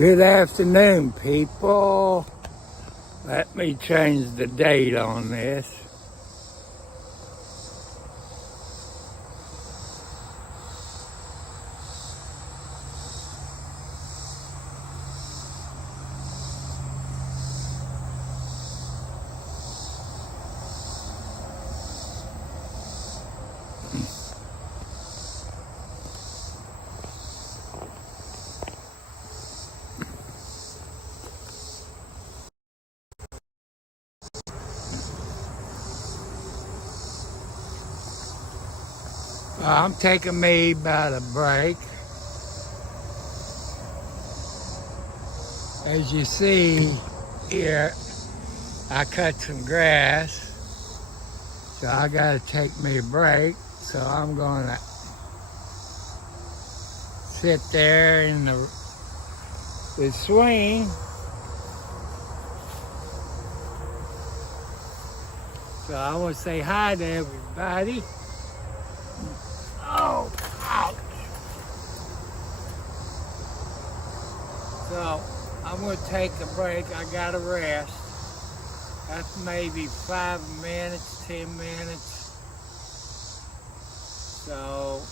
Good afternoon, people. Let me change the date on this. I'm taking me about a break. As you see here, I cut some grass, so I gotta take me a break. So I'm gonna sit there in the swing. So I want to say hi to everybody. Oh, ouch. So I'm going to take a break. I got to rest. That's maybe 5 minutes, 10 minutes. So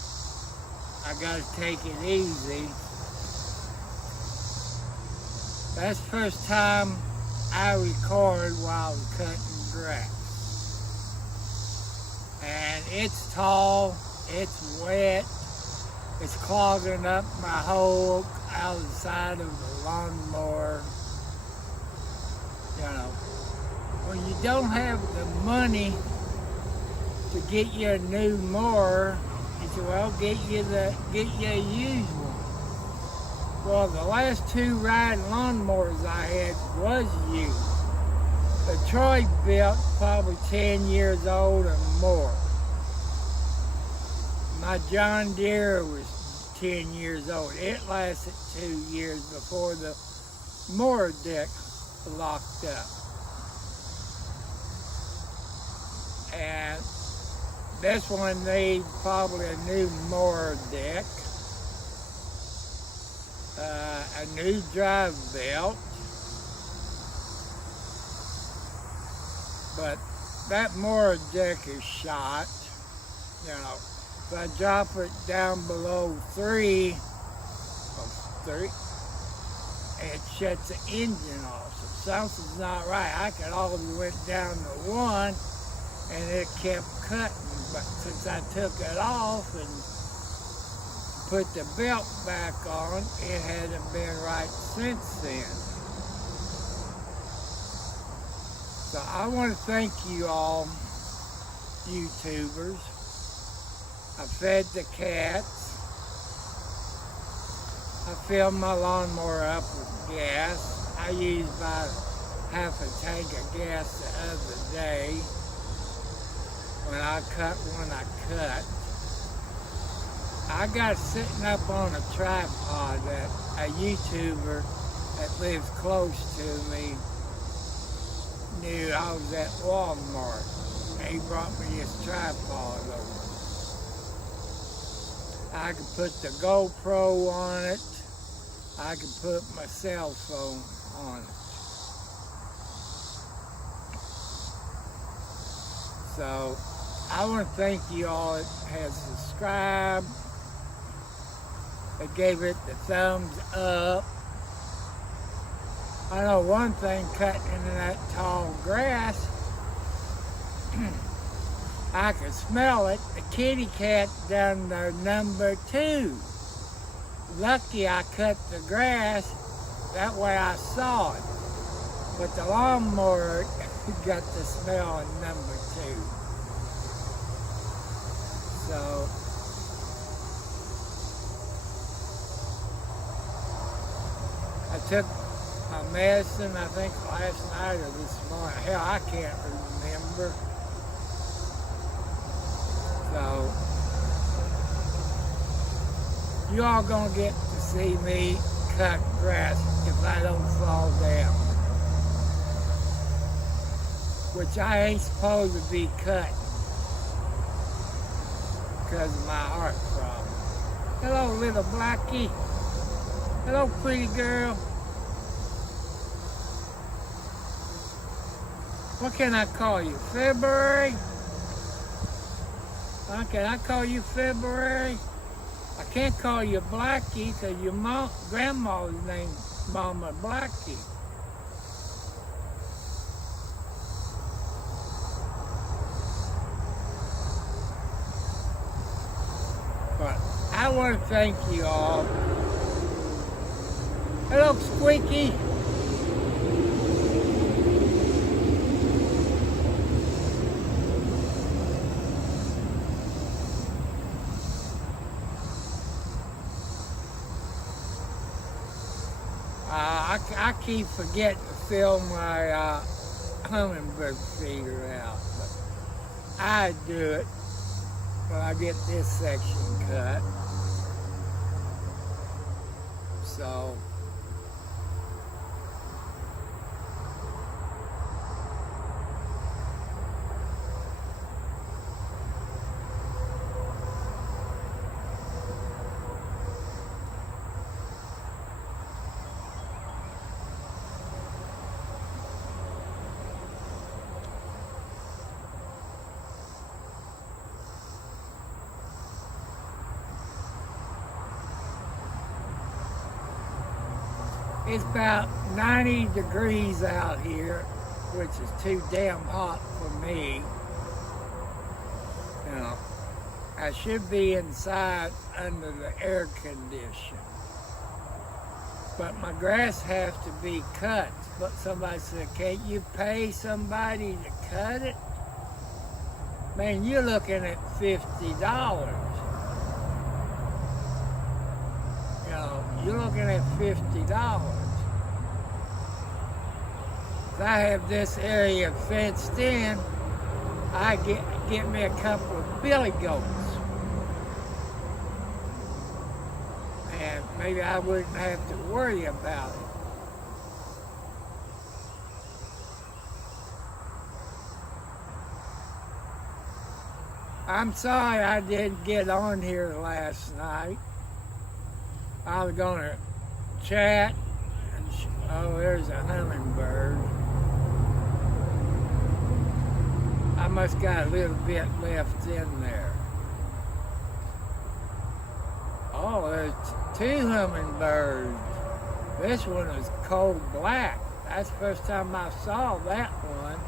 I got to take it easy. That's the first time I recorded while I was cutting grass. And it's tall, it's wet, it's clogging up my hole out of the side of the lawnmower. You know, when you don't have the money to get you a new mower, you say, well, get you a used one. Well, the last 2 riding lawnmowers I had was used. The Troy built probably 10 years old or more. My John Deere was 10 years old. It lasted 2 years before the mower deck locked up. And this one needs probably a new mower deck, a new drive belt. But that mower deck is shot, you know. If I drop it down below 3, it shuts the engine off. So something's not right. I could always went down to 1 and it kept cutting. But since I took it off and put the belt back on, it hasn't been right since then. So I want to thank you all, YouTubers. I fed the cats. I filled my lawnmower up with gas. I used about half a tank of gas the other day when I cut. I got sitting up on a tripod that a YouTuber that lives close to me knew I was at Walmart. And he brought me this tripod over. I could put the GoPro on it. I could put my cell phone on it. So I want to thank you all that has subscribed, that gave it the thumbs up. I know one thing, cutting into that tall grass, I could smell it. The kitty cat down there, number 2. Lucky I cut the grass, that way I saw it. But the lawnmower got the smell of number 2. So, I took my medicine, I think last night or this morning. Hell, I can't remember. So, you all gonna get to see me cut grass if I don't fall down. Which I ain't supposed to be cutting because of my heart problem. Hello, little Blackie. Hello, pretty girl. What can I call you? February? Can I call you February? I can't call you Blackie because your grandma's named Mama Blackie. But I want to thank you all. Hello, Squeaky. I keep forgetting to fill my hummingbird feeder out, but I do it when I get this section cut. So it's about 90 degrees out here, which is too damn hot for me. You know, I should be inside under the air conditioner. But my grass has to be cut. But somebody said, can't you pay somebody to cut it? Man, you're looking at $50. You know, you're looking at $50. If I have this area fenced in, I get me a couple of billy goats. And maybe I wouldn't have to worry about it. I'm sorry I didn't get on here last night. I was gonna chat and oh, there's a hummingbird. I must got a little bit left in there. Oh, there's two hummingbirds. This one is cold black. That's the first time I saw that one.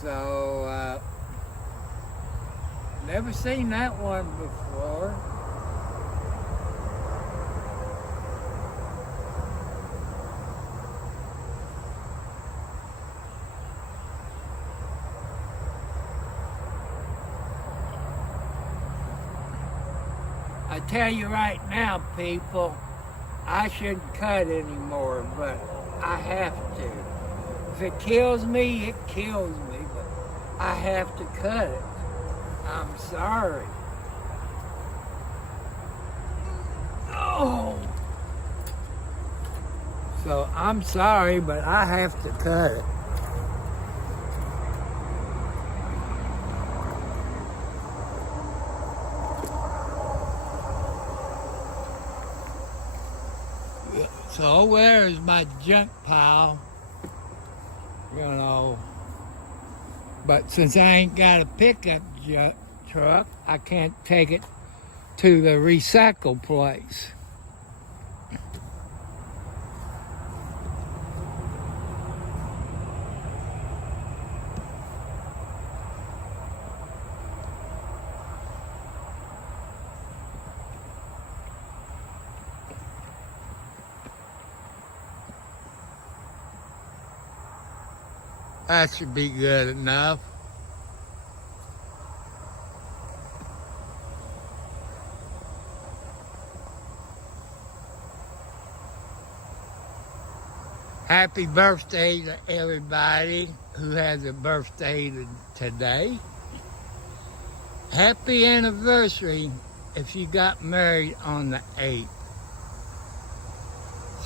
So, never seen that one before. I tell you right now, people, I shouldn't cut anymore, but I have to. If it kills me, it kills me, but I have to cut it. I'm sorry. Oh. So I'm sorry, but I have to cut it. So where's my junk pile? You know. But since I ain't got a pickup truck, I can't take it to the recycle place. That should be good enough. Happy birthday to everybody who has a birthday today. Happy anniversary if you got married on the 8th.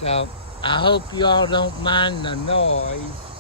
So I hope you all don't mind the noise.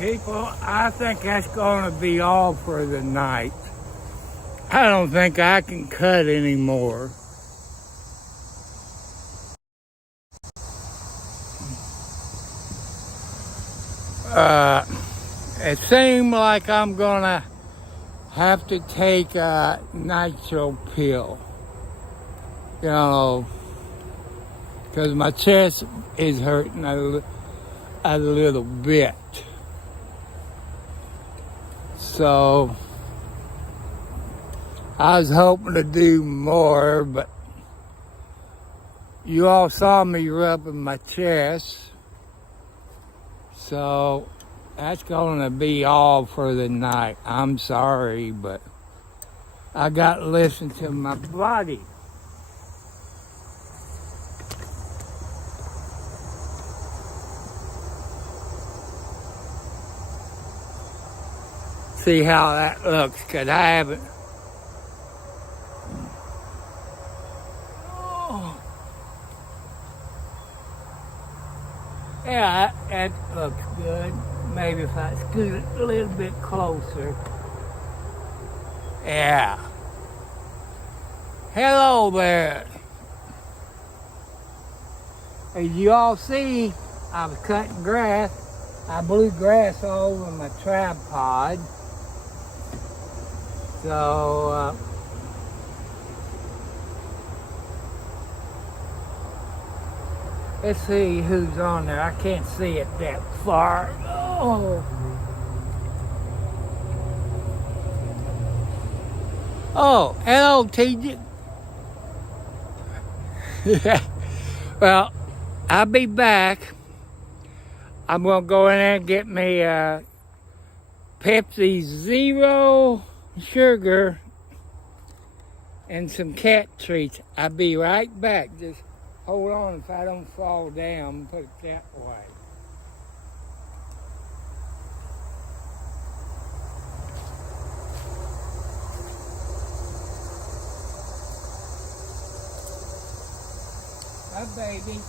People, I think that's going to be all for the night. I don't think I can cut anymore. It seems like I'm going to have to take a nitro pill, you know, because my chest is hurting a little bit. So I was hoping to do more, but you all saw me rubbing my chest. So that's going to be all for the night. I'm sorry, but I got to listen to my body. See how that looks, because I haven't. Oh. Yeah, that looks good. Maybe if I scoot it a little bit closer. Yeah. Hello there. As you all see, I was cutting grass. I blew grass all over my tripod. So, let's see who's on there. I can't see it that far. Oh. Oh, hello, TJ. Well, I'll be back. I'm going to go in there and get me Pepsi Zero sugar and some cat treats. I'll be right back. Just hold on if I don't fall down. Put it that way. Hi, baby.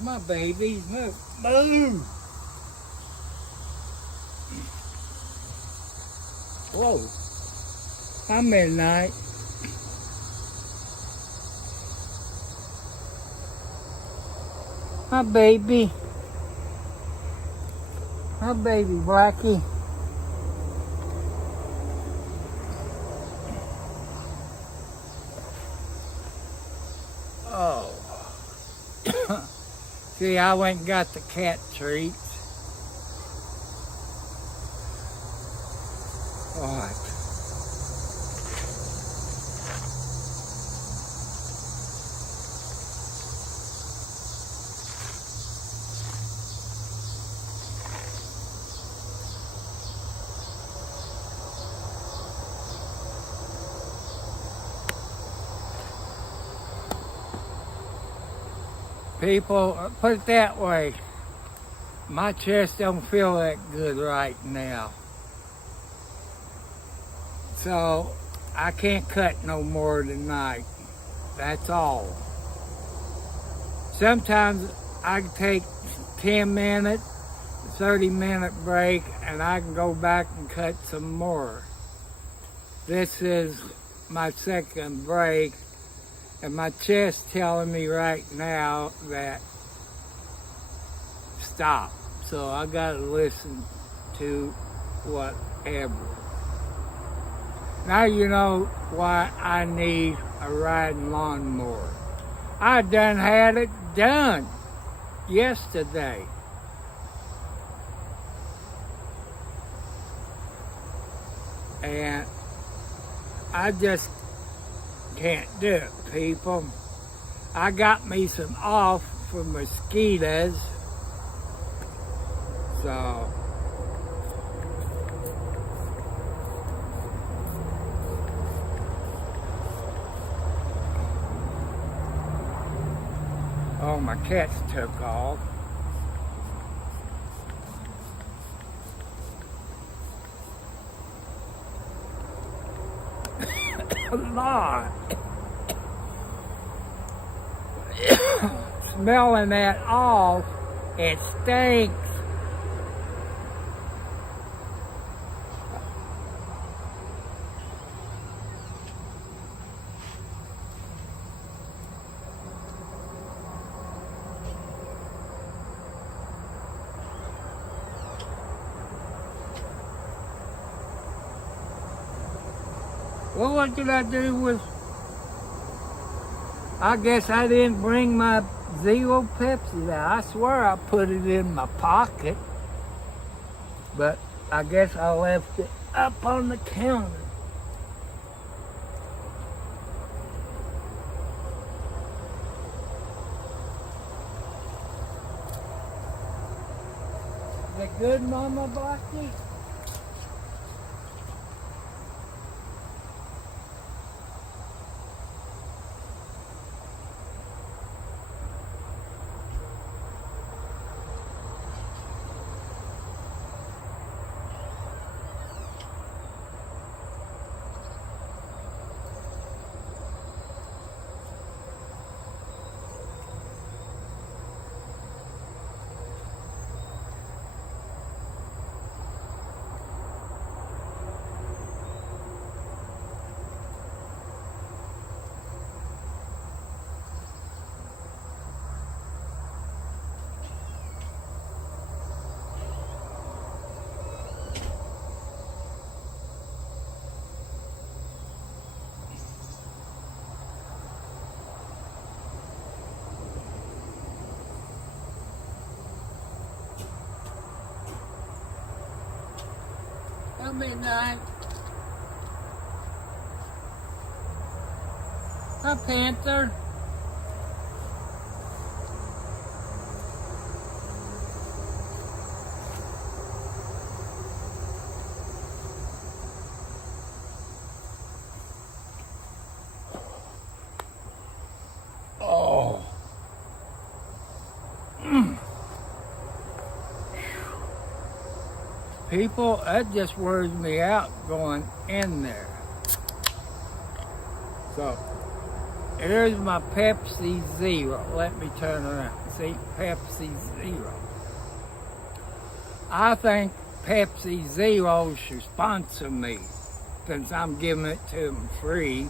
My baby, look, move. Whoa, I'm midnight. My baby, Blackie. Oh. See, I went and got the cat treats. What? People, put it that way, my chest don't feel that good right now. So, I can't cut no more tonight. That's all. Sometimes I can take 10-minute, 30-minute break, and I can go back and cut some more. This is my second break, and my chest telling me right now that stop. So I gotta listen to whatever. Now you know why I need a riding lawnmower. I done had it done yesterday. And I just can't do it, people. I got me some off for mosquitoes. So oh, my cats took off. Lord. Smelling that off, it stinks. Well, what did I do with... I guess I didn't bring my Zero Pepsi out. I swear I put it in my pocket. But I guess I left it up on the counter. Is it good, Mama Blackie? Midnight. Hi, Panther. Oh. People, that just wears me out going in there. So, here's my Pepsi Zero. Let me turn around. See, Pepsi Zero. I think Pepsi Zero should sponsor me since I'm giving it to them free.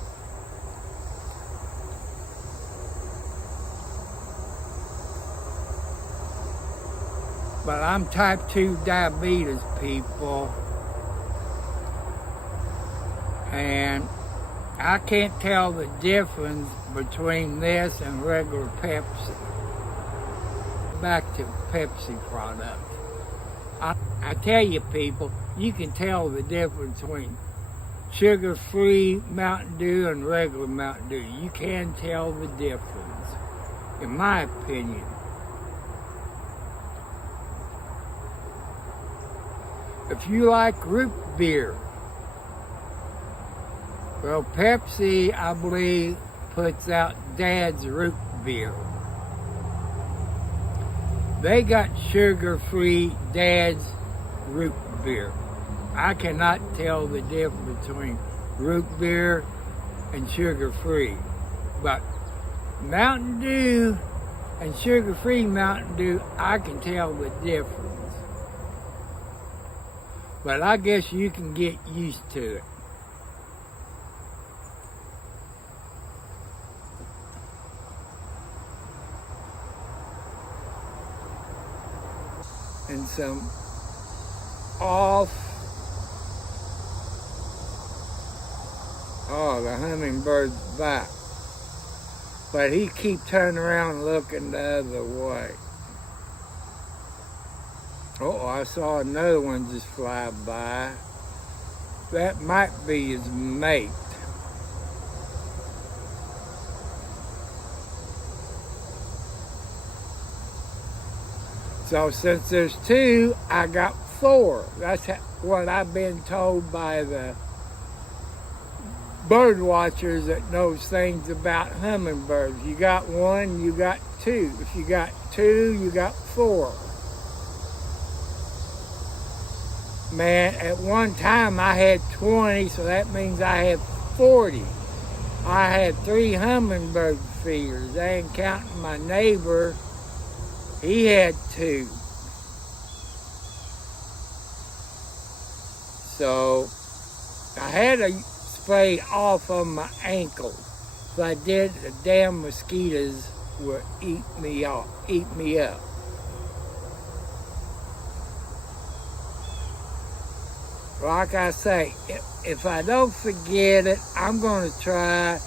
But I'm type 2 diabetes, people. And I can't tell the difference between this and regular Pepsi. Back to Pepsi product. I tell you, people, you can tell the difference between sugar-free Mountain Dew and regular Mountain Dew. You can tell the difference, in my opinion. If you like root beer, well, Pepsi, I believe, puts out Dad's root beer. They got sugar-free Dad's root beer. I cannot tell the difference between root beer and sugar-free. But Mountain Dew And sugar-free Mountain Dew, I can tell the difference. But I guess you can get used to it. And some off. Oh, the hummingbird's back. But he keep turning around looking the other way. Oh, I saw another one just fly by. That might be his mate. So since there's two, I got four. That's what I've been told by the bird watchers that knows things about hummingbirds. You got one, you got two. If you got two, you got four. Man, at one time I had 20, so that means I have 40. I had 3 hummingbird feeders. I ain't counting my neighbor. He had 2. So I had a spray off of my ankle. If I did, the damn mosquitoes would eat me up. Like I say, if I don't forget it, I'm going to try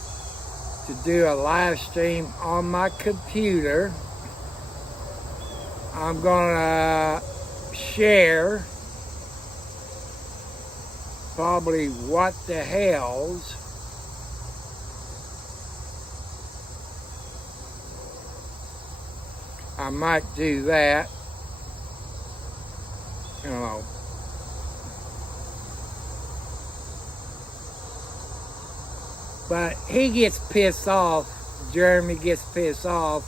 to do a live stream on my computer. I'm going to share probably what the hells I might do that, you know. But he gets pissed off, Jeremy gets pissed off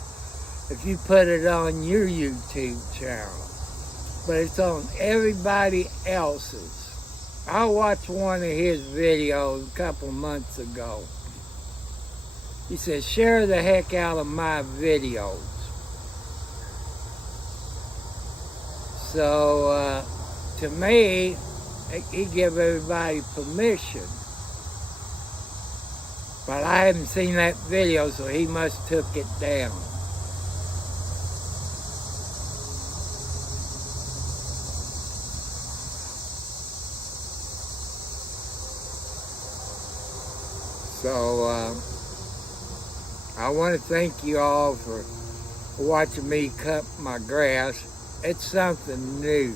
if you put it on your YouTube channel. But it's on everybody else's. I watched one of his videos a couple months ago. He says, share the heck out of my videos. So, to me, he give everybody permission. But I haven't seen that video, so he must took it down. So, I want to thank you all for watching me cut my grass. It's something new.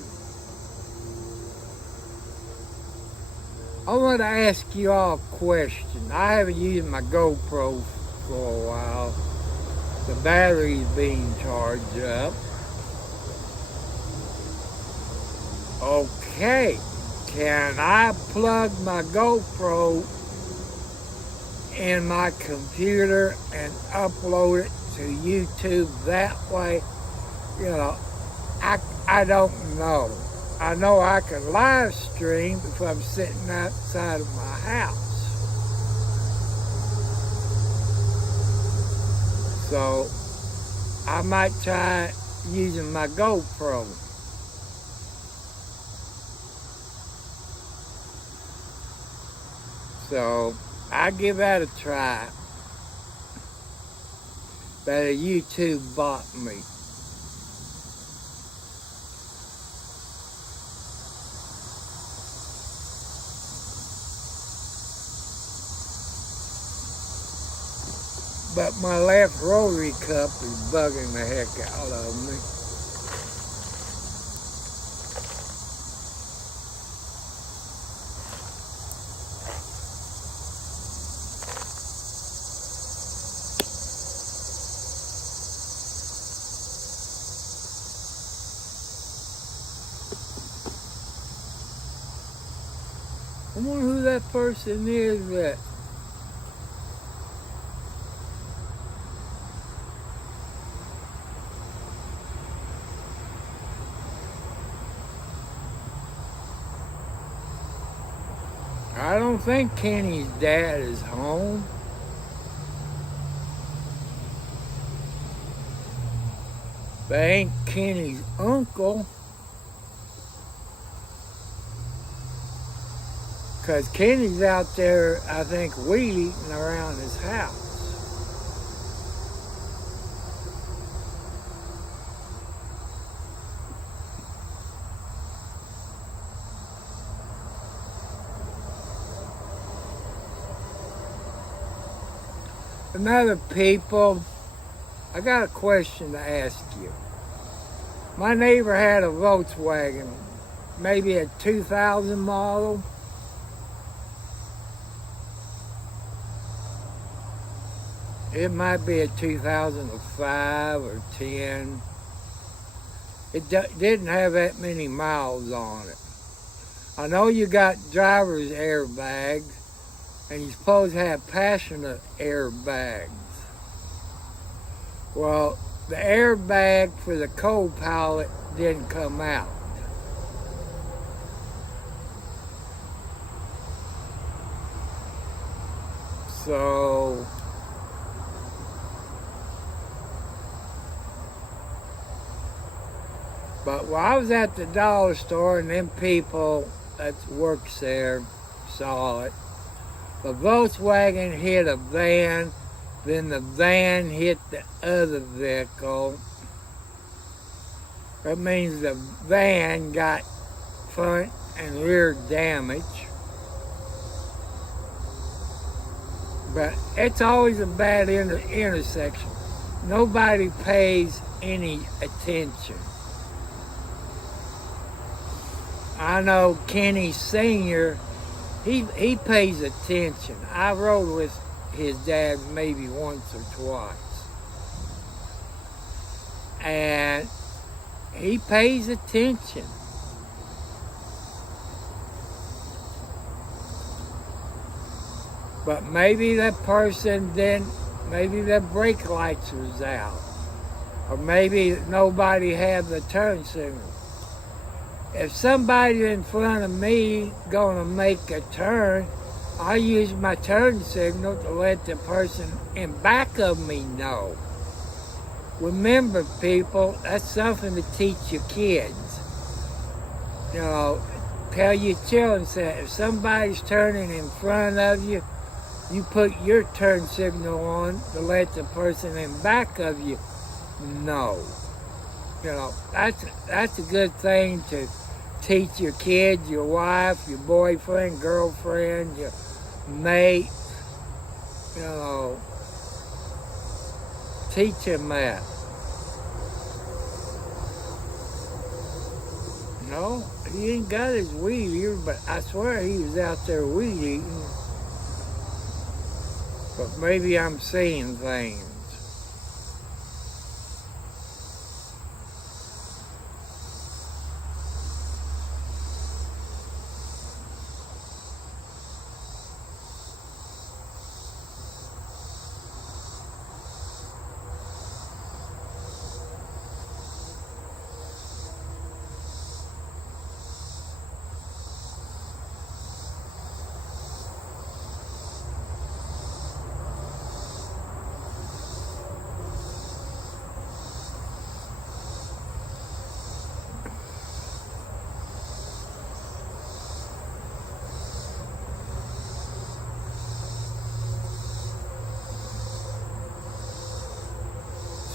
I want to ask you all a question. I haven't used my GoPro for a while. The battery's being charged up. Okay, can I plug my GoPro in my computer and upload it to YouTube that way? You know, I don't know. I know I can live stream if I'm sitting outside of my house. So I might try using my GoPro. So I give that a try. But YouTube bought me. But my left rotary cup is bugging the heck out of me. I wonder who that person is that I don't think Kenny's dad is home. but ain't Kenny's uncle. Because Kenny's out there, I think, weed eating around his house. Another people, I got a question to ask you. My neighbor had a Volkswagen, maybe a 2000 model. It might be a 2005 or 10. It didn't have that many miles on it. I know you got driver's airbags, and you're supposed to have passenger airbags. Well, the airbag for the co-pilot didn't come out. So, but while I was at the dollar store and them people that works there saw it, the Volkswagen hit a van, then the van hit the other vehicle. That means the van got front and rear damage. But it's always a bad intersection. Nobody pays any attention. I know Kenny Sr., he pays attention. I rode with his dad maybe once or twice. And he pays attention. But maybe that person maybe their brake lights was out. Or maybe nobody had the turn signal. If somebody in front of me gonna make a turn, I use my turn signal to let the person in back of me know. Remember, people, that's something to teach your kids. You know, tell your children that if somebody's turning in front of you, you put your turn signal on to let the person in back of you know. You know, that's a good thing to teach your kids, your wife, your boyfriend, girlfriend, your mate. You know, teach them that. No, he ain't got his weed here, but I swear he was out there weed eating. But maybe I'm seeing things.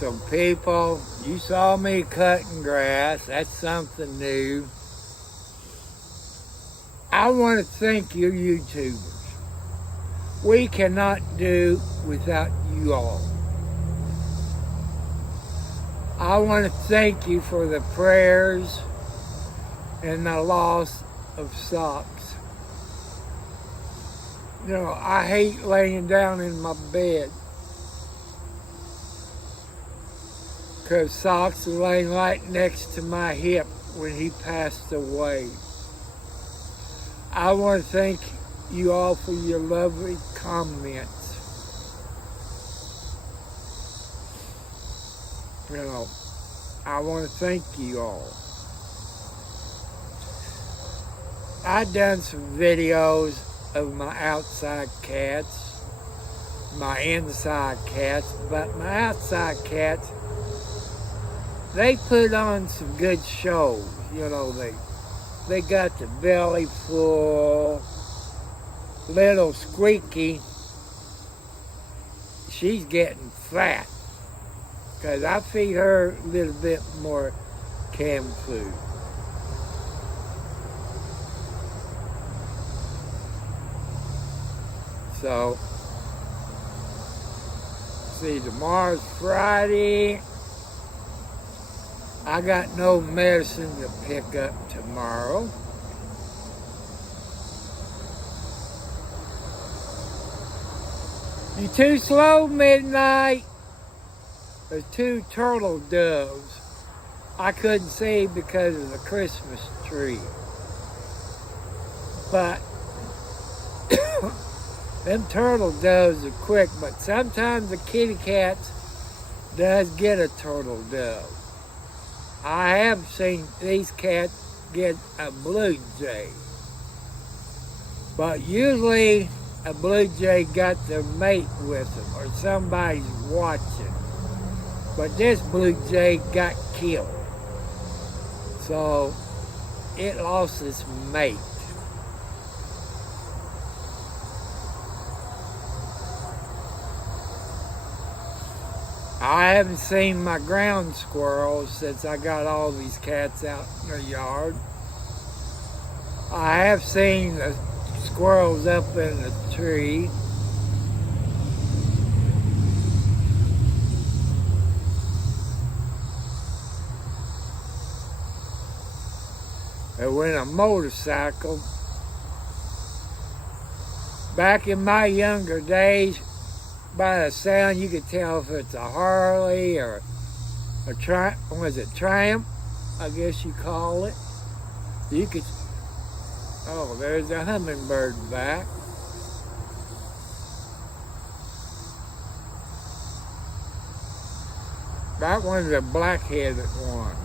So people, you saw me cutting grass. That's something new. I want to thank you YouTubers. We cannot do without you all. I want to thank you for the prayers and the loss of Socks. You know, I hate laying down in my bed because Socks was laying right next to my hip when he passed away. I want to thank you all for your lovely comments. You know, I want to thank you all. I done some videos of my outside cats, my inside cats, but my outside cats, they put on some good shows. You know, they got the belly full. Little Squeaky, she's getting fat because I feed her a little bit more canned food. So, see, tomorrow's Friday. I got no medicine to pick up tomorrow. You too slow, Midnight. There's 2 turtle doves I couldn't see because of the Christmas tree. But them turtle doves are quick, but sometimes the kitty cats does get a turtle dove. I have seen these cats get a blue jay. But usually a blue jay got their mate with them or somebody's watching. But this blue jay got killed. So it lost its mate. I haven't seen my ground squirrels since I got all these cats out in the yard. I have seen the squirrels up in the tree. And when a motorcycle, back in my younger days, by the sound you could tell if it's a Harley or a Triumph, I guess you call it. You could, oh, there's a hummingbird back. That one's a black-headed one.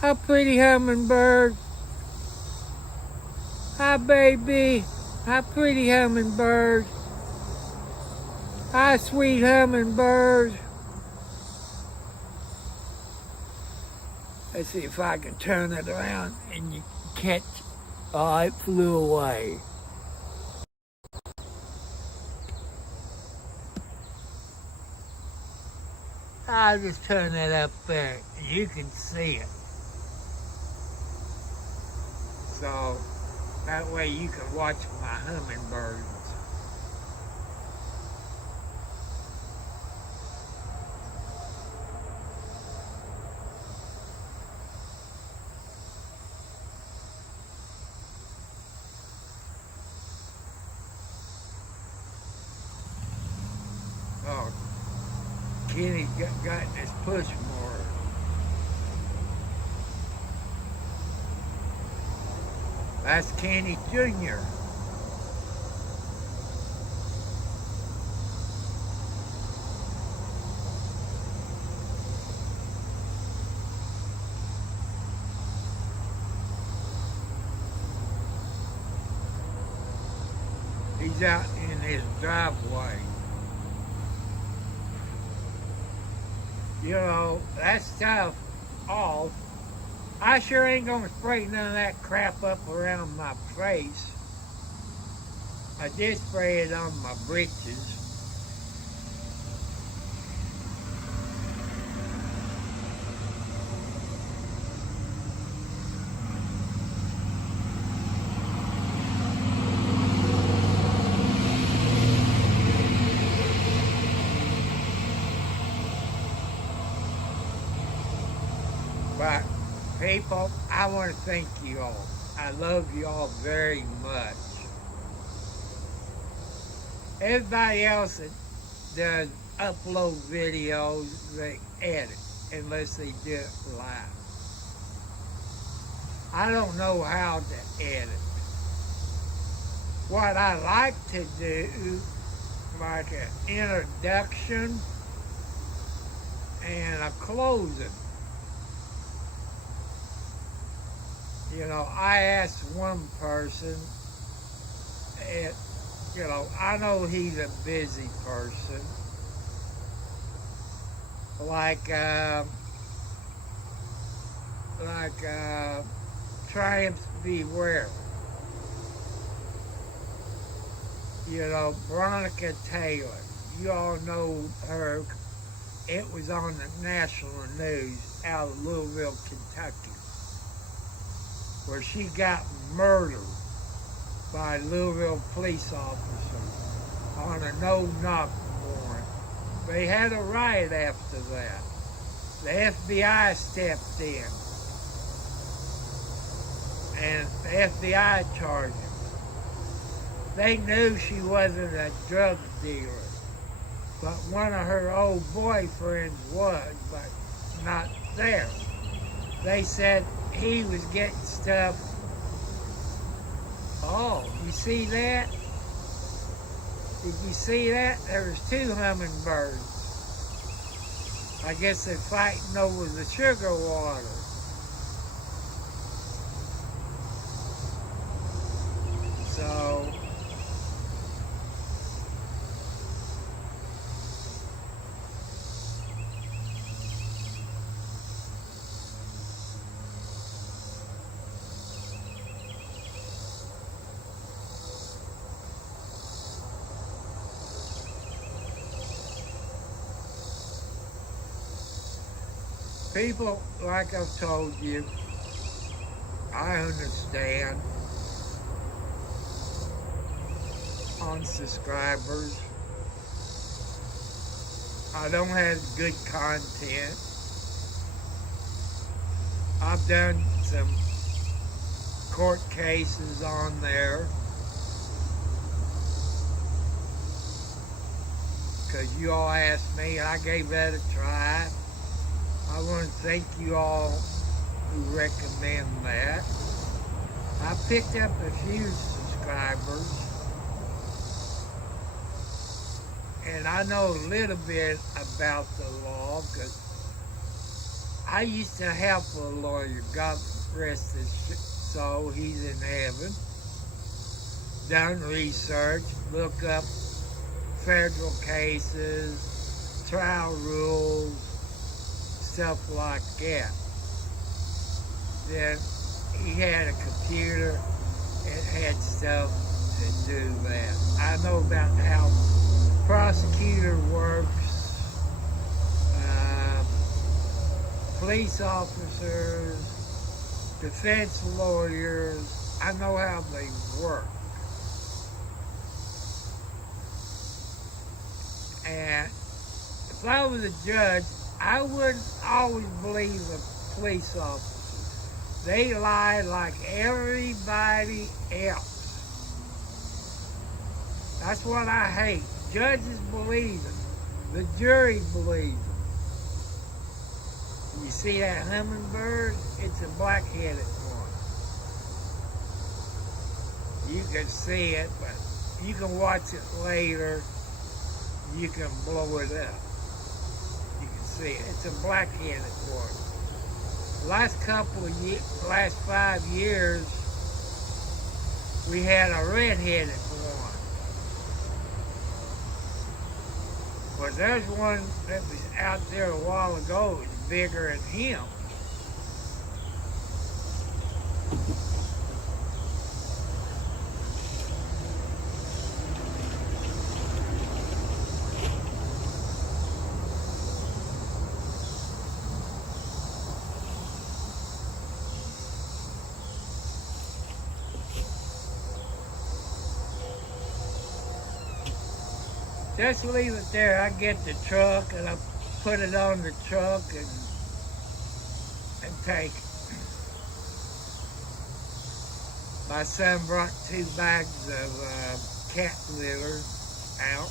Hi, pretty hummingbird. Hi, baby. Hi, pretty hummingbird. Hi, sweet hummingbird. Let's see if I can turn it around and you catch. Oh, it flew away. I'll just turn that up there. You can see it. So that way you can watch my hummingbirds. Oh, Kenny got this push mower. That's Kenny Jr. He's out in his driveway. You know, that stuff off. I sure ain't gonna spray none of that crap up around my face. I did spray it on my britches. But people, I want to thank you all. I love you all very much. Everybody else that does upload videos, they edit, unless they do it live. I don't know how to edit. What I like to do, like an introduction and a closing. You know, I asked one person You know, I know he's a busy person. Like, uh, like Triumphs Beware. You know, Veronica Taylor. You all know her. It was on the national news out of Louisville, Kentucky, where she got murdered by a Louisville police officer on a no-knock warrant. They had a riot after that. The FBI stepped in, and the FBI charged him. They knew she wasn't a drug dealer, but one of her old boyfriends was, but not there. They said he was getting stuff. Oh, you see that? Did you see that? There was 2 hummingbirds. I guess they're fighting over the sugar water. So, people, like I've told you, I understand on subscribers. I don't have good content. I've done some court cases on there because you all asked me and I gave that a try. I want to thank you all who recommend that. I picked up a few subscribers, and I know a little bit about the law because I used to help a lawyer. God rest his soul, he's in heaven. Done research, look up federal cases, trial rules, stuff like that. Then he had a computer and had stuff to do that. I know about how prosecutor works, police officers, defense lawyers. I know how they work. And if I was a judge, I wouldn't always believe a police officer. They lie like everybody else. That's what I hate. Judges believe it. The jury believes it. You see that hummingbird? It's a black-headed one. You can see it, but you can watch it later. You can blow it up. You can see it. It's a black-headed one. Last 5 years, we had a red-headed one. But there's one that was out there a while ago that was bigger than him. Just leave it there. I get the truck and I put it on the truck and take it. My son brought 2 bags of cat litter out.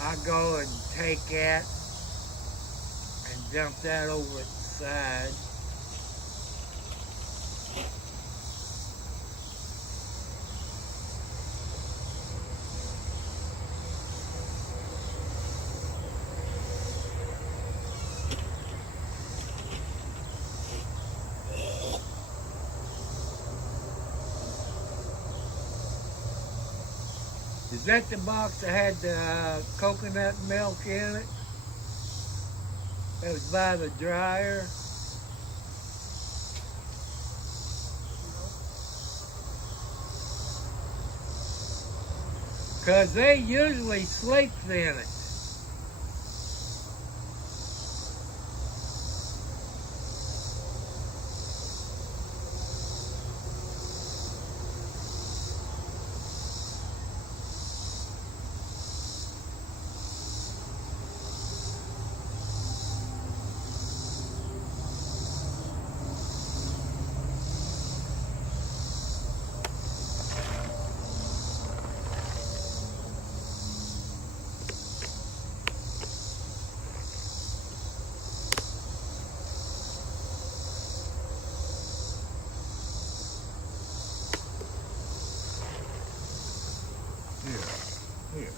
I go and take that and dump that over at the side. Is that the box that had the coconut milk in it? It was by the dryer. Because they usually sleeps in it.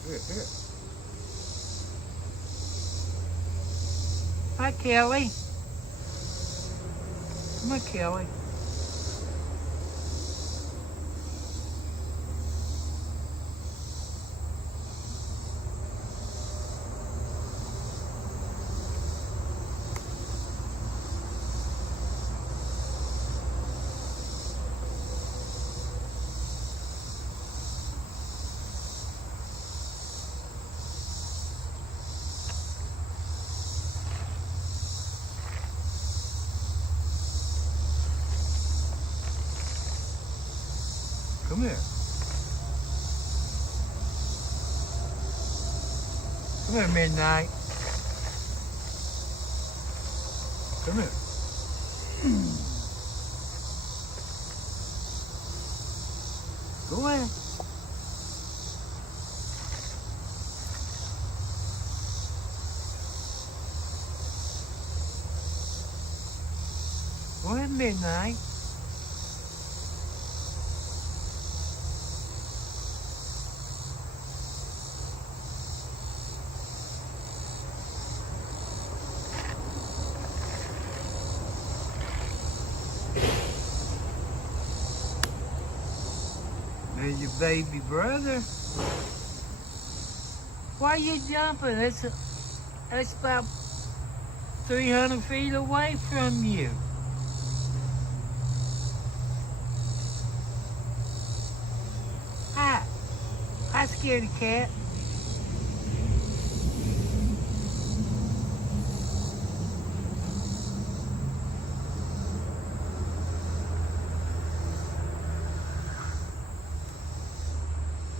Here. Hi, Kelly. Come on, Kelly. Come here. Come here, Midnight. Come here. Go ahead. Go ahead, Midnight. There's your baby brother. Why are you jumping? That's about 300 feet away from you. Hi. Hi, scaredy cat.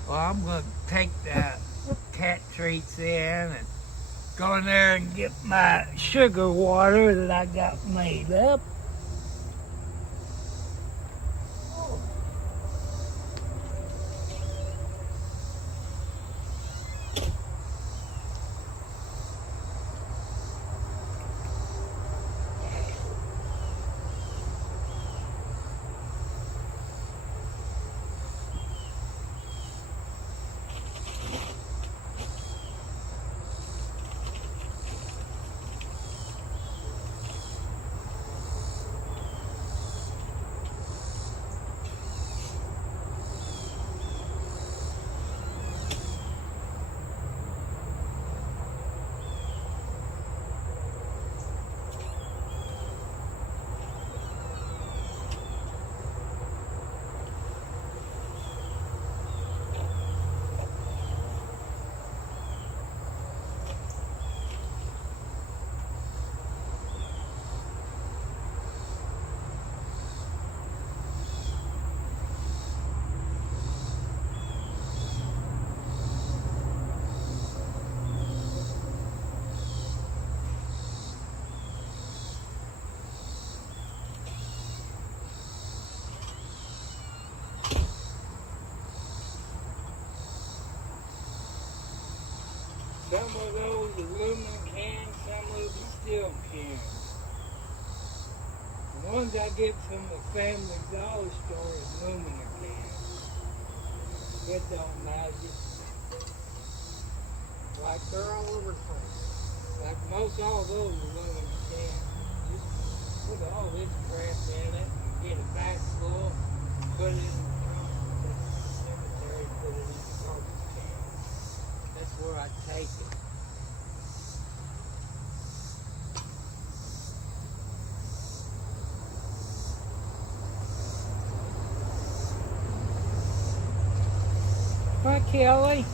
Well, I'm going to take the cat treats in and go in there and get my sugar water that I got made up. Some of those aluminum cans, some of them steel cans. The ones I get from the Family Dollar Store is aluminum cans. It don't matter. Like they're all over the place. Like most all those aluminum cans. Just put all this crap in it, get a back full, put it in the trunk, put it in the cemetery, put it in the garbage can. before I take it. Hi, Kelly.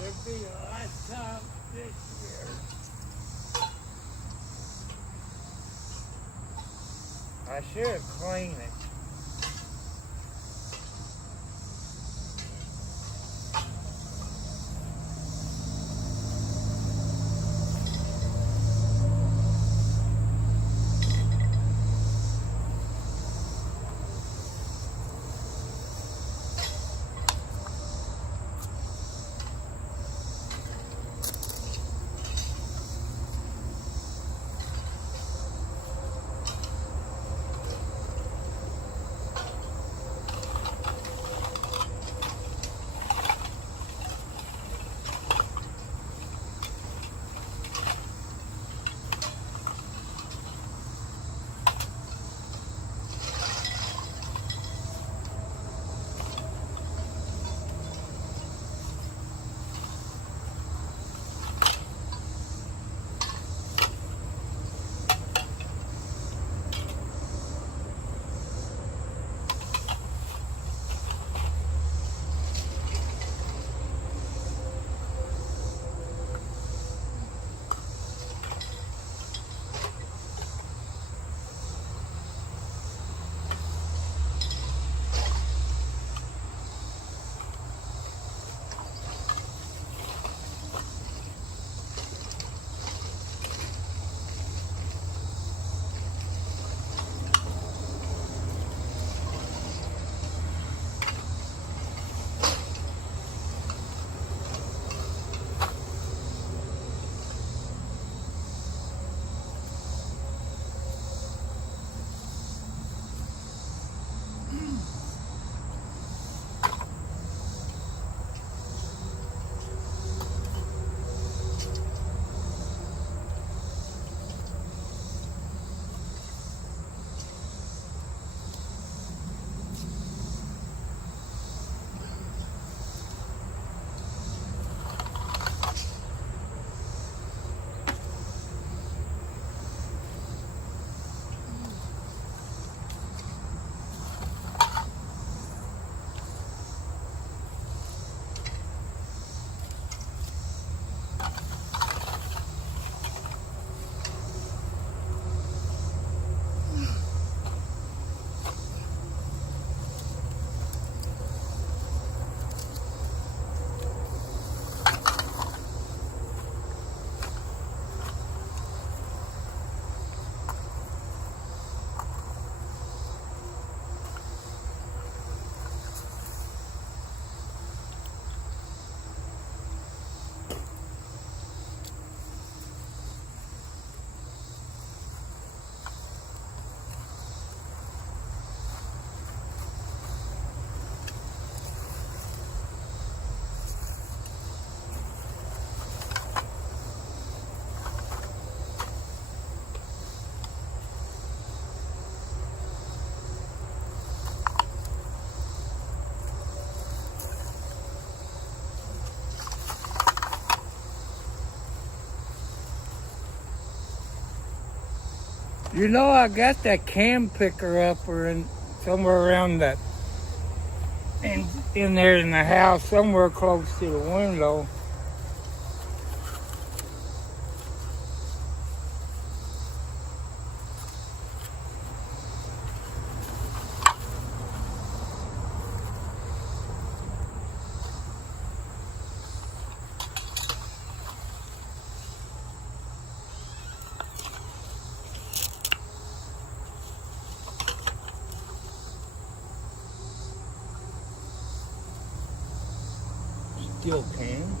There'll be a lifetime this year. I should clean it. You know, I got that cam picker upper in somewhere around that, in there in the house, somewhere close to the window. still can.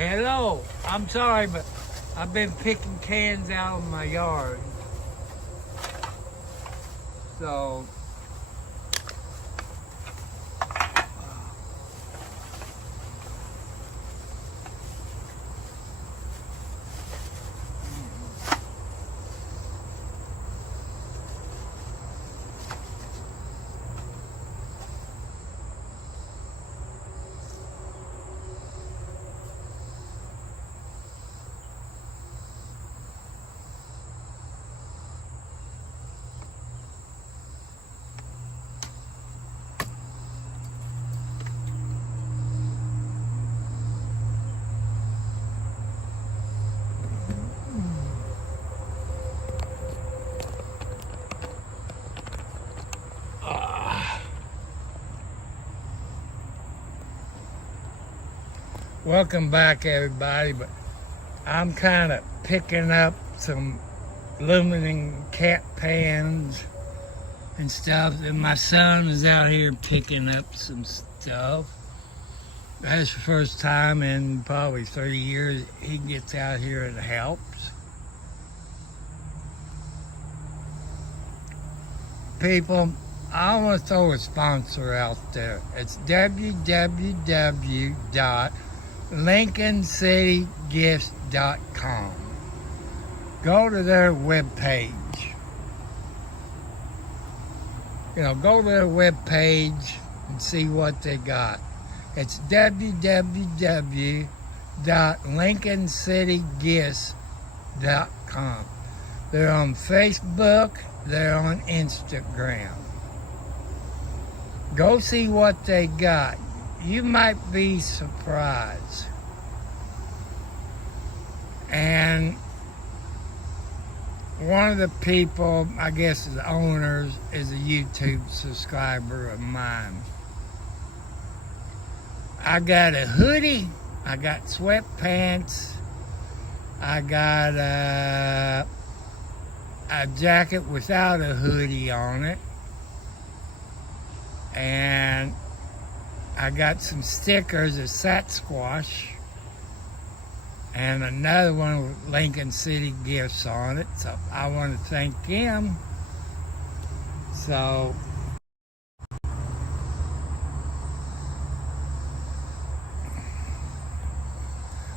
Hello. I'm sorry, but I've been picking cans out of my yard. So, welcome back, everybody. But I'm kind of picking up some aluminum cat pans and stuff, and my son is out here picking up some stuff. That's the first time in probably 30 years he gets out here and helps. People, I want to throw a sponsor out there. It's www.lincolncitygifts.com. Go to their webpage. Go to their webpage and see what they got. It's www.lincolncitygifts.com. They're on Facebook. They're on Instagram. Go see what they got. You might be surprised. And one of the people, I guess the owners, is a YouTube subscriber of mine. I got a hoodie. I got sweatpants. I got a jacket without a hoodie on it. And I got some stickers of Sasquatch. And another one with Lincoln City Gifts on it. So I want to thank him. So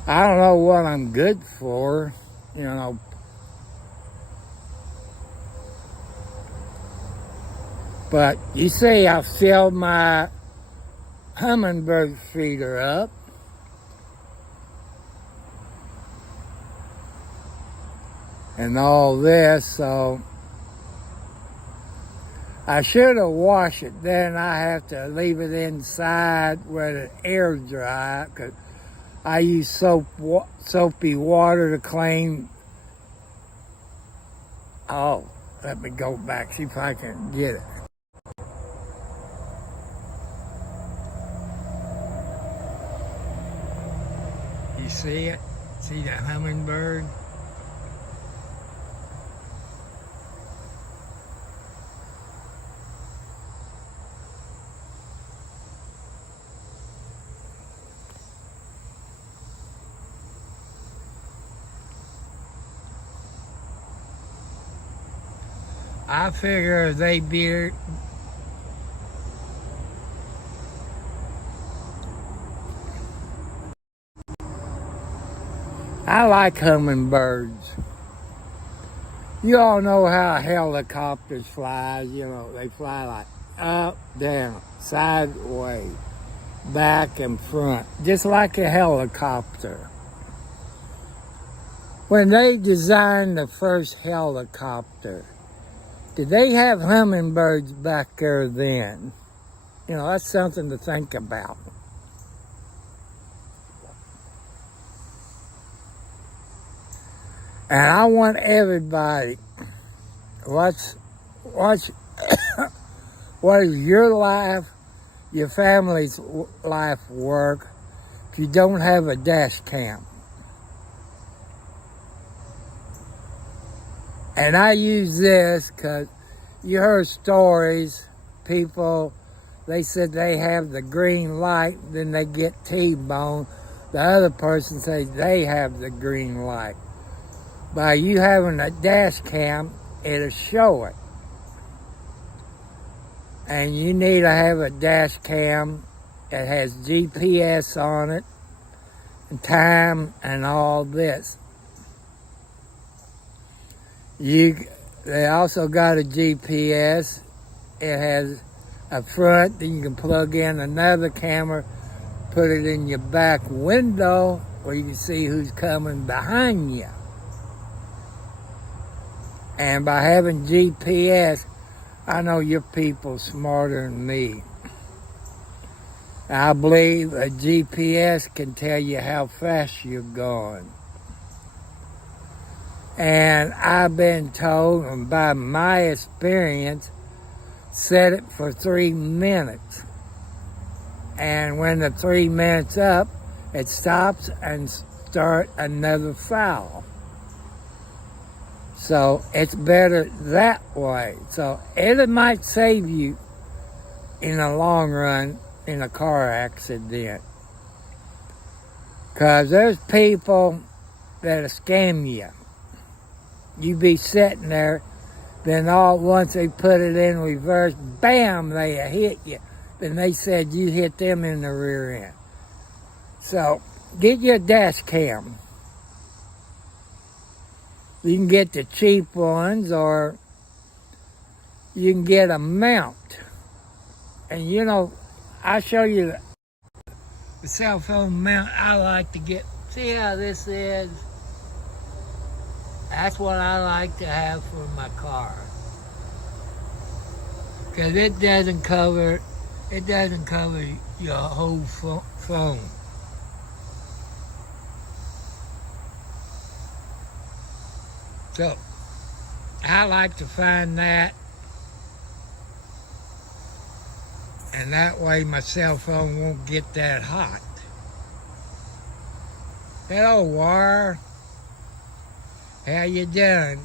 I don't know what I'm good for, But you see, I filled my hummingbird feeder up. And all this, so I should have washed it. Then I have to leave it inside where the air dry, because I use soapy water to clean. Oh, let me go back, see if I can get it. You see it? See that hummingbird? I figure they be I like hummingbirds. You all know how helicopters fly, they fly like up, down, sideways, back and front, just like a helicopter. When they designed the first helicopter, did they have hummingbirds back there then? That's something to think about. And I want everybody, what is your life, your family's life work if you don't have a dash cam? And I use this because you heard stories, people, they said they have the green light, then they get T-boned. The other person says they have the green light. By you having a dash cam, it'll show it. And you need to have a dash cam that has GPS on it, and time, and all this. They also got a GPS. It has a front that you can plug in another camera, put it in your back window where you can see who's coming behind you. And by having GPS, I know your people smarter than me. I believe a GPS can tell you how fast you're going. And I've been told, and by my experience, set it for 3 minutes. And when the 3 minutes up, it stops and start another foul. So it's better that way. So it might save you in the long run in a car accident. Because there's people that'll scam you. You be sitting there, then all once they put it in reverse, bam, they hit you. Then they said you hit them in the rear end. So get your dash cam. You can get the cheap ones, or you can get a mount. And you know, I'll show you the cell phone mount I like to get. See how this is? That's what I like to have for my car. Because it doesn't cover your whole phone. So, I like to find that, and that way my cell phone won't get that hot. Hello, War. How you doing?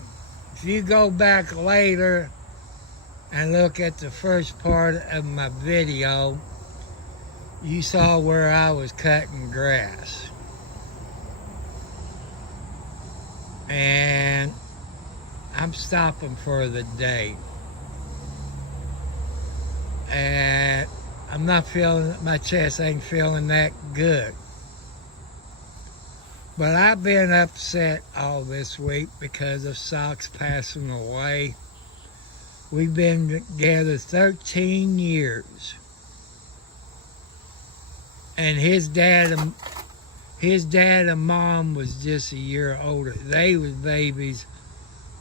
If you go back later and look at the first part of my video, you saw where I was cutting grass. And I'm stopping for the day. And I'm not feeling, my chest ain't feeling that good. But I've been upset all this week because of Socks passing away. We've been together 13 years. And his dad and mom was just a year older. They was babies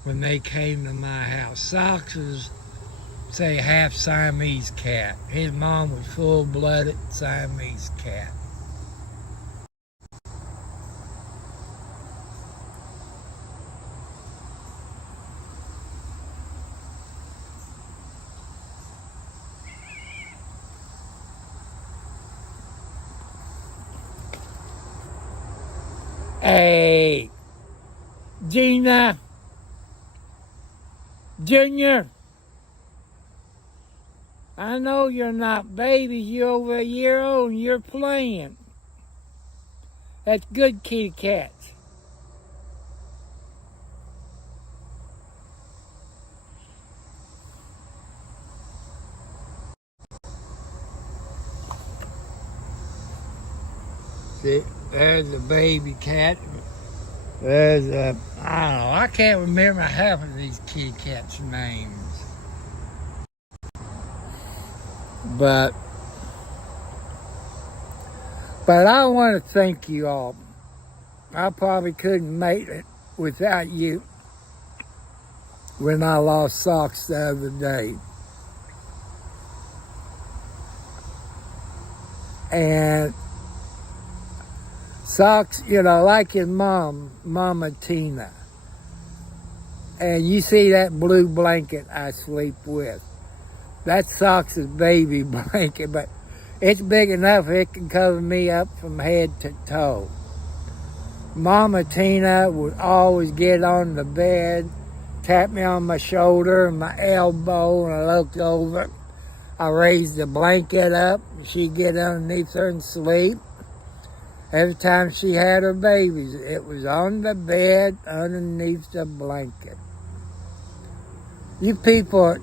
when they came to my house. Socks was, say, half Siamese cat. His mom was full-blooded Siamese cat. Hey, Gina, Junior, I know you're not babies. You're over a year old and you're playing. That's good, kitty cats. See, there's a baby cat. There's a, I don't know, I can't remember half of these kitty cats' names. But I want to thank you all. I probably couldn't make it without you when I lost Socks the other day. And Socks, you know, like his mom, Mama Tina. And you see that blue blanket I sleep with. That's Socks' baby blanket, but it's big enough it can cover me up from head to toe. Mama Tina would always get on the bed, tap me on my shoulder and my elbow, and I looked over. I raised the blanket up, she'd get underneath her and sleep. Every time she had her babies, it was on the bed underneath the blanket. You people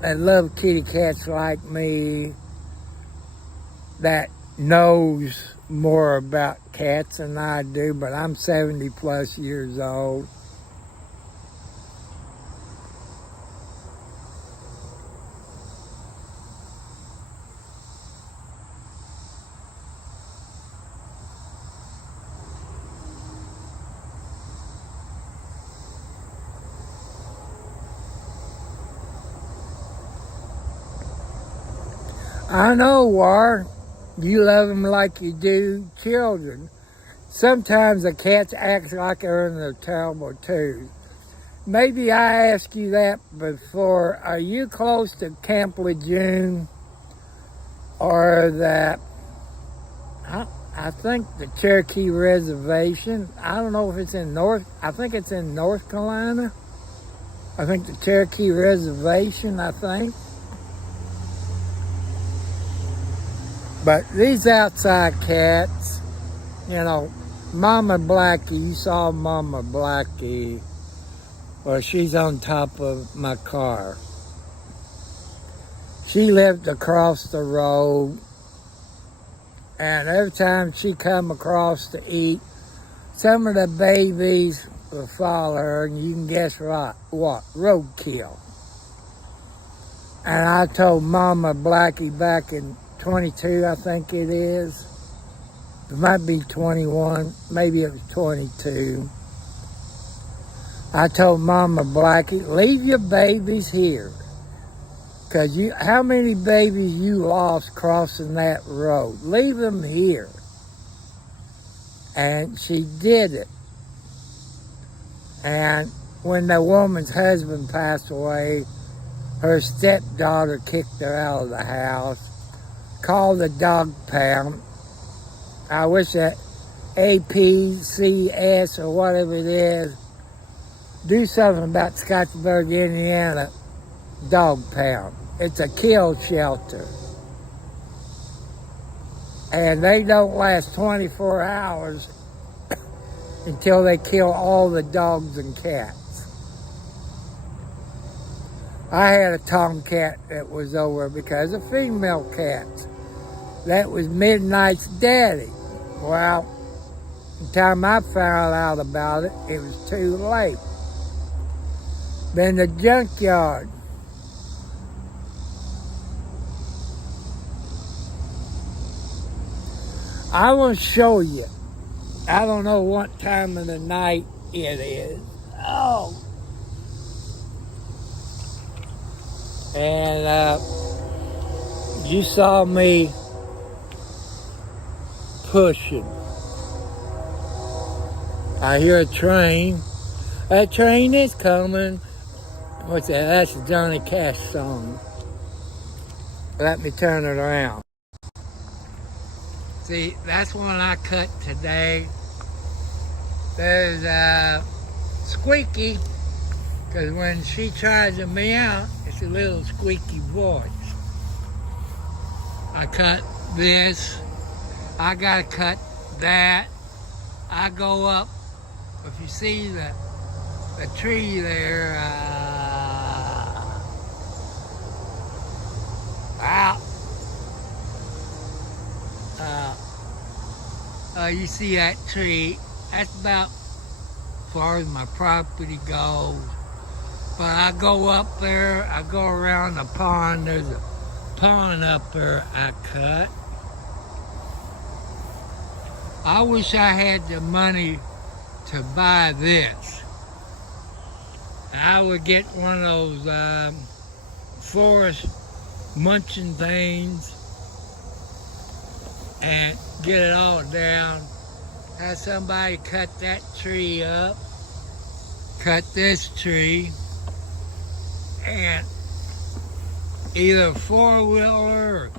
that love kitty cats like me, that knows more about cats than I do, but I'm 70 plus years old. I know, War, you love them like you do children. Sometimes the cats act like they're in their terrible twos. Maybe I asked you that before. Are you close to Camp Lejeune? Or that, I think the Cherokee Reservation. I don't know if it's in I think it's in North Carolina. I think the Cherokee Reservation, I think. But these outside cats, you know, Mama Blackie, you saw Mama Blackie, well, she's on top of my car. She lived across the road, and every time she come across to eat, some of the babies will follow her, and you can guess what? Roadkill. And I told Mama Blackie back in 22, I think it is. It might be 21, maybe it was 22. I told Mama Blackie, leave your babies here. Because how many babies you lost crossing that road? Leave them here. And she did it. And when the woman's husband passed away, her stepdaughter kicked her out of the house. Called the dog pound. I wish that APCS or whatever it is, do something about Scottsburg, Indiana dog pound. It's a kill shelter. And they don't last 24 hours until they kill all the dogs and cats. I had a tomcat that was over because of female cats. That was Midnight's daddy. Well, the time I found out about it, it was too late. Been the junkyard. I want to show you. I don't know what time of the night it is. Oh. And you saw me pushing. I hear a train. That train is coming. What's that? That's a Johnny Cash song. Let me turn it around. See, that's one I cut today. There's Squeaky, because when she tries to meow, it's a little squeaky voice. I cut this. I gotta cut that. I go up. If you see the tree there, you see that tree? That's about as far as my property goes. But I go up there. I go around the pond. There's a pond up there I cut. I wish I had the money to buy this. I would get one of those forest munching things and get it all down. Have somebody cut that tree up, cut this tree, and either a four-wheeler or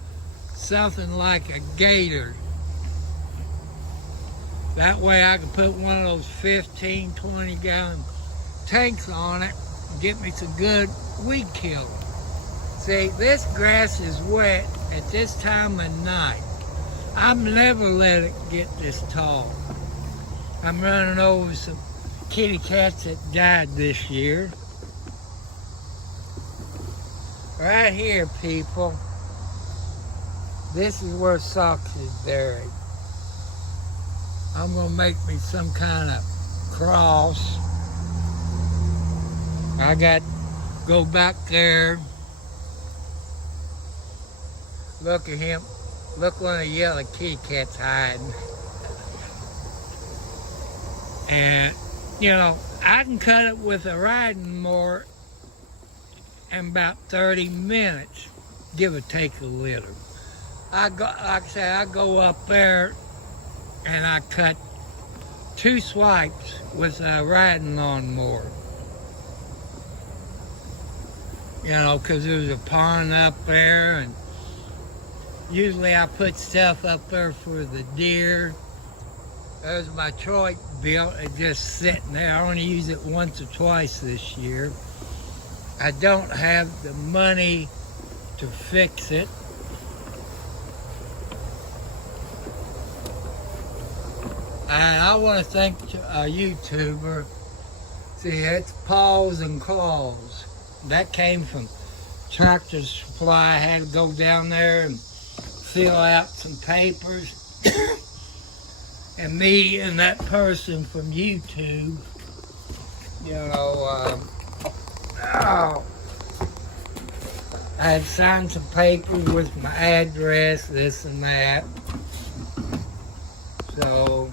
something like a gator. That way I can put one of those 15, 20-gallon tanks on it and get me some good weed killer. See, this grass is wet at this time of night. I'm never let it get this tall. I'm running over some kitty cats that died this year. Right here, people. This is where Socks is buried. I'm gonna make me some kind of cross. I got go back there. Look at him. Look, one of the yellow kitty cats hiding. And you know, I can cut it with a riding mower in about 30 minutes, give or take a little. Like I say, I go up there and I cut 2 swipes with a riding lawnmower. You know, because there's a pond up there, and usually I put stuff up there for the deer. There's my Troy built, it's just sitting there. I only use it once or twice this year. I don't have the money to fix it. And I want to thank a YouTuber. See, it's Paws and Claws. That came from Tractor Supply. I had to go down there and fill out some papers. And me and that person from YouTube, you know, I had signed some papers with my address, this and that. So,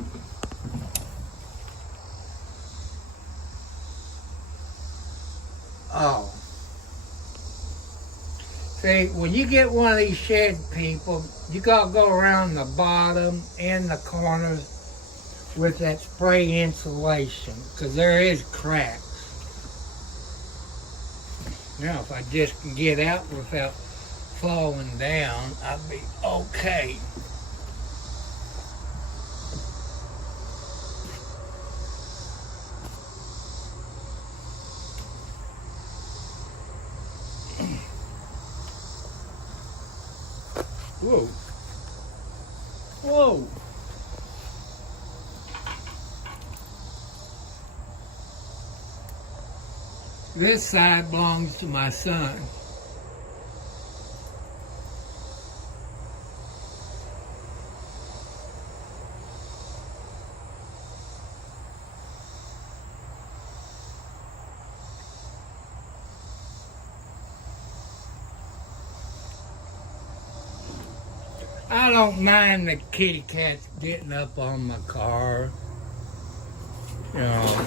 see, when you get one of these shed people, you gotta go around the bottom and the corners with that spray insulation, because there is cracks. Now, if I just can get out without falling down, I'll be okay. Whoa. Whoa. This side belongs to my son. I don't mind the kitty cats getting up on my car. You know.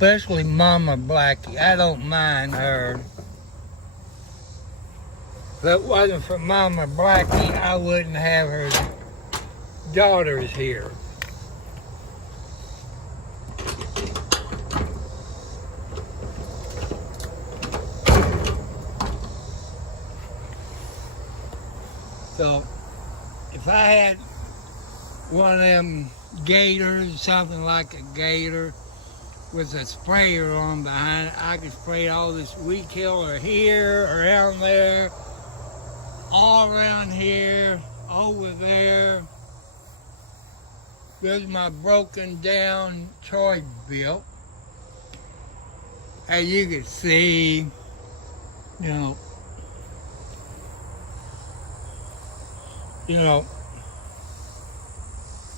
Especially Mama Blackie. I don't mind her. If it wasn't for Mama Blackie, I wouldn't have her daughters here. So, if I had one of them gators, something like a gator, with a sprayer on behind it, I could spray all this weed killer here, around there, all around here, over there. There's my broken down toy built. As you can see, you know,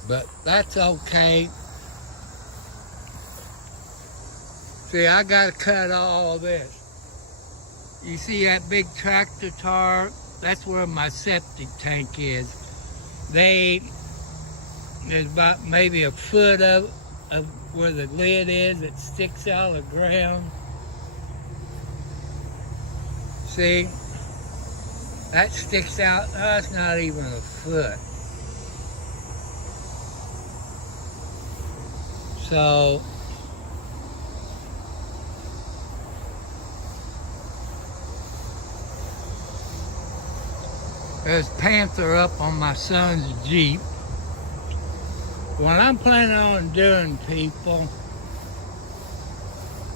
but that's okay. See, I gotta cut all this. You see that big tractor tarp? That's where my septic tank is. There's about maybe a foot of where the lid is that sticks out of the ground. See? That sticks out, that's not even a foot. So, there's Panther up on my son's Jeep. What I'm planning on doing, people,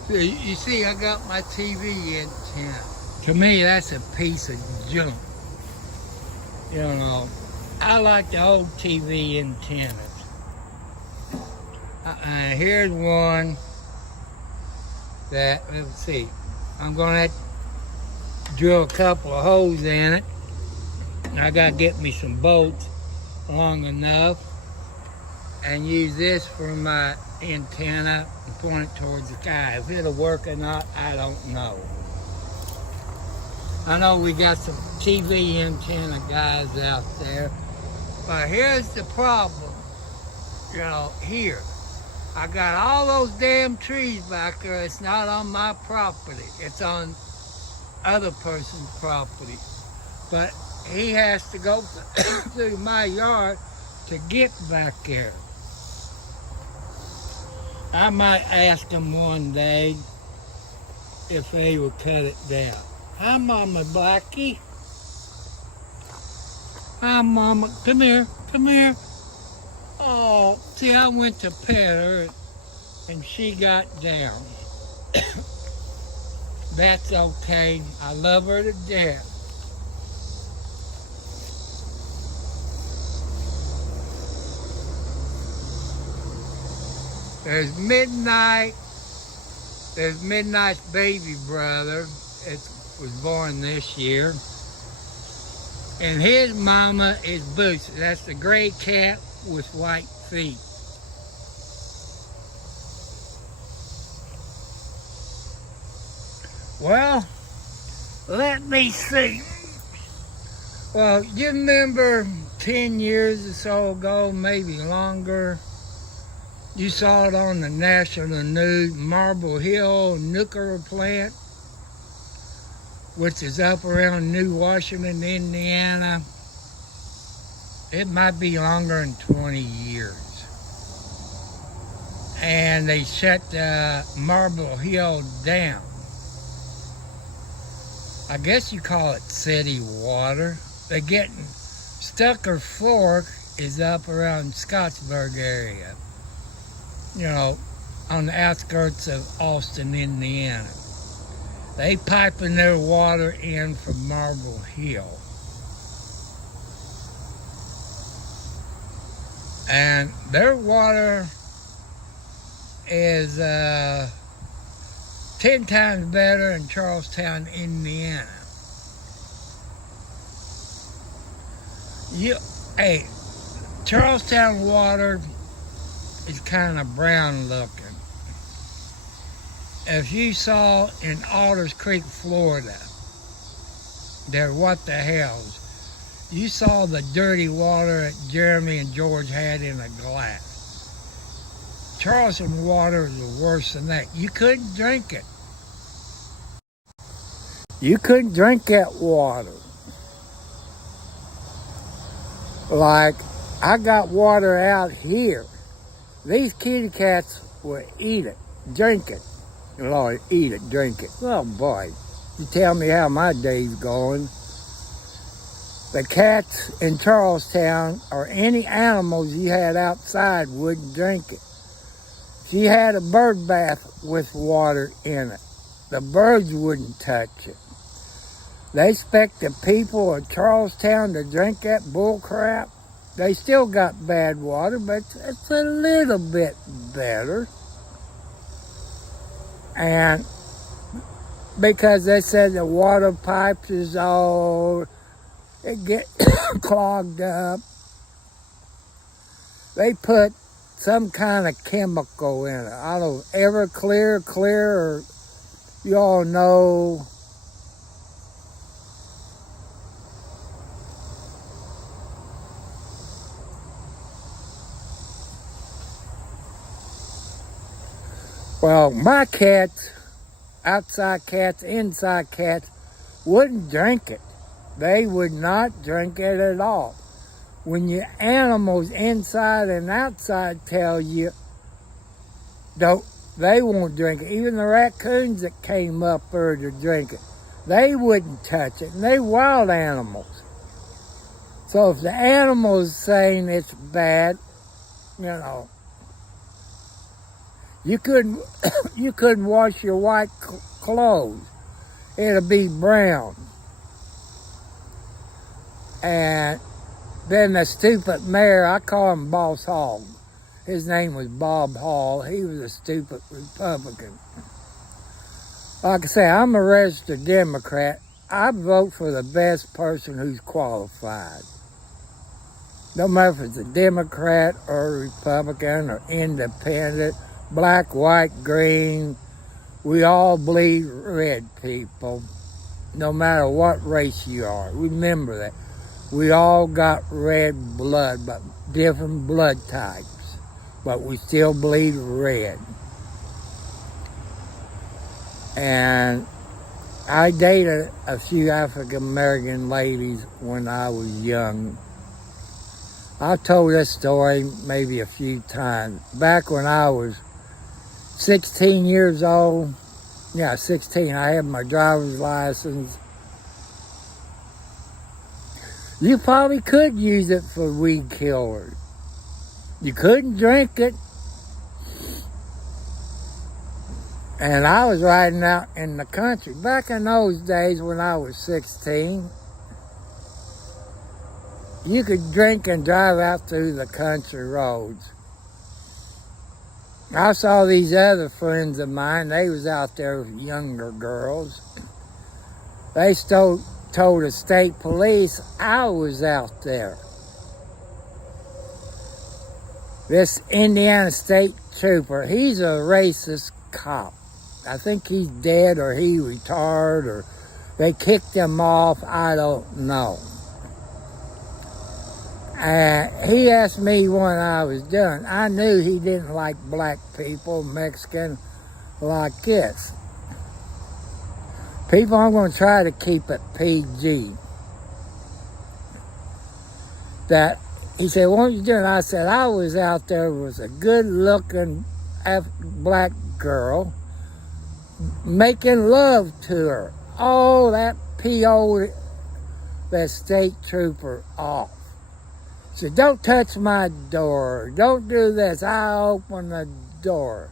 So you see, I got my TV antenna. To me, that's a piece of junk. You know, I like the old TV antennas. Here's one that, let's see, I'm going to have to drill a couple of holes in it. I got to get me some bolts long enough and use this for my antenna and point it towards the sky. If it'll work or not, I don't know. I know we got some TV antenna guys out there, but here's the problem. You know, here, I got all those damn trees back there. It's not on my property. It's on other person's property. But he has to go through my yard to get back there. I might ask him one day if they would cut it down. Hi, Mama Blackie. Hi, Mama. Come here. Come here. Oh, see, I went to pet her and she got down. That's okay. I love her to death. There's Midnight. There's Midnight's baby brother. It was born this year. And his mama is Boots. That's the gray cat with white feet. Well, let me see. Well, you remember 10 years or so ago, maybe longer, you saw it on the national news, Marble Hill nuclear plant, which is up around New Washington, Indiana. It might be longer than 20 years. And they shut Marble Hill down. I guess you call it city water. They're getting Stucker Fork is up around Scottsburg area. You know, on the outskirts of Austin, Indiana. They piping their water in from Marble Hill. And their water is 10 times better in Charlestown, Indiana. Hey, Charlestown water is kind of brown looking. If you saw in Alders Creek, Florida, there, what the hell's, you saw the dirty water that Jeremy and George had in a glass. Charleston water is worse than that. You couldn't drink it. You couldn't drink that water. Like, I got water out here. These kitty cats will eat it, drink it. Lord, eat it, drink it. Oh boy, you tell me how my day's going. The cats in Charlestown or any animals you had outside wouldn't drink it. If you had a bird bath with water in it, the birds wouldn't touch it. They expect the people of Charlestown to drink that bull crap. They still got bad water, but it's a little bit better. And because they said the water pipes is all, it get clogged up. They put some kind of chemical in it. I don't know, Everclear, or you all know. Well, my cats, outside cats, inside cats, wouldn't drink it. They would not drink it at all. When your animals inside and outside tell you, they won't drink it. Even the raccoons that came up there to drink it, they wouldn't touch it. And they wild animals. So if the animal's saying it's bad, you know, You couldn't you couldn't wash your white clothes. It'll be brown. And then the stupid mayor, I call him Boss Hogg. His name was Bob Hall. He was a stupid Republican. Like I say, I'm a registered Democrat. I vote for the best person who's qualified. No matter if it's a Democrat or a Republican or independent, black, white, green, we all bleed red, people, no matter what race you are. Remember that. We all got red blood, but different blood types, but we still bleed red. And I dated a few African-American ladies when I was young. I've told this story maybe a few times. Back when I was 16 years old, 16, I had my driver's license. You probably could use it for weed killers. You couldn't drink it. And I was riding out in the country. Back in those days when I was 16, you could drink and drive out through the country roads. I saw these other friends of mine, they was out there with younger girls. They told the state police I was out there. This Indiana state trooper, he's a racist cop. I think he's dead or he retired or they kicked him off, I don't know. And he asked me what I was doing. I knew he didn't like black people, Mexican, like this. People, I'm going to try to keep it PG. That he said, what are you doing? I said, I was out there with a good-looking black girl making love to her. Oh, that PO'd that state trooper off. So don't touch my door. Don't do this. I'll open the door.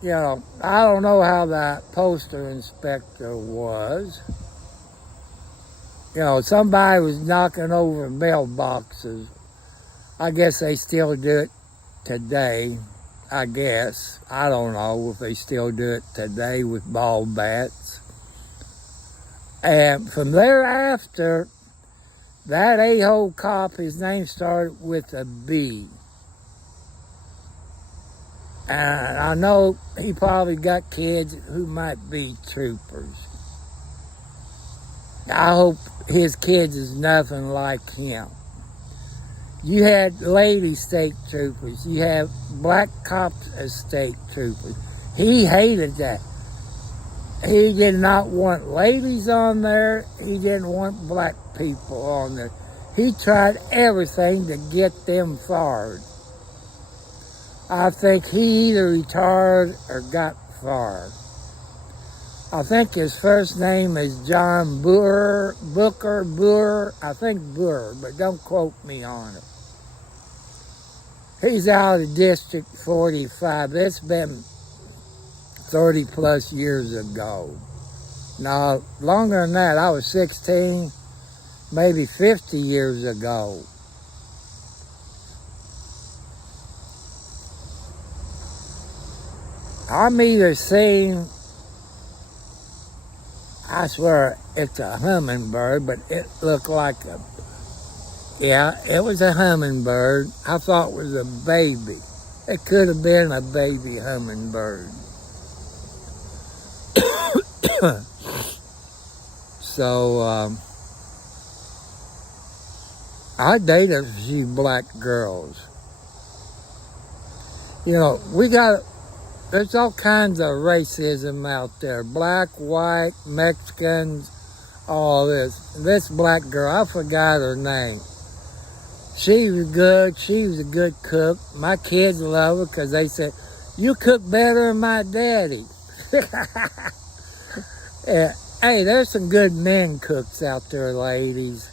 You know, I don't know how that postal inspector was. You know, somebody was knocking over mailboxes. I guess they still do it today. I guess. I don't know if they still do it today with ball bats. And from thereafter, that a-hole cop, his name started with a B. And I know he probably got kids who might be troopers. I hope his kids is nothing like him. You had lady state troopers. You have black cops as state troopers. He hated that. He did not want ladies on there. He didn't want black people on there. He tried everything to get them fired. I think he either retired or got fired. I think his first name is John Boer, I think Boer, but don't quote me on it. He's out of District 45. It's been 30 plus years ago. Now, longer than that, I was 16, maybe 50 years ago. I'm either seeing, I swear it's a hummingbird, but it looked like it was a hummingbird. I thought it was a baby. It could have been a baby hummingbird. So, I dated a few black girls. You know, there's all kinds of racism out there. Black, white, Mexicans, all this. This black girl, I forgot her name. She was good. She was a good cook. My kids love her because they said, you cook better than my daddy. Yeah. Hey, there's some good men cooks out there, ladies.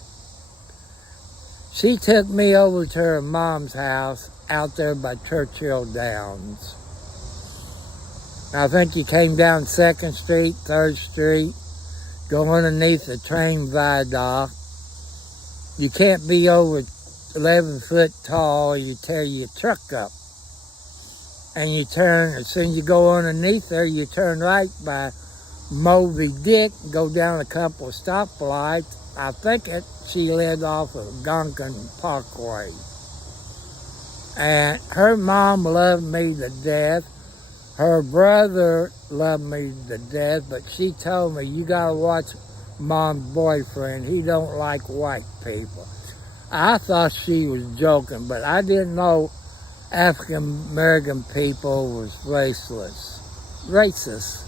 She took me over to her mom's house out there by Churchill Downs. I think you came down 2nd Street, 3rd Street, go underneath the train viaduct. You can't be over 11 foot tall or you tear your truck up. And you turn, as soon as you go underneath there, you turn right by Moby Dick, go down a couple of stoplights. I think she lived off of Gonkin Parkway. And her mom loved me to death. Her brother loved me to death, but she told me, you gotta watch Mom's boyfriend. He don't like white people. I thought she was joking, but I didn't know African American people was racist.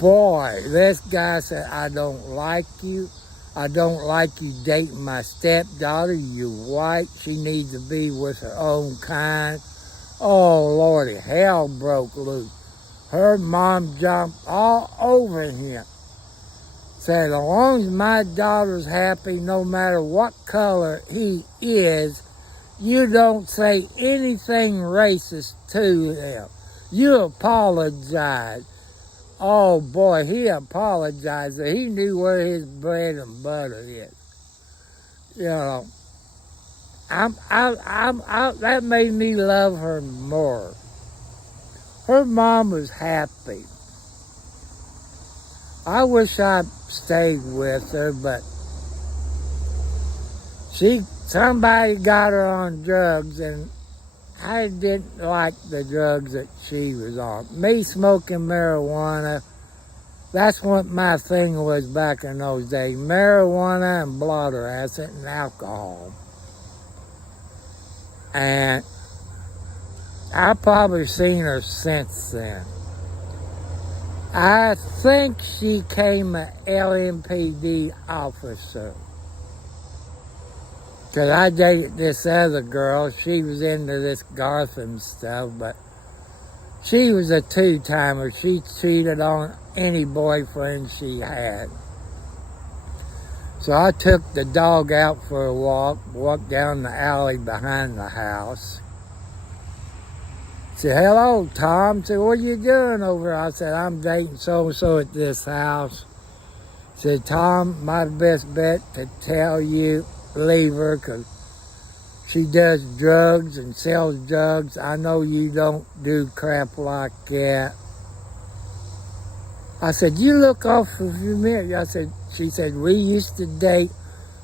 Boy, this guy said, I don't like you. I don't like you dating my stepdaughter. You white. She needs to be with her own kind. Oh, Lordy, hell broke loose. Her mom jumped all over him. Said, as long as my daughter's happy, no matter what color he is, you don't say anything racist to him. You apologize. Oh boy, he apologized. He knew where his bread and butter is. You know, that made me love her more. Her mom was happy. I wish I stayed with her, but somebody got her on drugs, and I didn't like the drugs that she was on. Me smoking marijuana, that's what my thing was back in those days. Marijuana and blotter acid and alcohol. And I've probably seen her since then. I think she came an LMPD officer. Because I dated this other girl. She was into this Gotham stuff, but she was a two-timer. She cheated on any boyfriend she had. So I took the dog out for a walked down the alley behind the house. Said, hello, Tom. Said, what are you doing over here? I said, I'm dating so-and-so at this house. Said, Tom, my best bet to tell you, leave her, because she does drugs and sells drugs. I know you don't do crap like that. I said, you look off for a few minutes. She said, we used to date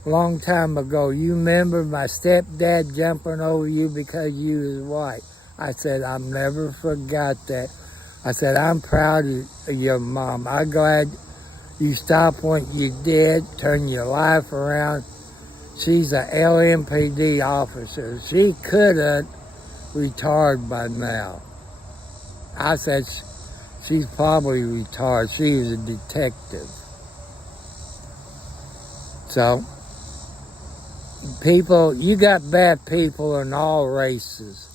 a long time ago. You remember my stepdad jumping over you because you was white? I said, I'll never forgot that. I said, I'm proud of your mom. I'm glad you stopped what you did, turned your life around. She's a LMPD officer. She could have retired by now. I said, she's probably retired. She was a detective. So, people, you got bad people in all races.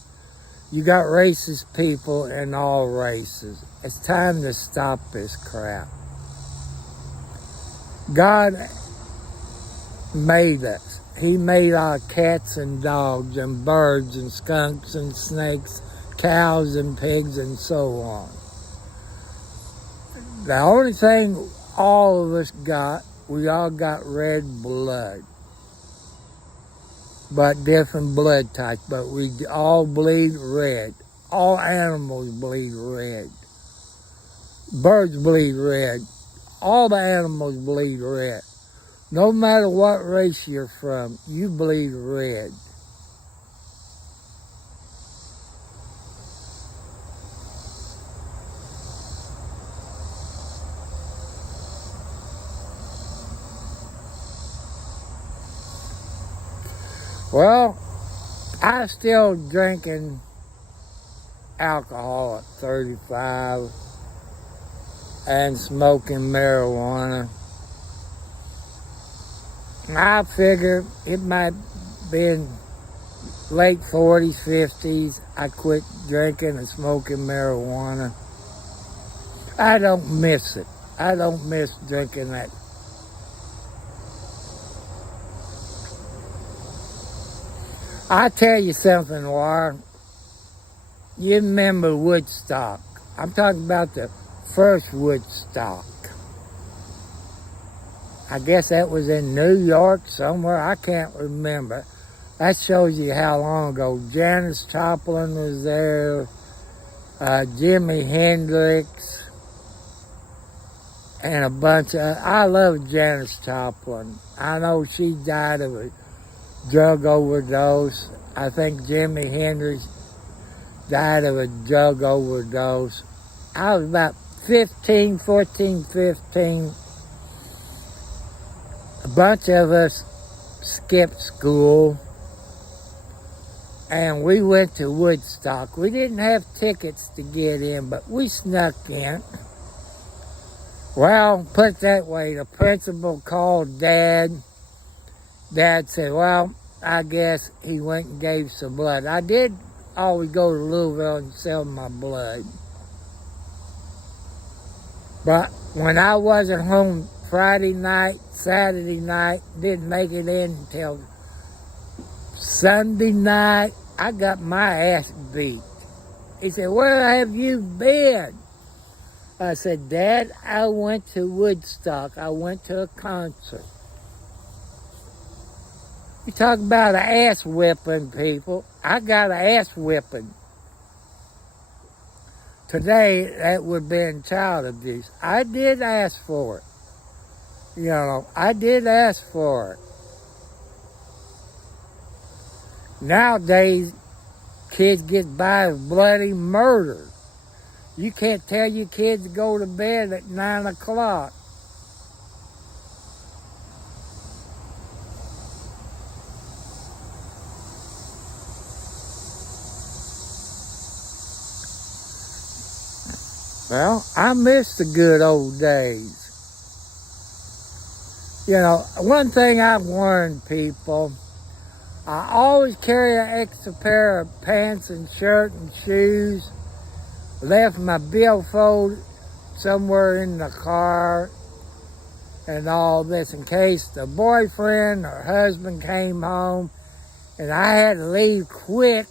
You got racist people in all races. It's time to stop this crap. God made us. He made our cats and dogs and birds and skunks and snakes, cows and pigs and so on. The only thing all of us got, we all got red blood. But different blood types, but we all bleed red. All animals bleed red. Birds bleed red. All the animals bleed red. No matter what race you're from, you bleed red. Well, I'm still drinking alcohol at 35 and smoking marijuana. I figure it might be in late 40s, 50s, I quit drinking and smoking marijuana. I don't miss it. I don't miss drinking that. I tell you something, Warren. You remember Woodstock. I'm talking about the first Woodstock. I guess that was in New York somewhere. I can't remember. That shows you how long ago. Janis Joplin was there, Jimi Hendrix, and a bunch of... I love Janis Joplin. I know she died of a drug overdose. I think Jimi Hendrix died of a drug overdose. I was about 15. A bunch of us skipped school, and we went to Woodstock. We didn't have tickets to get in, but we snuck in. Well, put it that way, the principal called Dad. Dad said, well, I guess he went and gave some blood. I did always go to Louisville and sell my blood. But when I wasn't home Friday night, Saturday night, didn't make it in until Sunday night, I got my ass beat. He said, where have you been? I said, Dad, I went to Woodstock. I went to a concert. You talk about an ass whipping, people. I got an ass whipping. Today, that would have been child abuse. I did ask for it. You know, I did ask for it. Nowadays, kids get by with bloody murder. You can't tell your kids to go to bed at 9 o'clock. Well, I miss the good old days. You know, one thing I've learned, people, I always carry an extra pair of pants and shirt and shoes. Left my billfold somewhere in the car and all this in case the boyfriend or husband came home and I had to leave quick.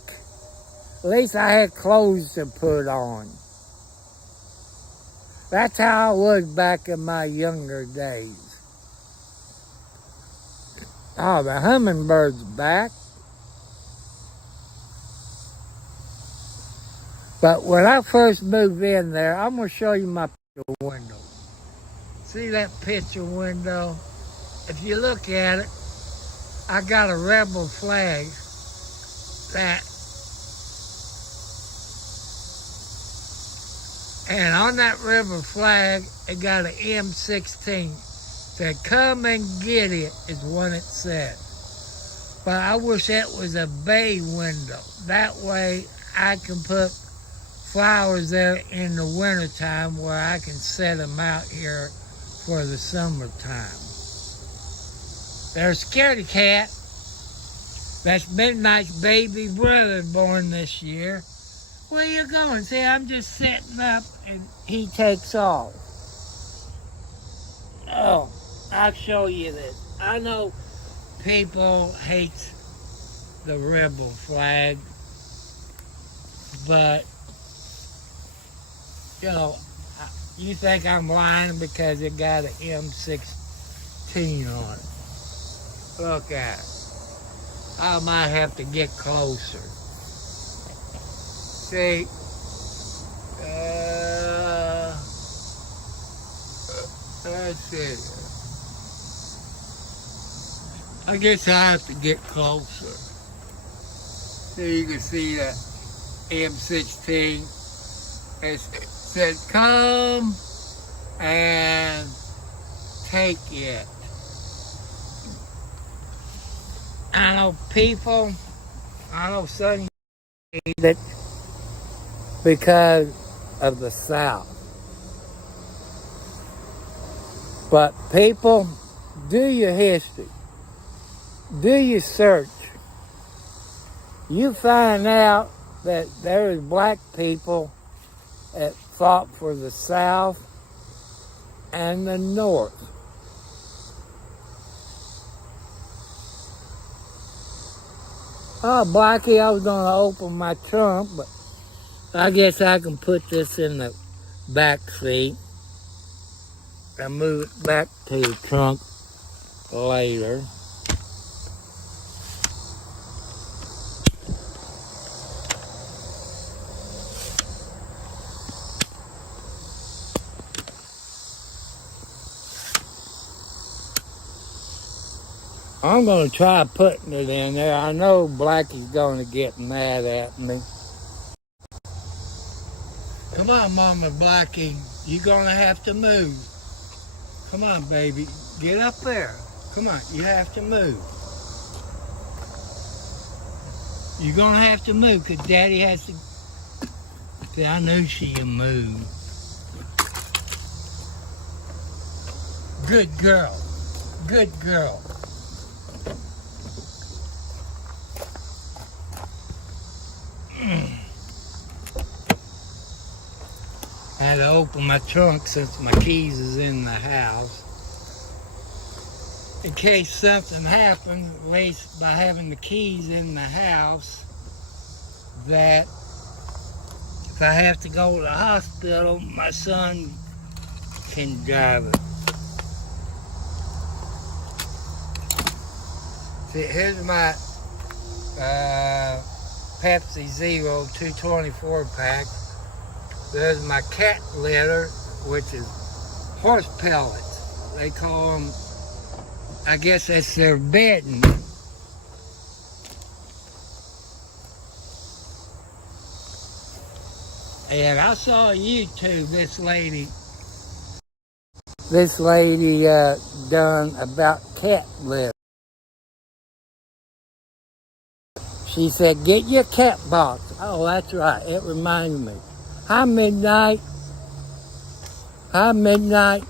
At least I had clothes to put on. That's how I was back in my younger days. Oh, the hummingbird's back. But when I first moved in there, I'm going to show you my picture window. See that picture window? If you look at it, I got a rebel flag that... And on that rebel flag, it got an M16. Said, come and get it, is what it said. But I wish that was a bay window. That way I can put flowers there in the wintertime where I can set them out here for the summertime. There's Scaredy Cat. That's Midnight's baby brother born this year. Where you going? See, I'm just setting up and he takes off. Oh, I'll show you this. I know people hate the rebel flag, but, you know, you think I'm lying because it got an M16 on it. Look at it. I might have to get closer. See, that's it. I guess I have to get closer. So you can see that M16. It said, come and take it. I know people, I know some need it because of the South. But people, do your history. Do your search. You find out that there is black people that fought for the South and the North. Oh, Blackie, I was going to open my trunk, but I guess I can put this in the back seat and move it back to the trunk later. I'm going to try putting it in there. I know Blackie's going to get mad at me. Come on, Mama Blackie. You're going to have to move. Come on, baby. Get up there. Come on. You have to move. You're going to have to move because Daddy has to... See, I knew she'd move. Good girl. Good girl. I had to open my trunk since my keys is in the house. In case something happened, at least by having the keys in the house, that if I have to go to the hospital, my son can drive it. See, here's my Pepsi Zero 224 pack. There's my cat litter, which is horse pellets. They call them, I guess that's their bedding. And I saw YouTube, this lady done about cat litter. She said, get your cat box. Oh, that's right, it reminded me. Hi, Midnight. Hi, Midnight.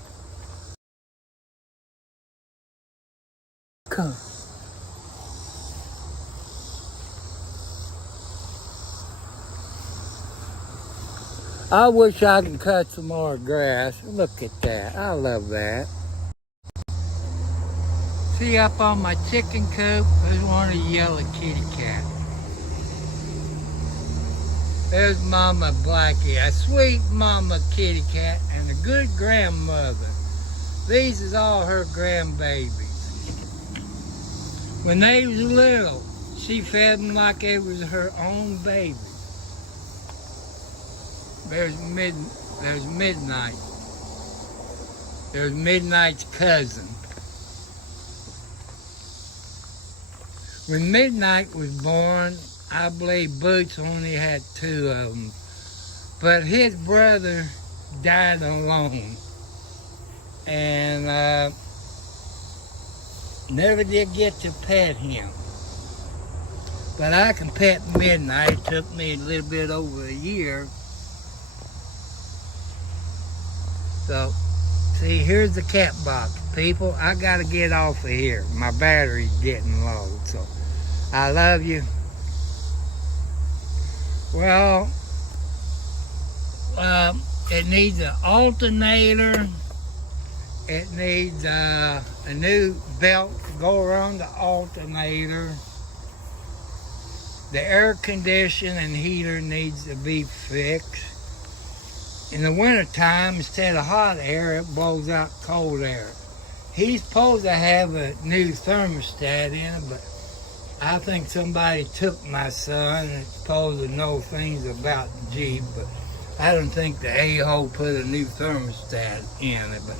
Come. I wish I could cut some more grass. Look at that. I love that. See, up on my chicken coop, there's one of the yellow kitty cats. There's Mama Blackie, a sweet Mama kitty cat and a good grandmother. These is all her grandbabies. When they was little, she fed them like it was her own baby. There's Midnight. There's Midnight's cousin. When Midnight was born, I believe Boots only had 2 of them. But his brother died alone. And never did get to pet him. But I can pet Midnight. It took me a little bit over a year. So, see, here's the cat box, people. I gotta get off of here. My battery's getting low, so I love you. Well, it needs an alternator. It needs a new belt to go around the alternator. The air conditioner and heater needs to be fixed. In the wintertime, instead of hot air, it blows out cold air. He's supposed to have a new thermostat in it, but I think somebody took my son and is supposed to know things about the Jeep, but I don't think the a-hole put a new thermostat in it. But,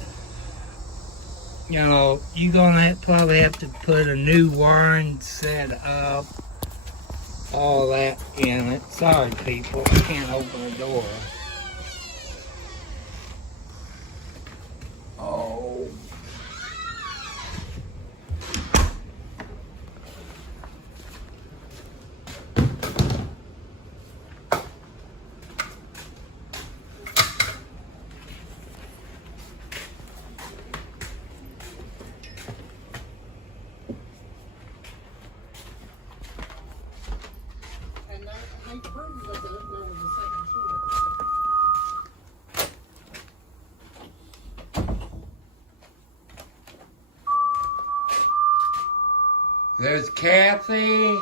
you know, you're going to probably have to put a new wiring set up, all that in it. Sorry, people, I can't open the door. Oh. And they proved that there was a second short. There's Kathy,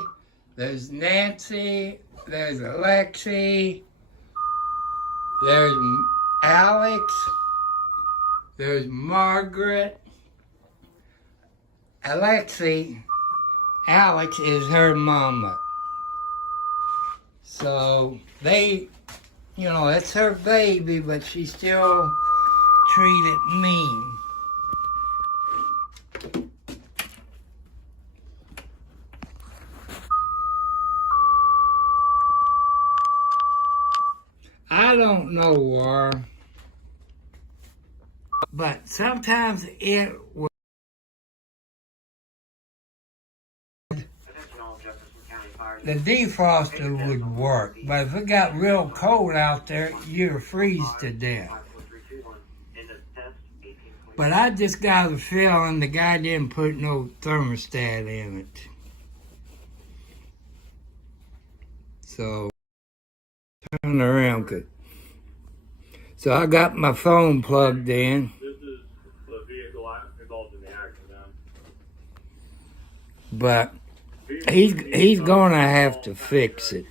there's Nancy, there's Alexi, There's Alex. There's Margaret. Alex is her mama. So they, it's her baby, but she still treated mean. I don't know why, but sometimes it would. The defroster would work, but if it got real cold out there, you'd freeze to death. But I just got a feeling the guy didn't put no thermostat in it. So, turn around, good. So I got my phone plugged in. This is the vehicle involved in the accident. But he's gonna have to fix it.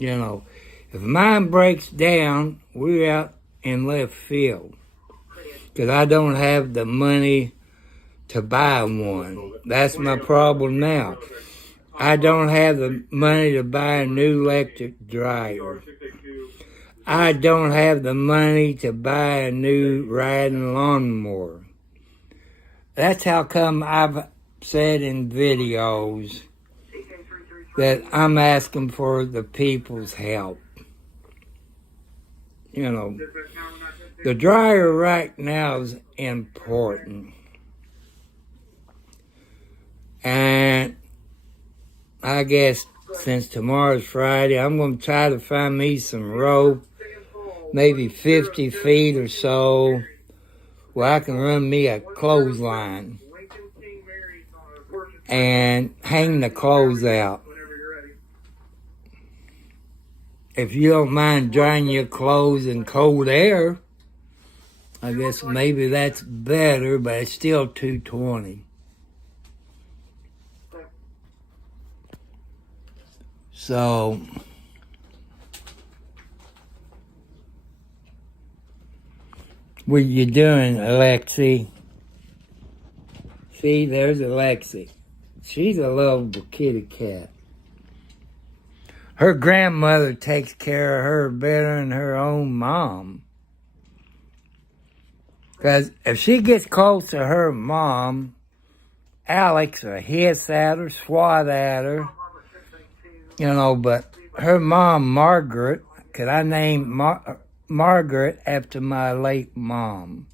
If mine breaks down, we're out in left field. Because I don't have the money to buy one. That's my problem now. I don't have the money to buy a new electric dryer. I don't have the money to buy a new riding lawnmower. That's how come I've said in videos that I'm asking for the people's help. The dryer right now is important. And I guess since tomorrow's Friday, I'm going to try to find me some rope, maybe 50 feet or so, where I can run me a clothesline and hang the clothes out. If you don't mind drying your clothes in cold air, I guess maybe that's better, but it's still $220. So, what you doing, Alexi? See, there's Alexi. She's a lovable kitty cat. Her grandmother takes care of her better than her own mom. Because if she gets close to her mom, Alex will hiss at her, swat at her. But her mom, Margaret, because I named Margaret after my late mom.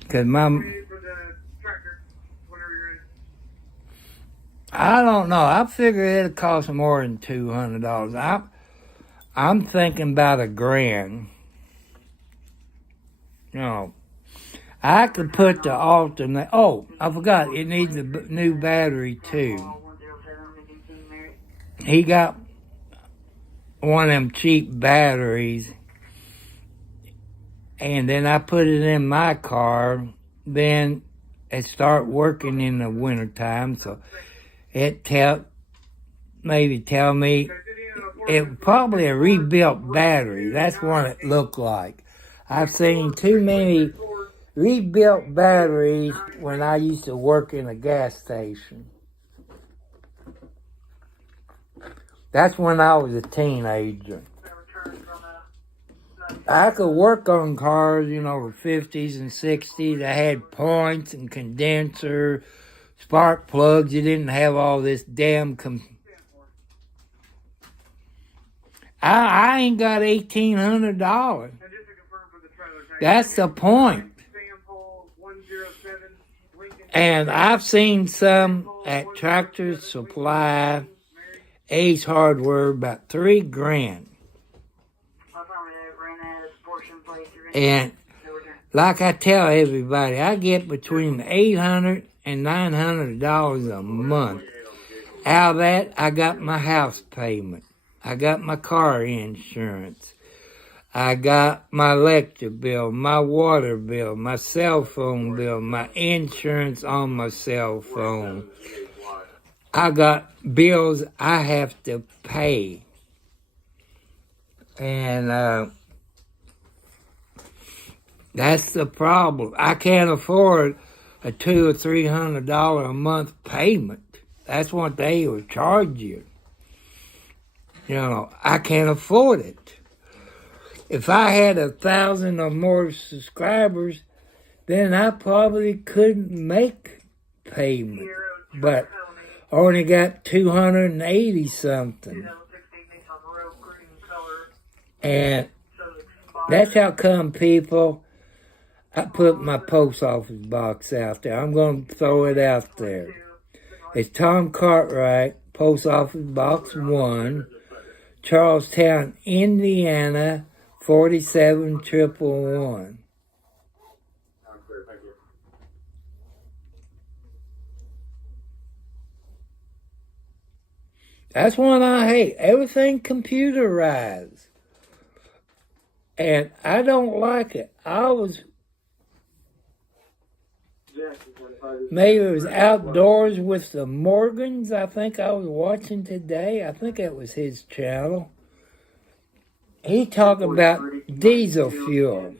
Because I don't know. I figure it'll cost more than $200. I'm thinking about $1,000. I could put the alternate. Oh, I forgot. It needs a new battery too. He got one of them cheap batteries, and then I put it in my car. Then it start working in the wintertime, so it maybe tell me it probably a rebuilt battery. That's what it looked like. I've seen too many rebuilt batteries when I used to work in a gas station. That's when I was a teenager. I could work on cars, the 50s and 60s. I had points and condenser, spark plugs. You didn't have all this damn I ain't got $1,800. That's the point. And I've seen some at Tractor Supply, Ace Hardware, about $3,000. And like I tell everybody, I get between $800 and $900 a month. Out of that, I got my house payment. I got my car insurance. I got my electric bill, my water bill, my cell phone bill, my insurance on my cell phone. I got bills I have to pay. And that's the problem. I can't afford a $200 or $300 a month payment. That's what they will charge you. You know, I can't afford it. If I had 1,000 or more subscribers, then I probably couldn't make payment. But I only got 280 something. And that's how come, people, I put my post office box out there. I'm going to throw it out there. It's Tom Cartwright, Post Office Box 1, Charlestown, Indiana, 47111. That's one I hate. Everything computerized. And I don't like it. Maybe it was Outdoors with the Morgans, I think I was watching today. I think that was his channel. He talked about diesel fuel.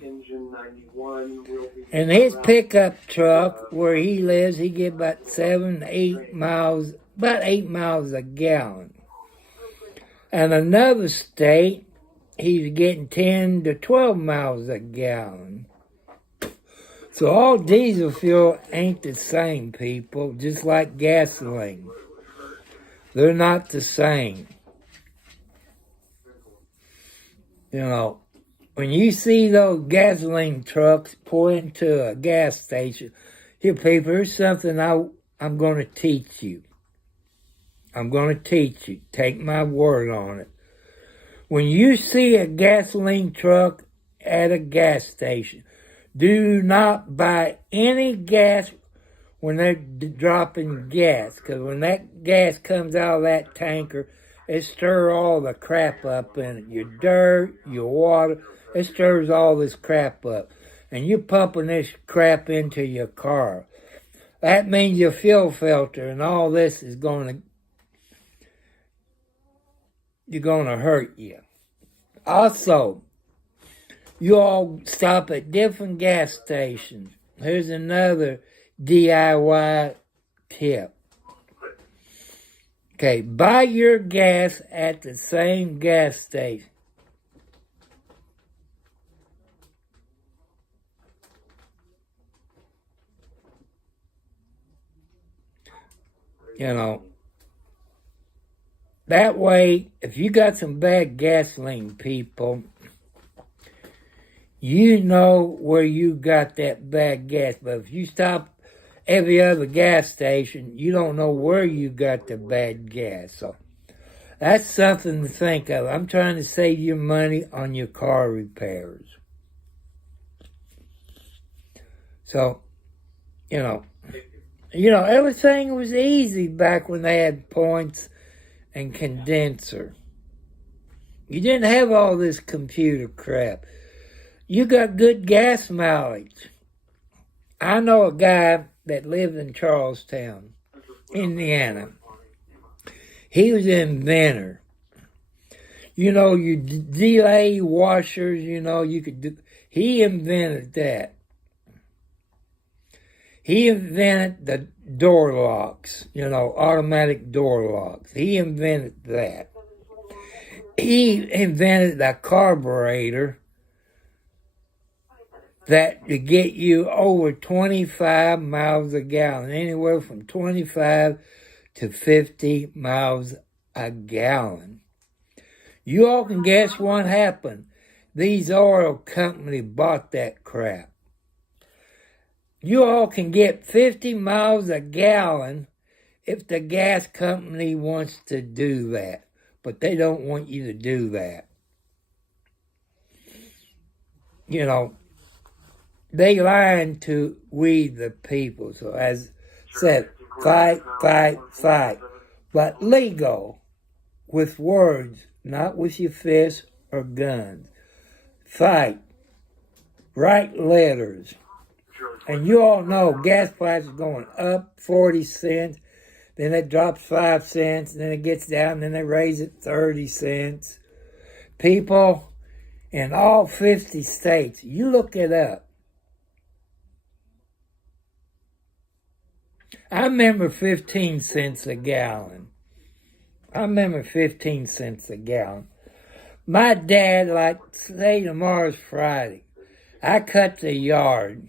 And his pickup truck, where he lives, he get about 8 miles, about 8 miles a gallon. And another state, he's getting 10 to 12 miles a gallon. So all diesel fuel ain't the same, people, just like gasoline. They're not the same. You know, when you see those gasoline trucks pull into a gas station, here, people, here's something I'm going to teach you. I'm going to teach you. Take my word on it. When you see a gasoline truck at a gas station, do not buy any gas when they're dropping gas, because when that gas comes out of that tanker, it stirs all the crap up in it. Your dirt, your water, it stirs all this crap up. And you're pumping this crap into your car. That means your fuel filter and all this is going to hurt you. Also, you all stop at different gas stations. Here's another DIY tip. Okay, buy your gas at the same gas station. You know, that way, if you got some bad gasoline, people, you know where you got that bad gas. But if you stop every other gas station, you don't know where you got the bad gas. So that's something to think of. I'm trying to save you money on your car repairs. So, you know, everything was easy back when they had points and condenser. You didn't have all this computer crap. You got good gas mileage. I know a guy that lived in Charlestown, Indiana. He was an inventor. You know, you delay washers, you could do. He invented that. He invented the door locks, automatic door locks. He invented that. He invented the carburetor that to get you over 25 miles a gallon, anywhere from 25 to 50 miles a gallon. You all can guess what happened. These oil companies bought that crap. You all can get 50 miles a gallon if the gas company wants to do that. But they don't want you to do that. They lying to we the people. So as said, fight, fight, fight. But legal, with words, not with your fists or guns. Fight. Write letters. And you all know gas prices going up 40 cents, then it drops 5 cents, then it gets down, then they raise it 30 cents. People, in all 50 states. You look it up. I remember 15 cents a gallon. My dad, like, say tomorrow's Friday, I cut the yard.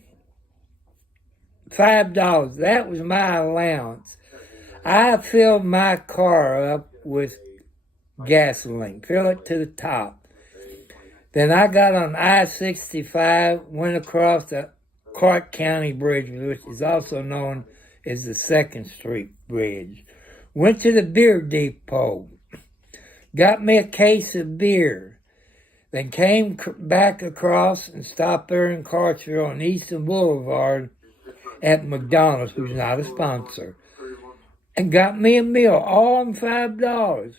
$5, that was my allowance. I filled my car up with gasoline, fill it to the top. Then I got on I-65, went across the Clark County Bridge, which is also known as the 2nd Street Bridge. Went to the beer depot, got me a case of beer, then came back across and stopped there in Clarksville on Eastern Boulevard at McDonald's, who's not a sponsor, and got me a meal, all on $5.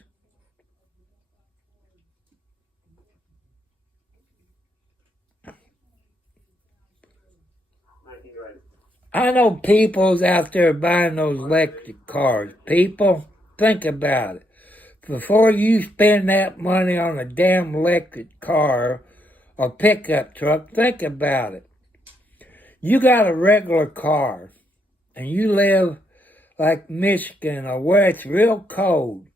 I know people's out there buying those electric cars. People, think about it. Before you spend that money on a damn electric car or pickup truck, think about it. You got a regular car and you live like Michigan or where it's real cold.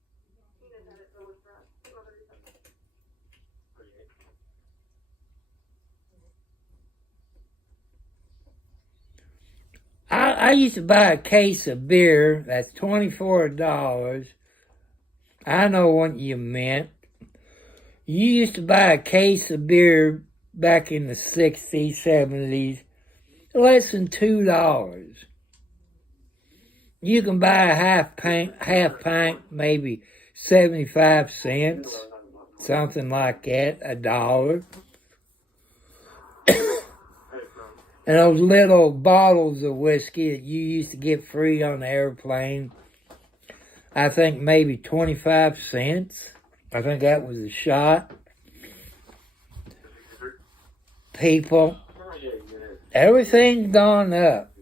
I used to buy a case of beer that's $24. I know what you meant. You used to buy a case of beer back in the 60s, 70s, less than $2. You can buy a half pint, maybe 75 cents, something like that, $1. And those little bottles of whiskey that you used to get free on the airplane, I think maybe 25 cents. I think that was a shot. People, everything's gone up.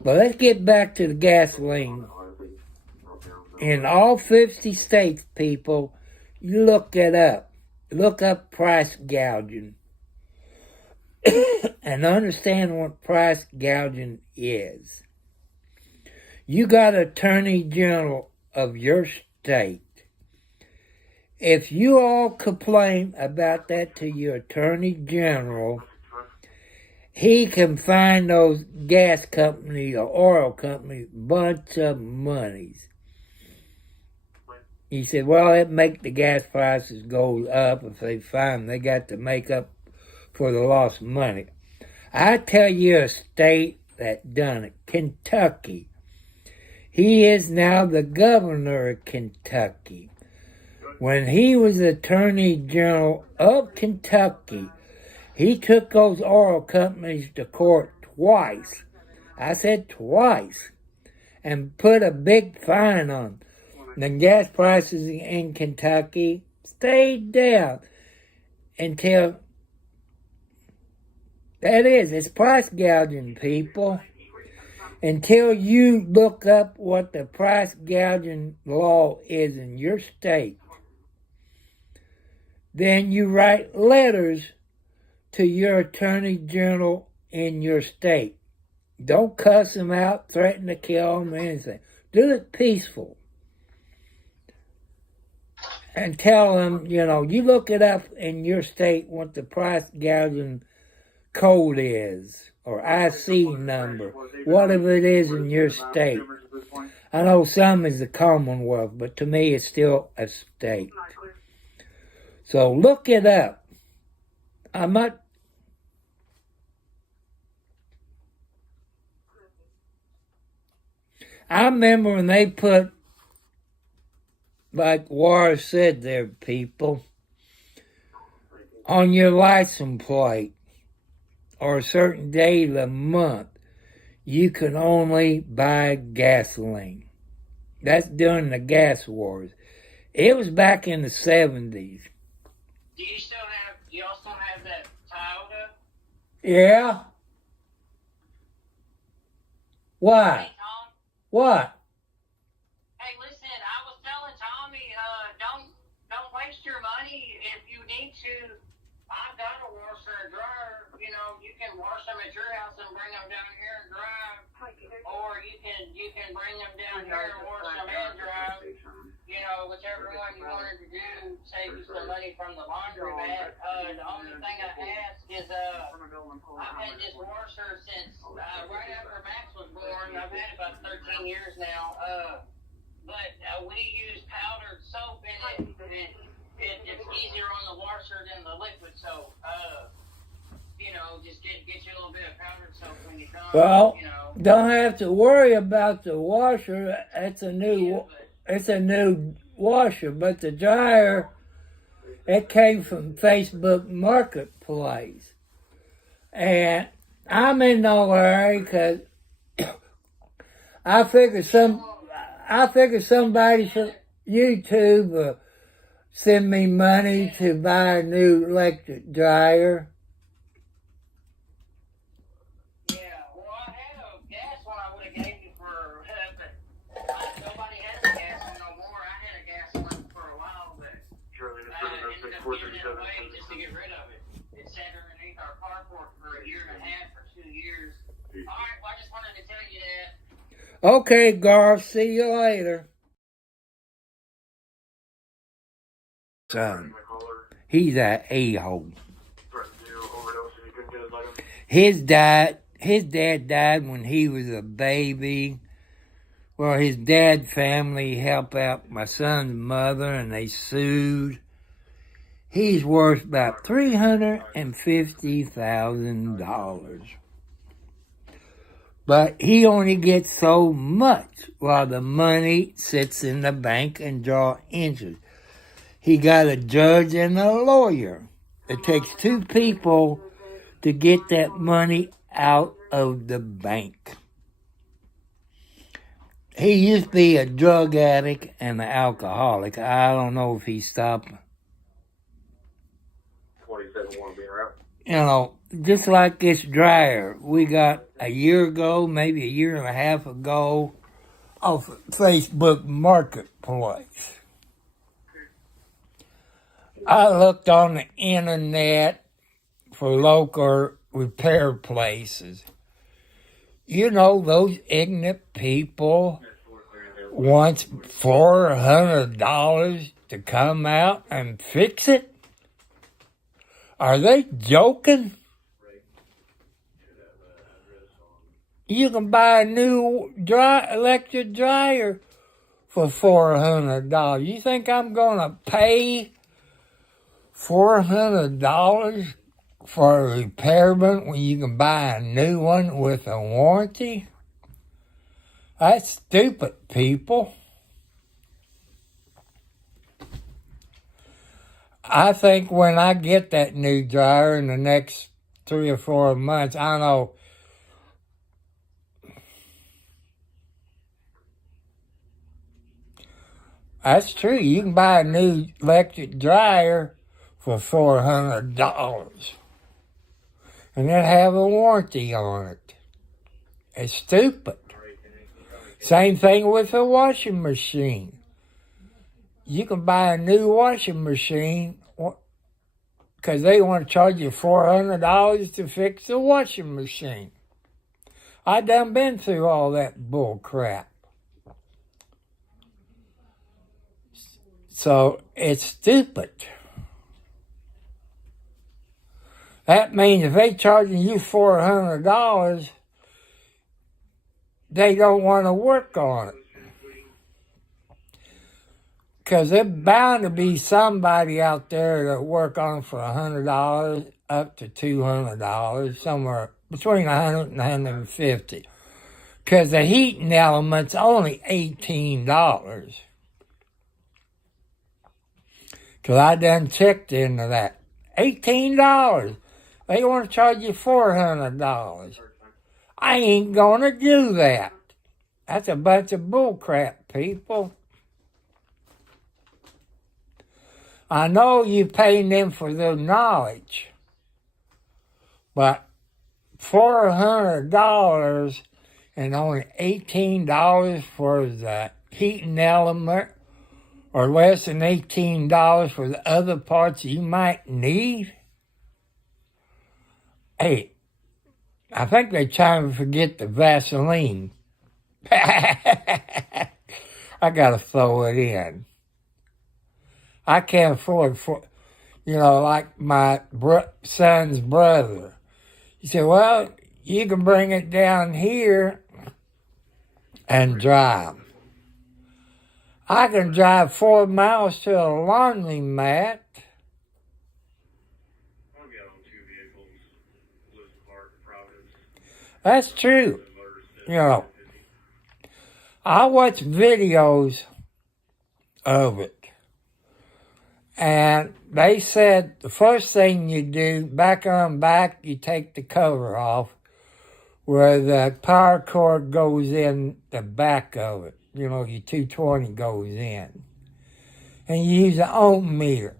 But let's get back to the gasoline. In all 50 states, people, you look it up. Look up price gouging. And understand what price gouging is. You got Attorney General of your state. If you all complain about that to your Attorney General, he can find those gas companies or oil companies a bunch of monies. He said, well, it make the gas prices go up if they find they got to make up for the lost money. I tell you a state that done it, Kentucky. He is now the governor of Kentucky. When he was Attorney General of Kentucky, he took those oil companies to court twice. I said twice. And put a big fine on them. The gas prices in Kentucky stayed down until... That is, it's price gouging, people. Until you look up what the price gouging law is in your state, then you write letters to your Attorney General in your state. Don't cuss them out, threaten to kill them, or anything. Do it peaceful. And tell them, you look it up in your state what the price gouging code is, or IC number, whatever it is in your state. I know some is the Commonwealth, but to me it's still a state. So look it up. I remember when they put, like War said there, people, on your license plate, or a certain day of the month, you can only buy gasoline. That's during the gas wars. It was back in the 70s. Do you also have that Toyota? Yeah? Why? Hey, Tom? What? Hey, listen, I was telling Tommy, don't waste your money. If you need wash them at your house and bring them down here and dry, or you can bring them down here and wash them and dry. You know, whichever one you wanted to do, save you some money from the laundromat. The only thing I ask is, I've had this washer since right after Max was born. I've had it about 13 years now. But we use powdered soap in it, and it's easier on the washer than the liquid soap. You know, just get you a little bit of powdered soap when you come. Well, you know. don't have to worry about the washer. It's a new washer, but the dryer, it came from Facebook Marketplace. And I'm in no hurry because I figure somebody from YouTube will send me money to buy a new electric dryer. Yeah, well, I had a gas one I would have gave you for, but nobody has a gas one no more. I had a gas one for a while, but ended up giving it away just to get rid of it. It sat underneath our carport for a year and a half or 2 years. All right, well, I just wanted to tell you that. Okay, Garth, see you later. Son, he's an a-hole. His dad died when he was a baby. Well, his dad's family helped out my son's mother, and they sued. He's worth about $350,000. But he only gets so much while the money sits in the bank and draws interest. He got a judge and a lawyer. It takes 2 people to get that money out of the bank. He used to be a drug addict and an alcoholic. I don't know if he stopped. 27 want to be around. You know, just like this dryer, we got a year ago, maybe a year and a half ago, off Facebook Marketplace. I looked on the internet for local repair places. You know, those ignorant people want $400 to come out and fix it? Are they joking? You can buy a new electric dryer for $400. You think I'm going to pay $400 for a repairman when you can buy a new one with a warranty? That's stupid, people. I think when I get that new dryer in the next 3 or 4 months, I don't know, that's true. You can buy a new electric dryer for $400 and then have a warranty on it. It's stupid. Same thing with a washing machine. You can buy a new washing machine because they want to charge you $400 to fix the washing machine. I done been through all that bull crap. So it's stupid. That means if they charging you $400, they don't want to work on it. Because there's bound to be somebody out there that work on it for $100 up to $200, somewhere between $100 and $150. Because the heating element's only $18. Because I done checked into that. $18. They want to charge you $400. I ain't going to do that. That's a bunch of bullcrap, people. I know you paying them for their knowledge, but $400 and only $18 for the heating element, or less than $18 for the other parts you might need. Hey, I think they're trying to forget the Vaseline. I gotta throw it in. I can't afford like my son's brother. He said, well, you can bring it down here and drive. I can drive 4 miles to a laundromat. That's true. I watch videos of it. And they said the first thing you do, back on back, you take the cover off where the power cord goes in the back of it. Your 220 goes in. And you use an ohm meter.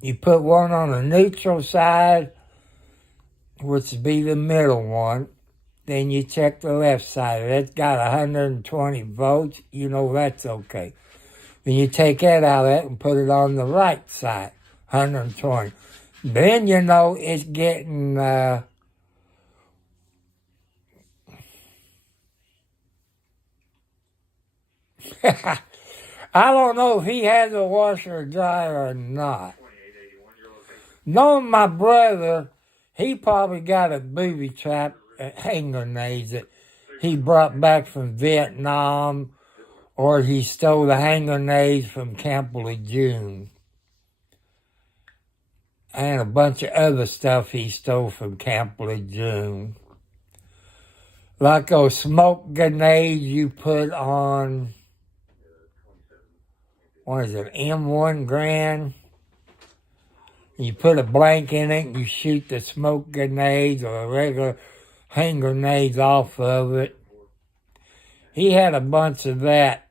You put one on the neutral side, which would be the middle one. Then you check the left side. That's got 120 volts. That's okay. Then you take that out of it and put it on the right side, 120. Then it's getting... I don't know if he has a washer or dryer or not. Knowing my brother, he probably got a booby trap hand grenades that he brought back from Vietnam, or he stole the hand grenades from Camp Lejeune. And a bunch of other stuff he stole from Camp Lejeune. Like those smoke grenades you put on, what is it, M1 Grand? You put a blank in it and you shoot the smoke grenades or regular hand grenades off of it. He had a bunch of that,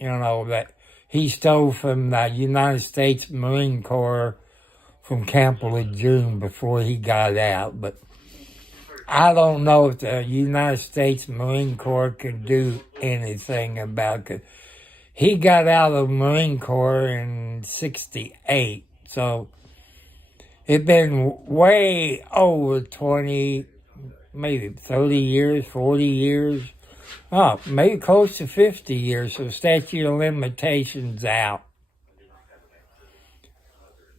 that he stole from the United States Marine Corps from Camp Lejeune before he got out. But I don't know if the United States Marine Corps could do anything about it. He got out of the Marine Corps in 1968, so it's been way over 20, maybe 30 years, 40 years. Oh, maybe close to 50 years, so statute of limitations out.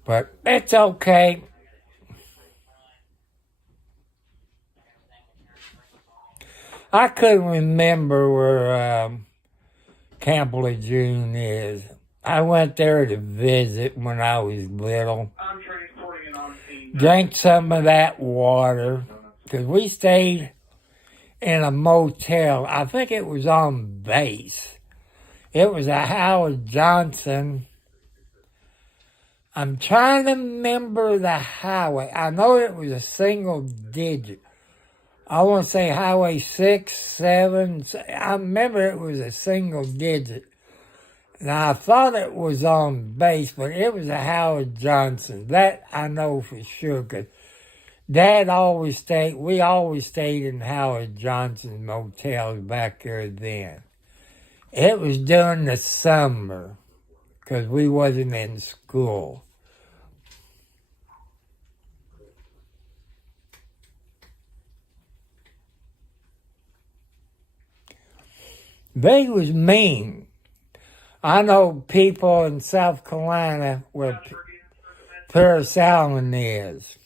But it's okay. I couldn't remember where Camp Lejeune is. I went there to visit when I was little. Drank some of that water, because we stayed in a motel. I think it was on base. It was a Howard Johnson. I'm trying to remember the highway. I know it was a single digit. I want to say Highway 6, 7. I remember it was a single digit. Now, I thought it was on base, but it was a Howard Johnson. That I know for sure, because we always stayed in Howard Johnson motels back there then. It was during the summer, because we wasn't in school. They was mean. I know people in South Carolina where Paris Allen is.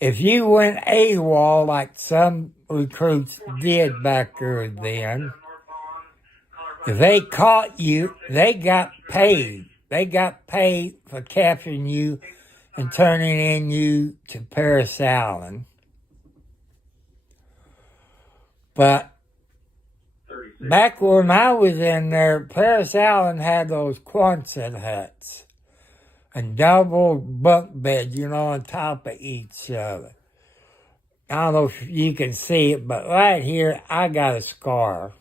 If you went AWOL like some recruits did back there then, if they caught you, they got paid. They got paid for capturing you and turning in you to Paris Allen. But back when I was in there, Paris Allen had those Quonset huts and double bunk beds, on top of each other. I don't know if you can see it, but right here, I got a scar.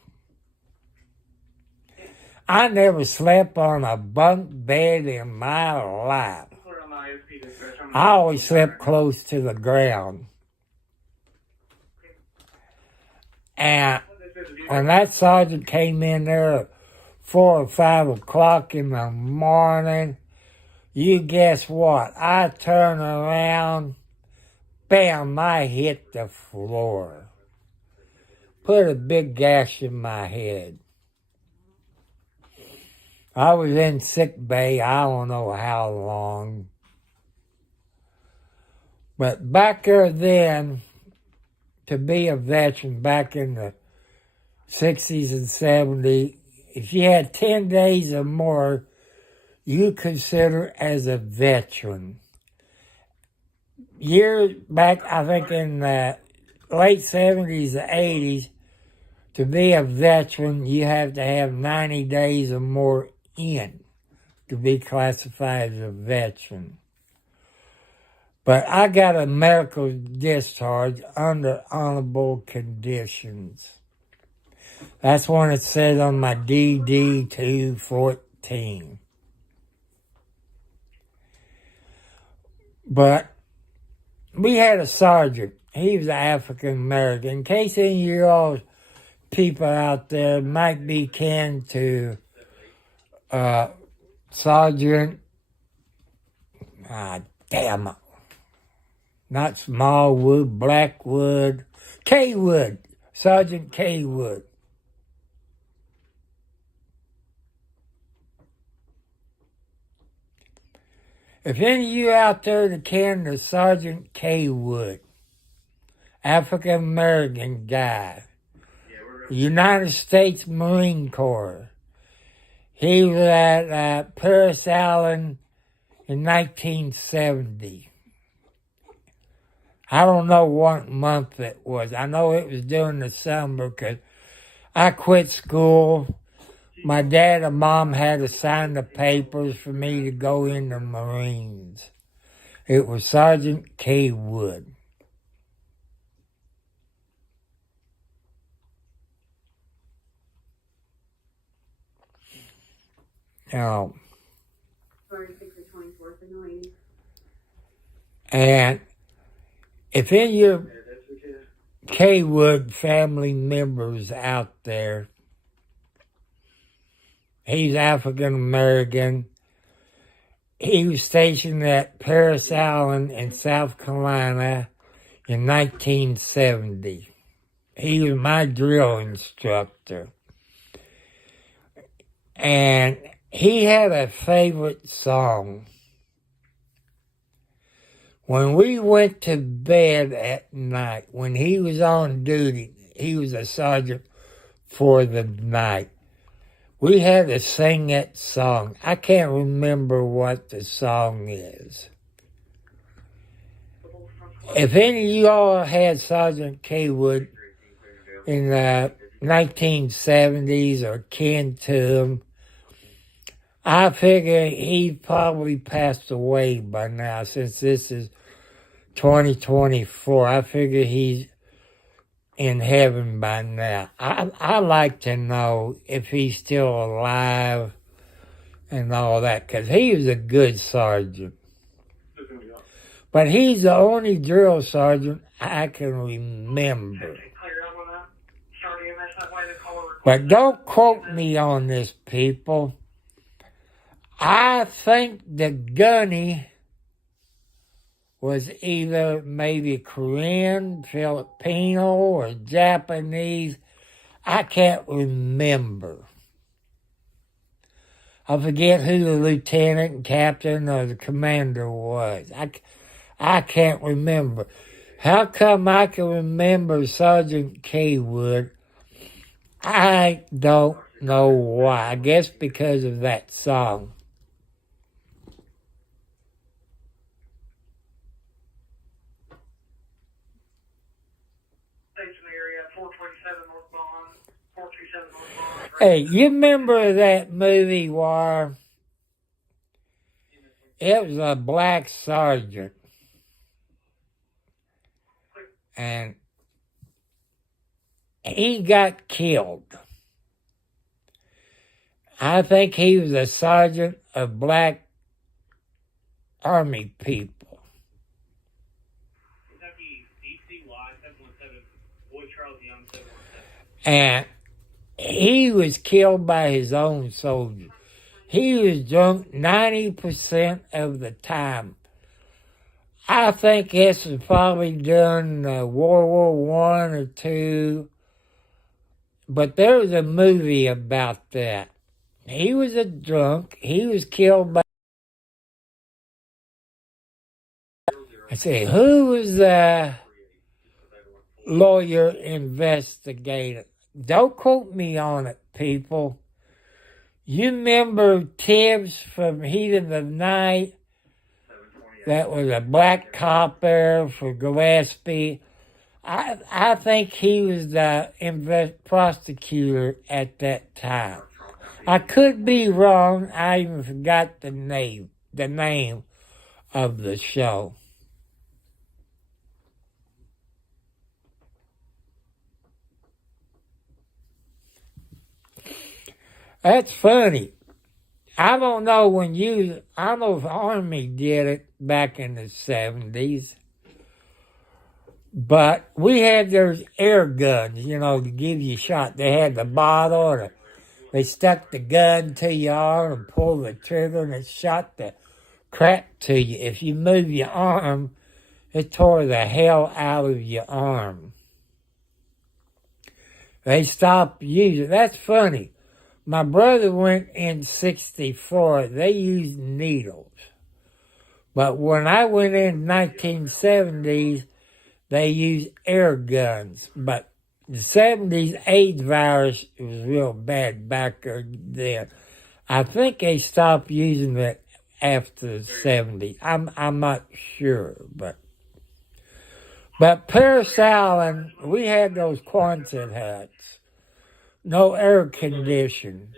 I never slept on a bunk bed in my life. I always slept close to the ground. And when that sergeant came in there at 4 or 5 o'clock in the morning, you guess what? I turned around bam, I hit the floor. Put a big gash in my head. I was in sick bay, I don't know how long. But back there then, to be a veteran back in the 60s and 70s, if you had 10 days or more, you consider as a veteran. Years back, I think in the late 70s or 80s, to be a veteran, you have to have 90 days or more in to be classified as a veteran. But I got a medical discharge under honorable conditions. That's what it said on my DD 214. But we had a sergeant. He was African American. In case any of you all people out there might be kin to Sergeant, not Smallwood, Blackwood, Kaywood, Sergeant Kaywood. If any of you out there that kin to Sergeant Kaywood, African American guy, United States Marine Corps. He was at Paris Island in 1970. I don't know what month it was. I know it was during the summer because I quit school. My dad and mom had to sign the papers for me to go in the Marines. It was Sergeant Kaywood. Now, and if any of your Kaywood family members out there, he's African American. He was stationed at Paris Island in South Carolina in 1970. He was my drill instructor. And he had a favorite song. When we went to bed at night, when he was on duty, he was a sergeant for the night. We had to sing that song. I can't remember what the song is. If any of you all had Sergeant Kaywood in the 1970s or kin to him, I figure he probably passed away by now since this is 2024. I figure he's in heaven by now. I like to know if he's still alive and all that because he was a good sergeant. But he's the only drill sergeant I can remember. But don't quote me on this, people. I think the gunny was either maybe Korean, Filipino, or Japanese. I can't remember. I forget who the lieutenant and captain or the commander was. I can't remember. How come I can remember Sergeant Kaywood? I don't know why. I guess because of that song. Hey, you remember that movie where it was a black sergeant and he got killed. I think he was a sergeant of black army people. And he was killed by his own soldiers. He was drunk 90% of the time. I think this was probably during World War One or two, but there was a movie about that. He was a drunk. He was killed by. I say, who was the lawyer investigator? Don't quote me on it, people. You remember Tibbs from Heat of the Night? That was a black cop there for Gillespie. I think he was the prosecutor at that time. I could be wrong. I even forgot the name of the show. That's funny. I don't know I don't know if Army did it back in the 70s, but we had those air guns, to give you a shot. They had the bottle, and they stuck the gun to your arm and pulled the trigger, and it shot the crap to you. If you move your arm, it tore the hell out of your arm. They stopped using it. That's funny. My brother went in 64. They used needles. But when I went in 1970s, they used air guns. But the 70s AIDS virus was real bad back then. I think they stopped using it after the 70s. I'm not sure, but Paris Island, we had those Quonset huts. No air conditioning.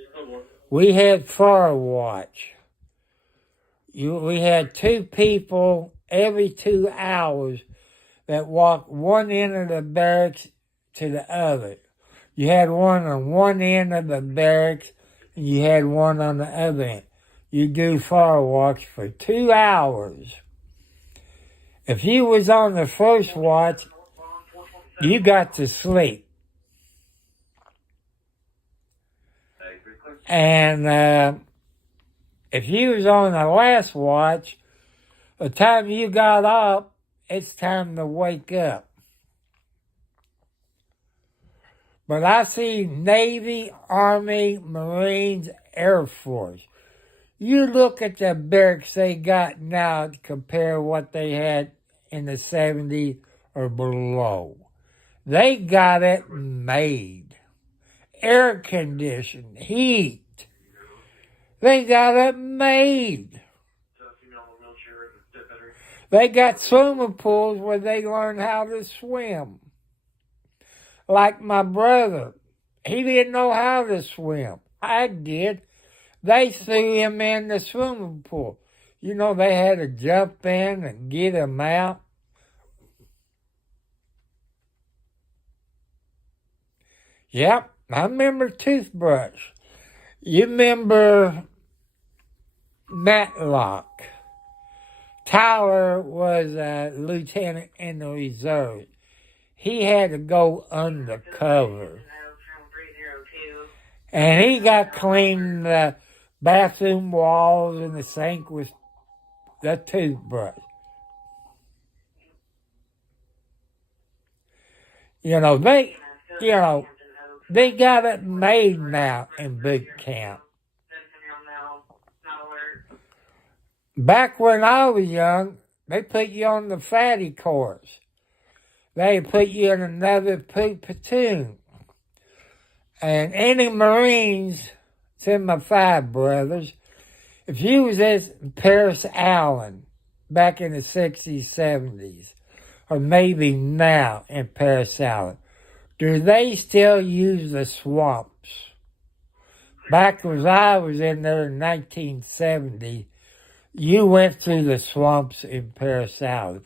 We had fire watch. We had two people every 2 hours that walked one end of the barracks to the other. You had one on one end of the barracks, and you had one on the other end. You do fire watch for 2 hours. If you was on the first watch, you got to sleep. And if you was on the last watch, the time you got up, it's time to wake up. But I see Navy, Army, Marines, Air Force. You look at the barracks they got now to compare what they had in the 70s or below. They got it made. Air conditioned, heat. They got it made. They got swimming pools where they learn how to swim. Like my brother, he didn't know how to swim. I did. They threw him in the swimming pool. They had to jump in and get him out. Yep, I remember toothbrush. You remember Matlock. Tyler was a lieutenant in the reserve. He had to go undercover. And he got cleaning the bathroom walls and the sink with the toothbrush. They got it made now in boot camp. Back when I was young, they put you on the fatty course. They put you in another platoon. And any Marines, it's in my five brothers, if you was at Paris Island back in the 60s, 70s, or maybe now in Paris Island, do they still use the swamps? Back when I was in there in 1970, you went through the swamps in Paris Island.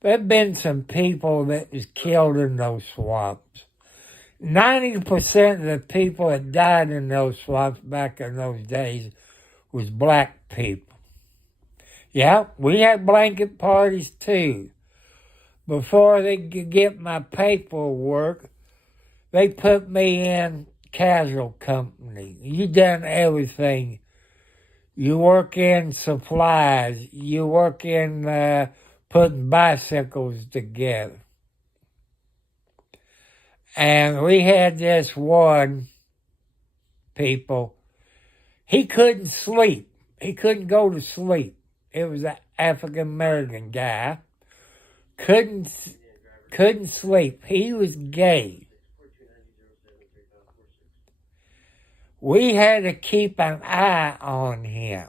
There have been some people that was killed in those swamps. 90% of the people that died in those swamps back in those days was black people. Yeah, we had blanket parties too. Before they could get my paperwork, they put me in casual company. You done everything. You work in supplies. You work in putting bicycles together. And we had this one, people, he couldn't sleep. He couldn't go to sleep. It was an African-American guy. Couldn't sleep. He was gay. We had to keep an eye on him.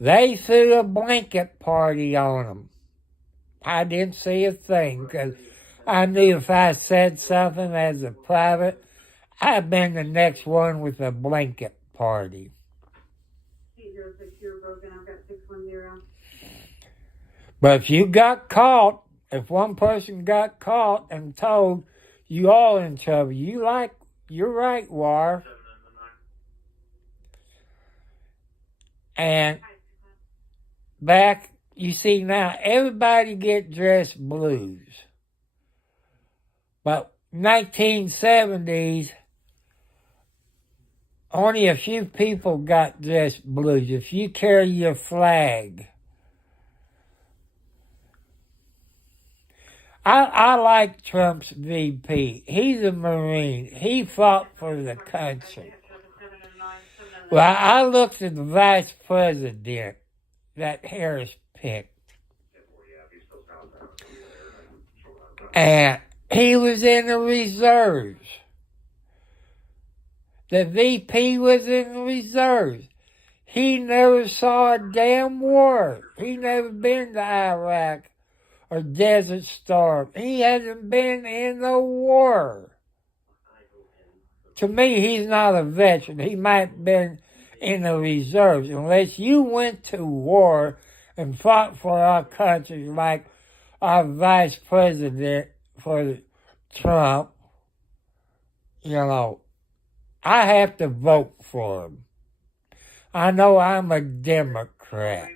They threw a blanket party on him. I didn't see a thing because I knew if I said something as a private, I'd been the next one with a blanket party. 806, you're broken. I've got 610. But if you got caught, if one person got caught and told, you all in trouble. You're right, War. And back, you see now, everybody get dressed blues. But 1970s, only a few people got dressed blues. If you carry your flag. I like Trump's VP. He's a Marine. He fought for the country. Well, I looked at the vice president that Harris picked. And he was in the reserves. The VP was in the reserves. He never saw a damn war. He never been to Iraq or Desert Storm. He hasn't been in a war. To me, he's not a veteran. He might have been in the reserves. Unless you went to war and fought for our country like our vice president for Trump, I have to vote for him. I know I'm a Democrat.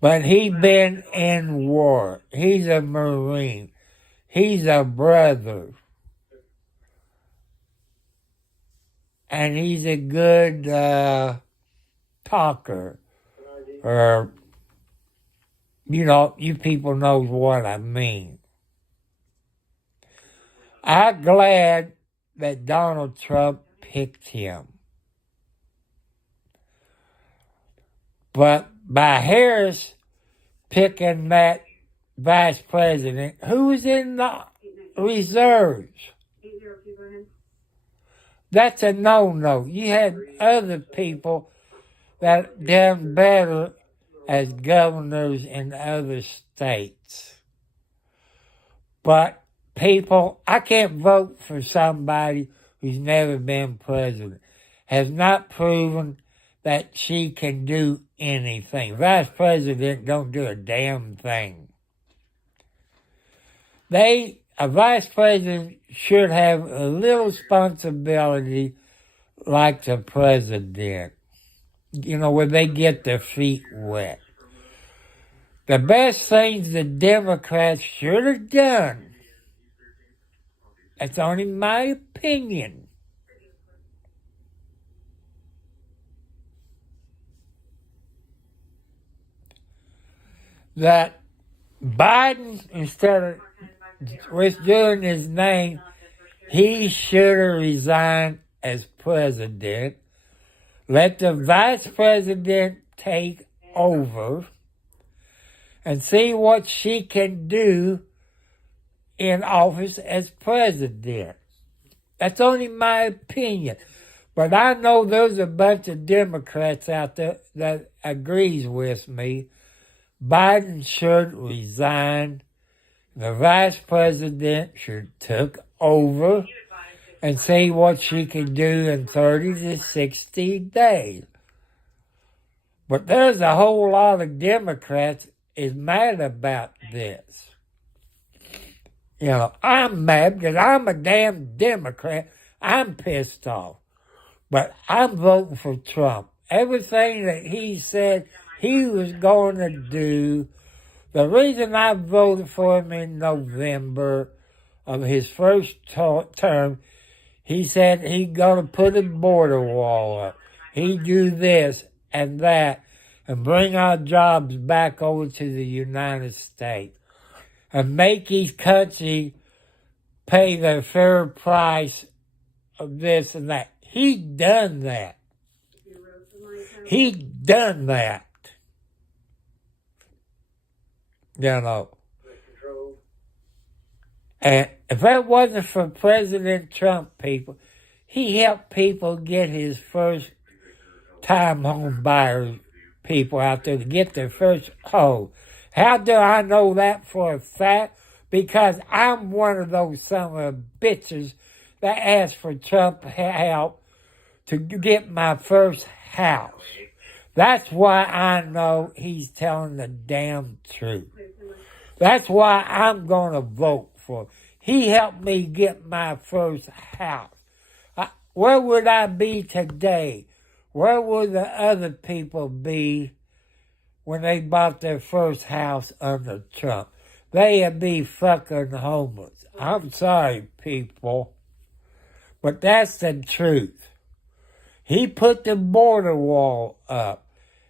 But he been in war. He's a Marine. He's a brother. And he's a good talker. Or, you people know what I mean. I'm glad that Donald Trump picked him. But by Harris picking that vice president, who was in the reserves, that's a no-no. You had other people that done better as governors in other states. But people, I can't vote for somebody who's never been president, has not proven that she can do anything. Vice president don't do a damn thing. A vice president should have a little responsibility like the president, where they get their feet wet. The best things the Democrats should have done, that's only my opinion, that Biden, instead of withdrawing his name, he should have resigned as president. Let the vice president take over and see what she can do in office as president. That's only my opinion. But I know there's a bunch of Democrats out there that agrees with me. Biden should resign. The vice president should take over and see what she can do in 30 to 60 days. But there's a whole lot of Democrats is mad about this. I'm mad because I'm a damn Democrat. I'm pissed off. But I'm voting for Trump. Everything that he said he was going to do, the reason I voted for him in November of his first term, he said he's going to put a border wall up. He'd do this and that. and bring our jobs back over to the United States and make each country pay their fair price of this and that. He done that. He done that. You know. And if that wasn't for President Trump, people, he helped people get his first time home buyers, people out there to get their first home. How do I know that for a fact? Because I'm one of those son of bitches that asked for Trump help to get my first house. That's why I know he's telling the damn truth. That's why I'm going to vote for him. He helped me get my first house. Where would I be today? Where would the other people be when they bought their first house under Trump? They'd be fucking homeless. I'm sorry, people, but that's the truth. He put the border wall up.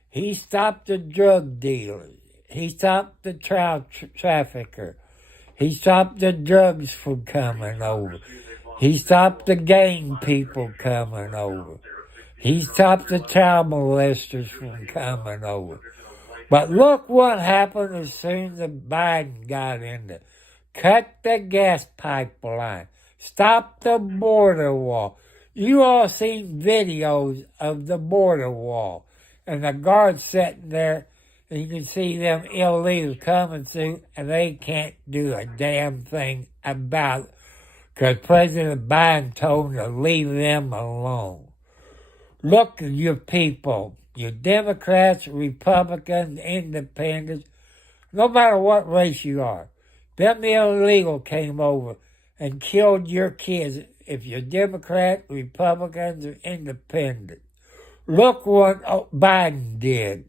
He stopped the drug dealers. He stopped the trafficker. He stopped the drugs from coming over. He stopped the gang people coming over. He stopped the child molesters from coming over. But look what happened as soon as Biden got in there. Cut the gas pipeline. Stop the border wall. You all seen videos of the border wall. And the guards sitting there, and you can see them illegals coming through, and they can't do a damn thing about it. Because President Biden told them to leave them alone. Look at your people, your Democrats, Republicans, Independents, no matter what race you are. Them illegal came over and killed your kids if you're Democrat, Republicans, or Independent. Look what Biden did.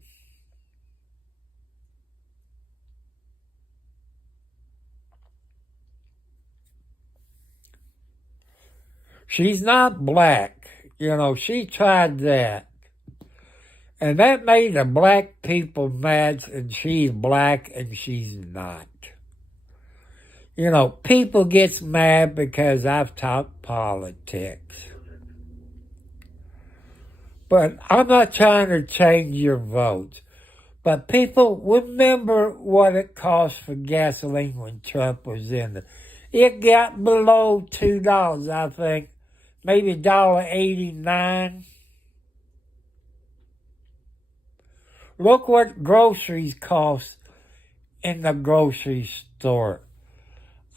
She's not black. You know, she tried that. And that made the black people mad, and she's black and she's not. You know, people gets mad because I've talked politics. But I'm not trying to change your votes. But people, remember what it cost for gasoline when Trump was in there. It got below $2, I think. Maybe $1.89. Look what groceries cost in the grocery store.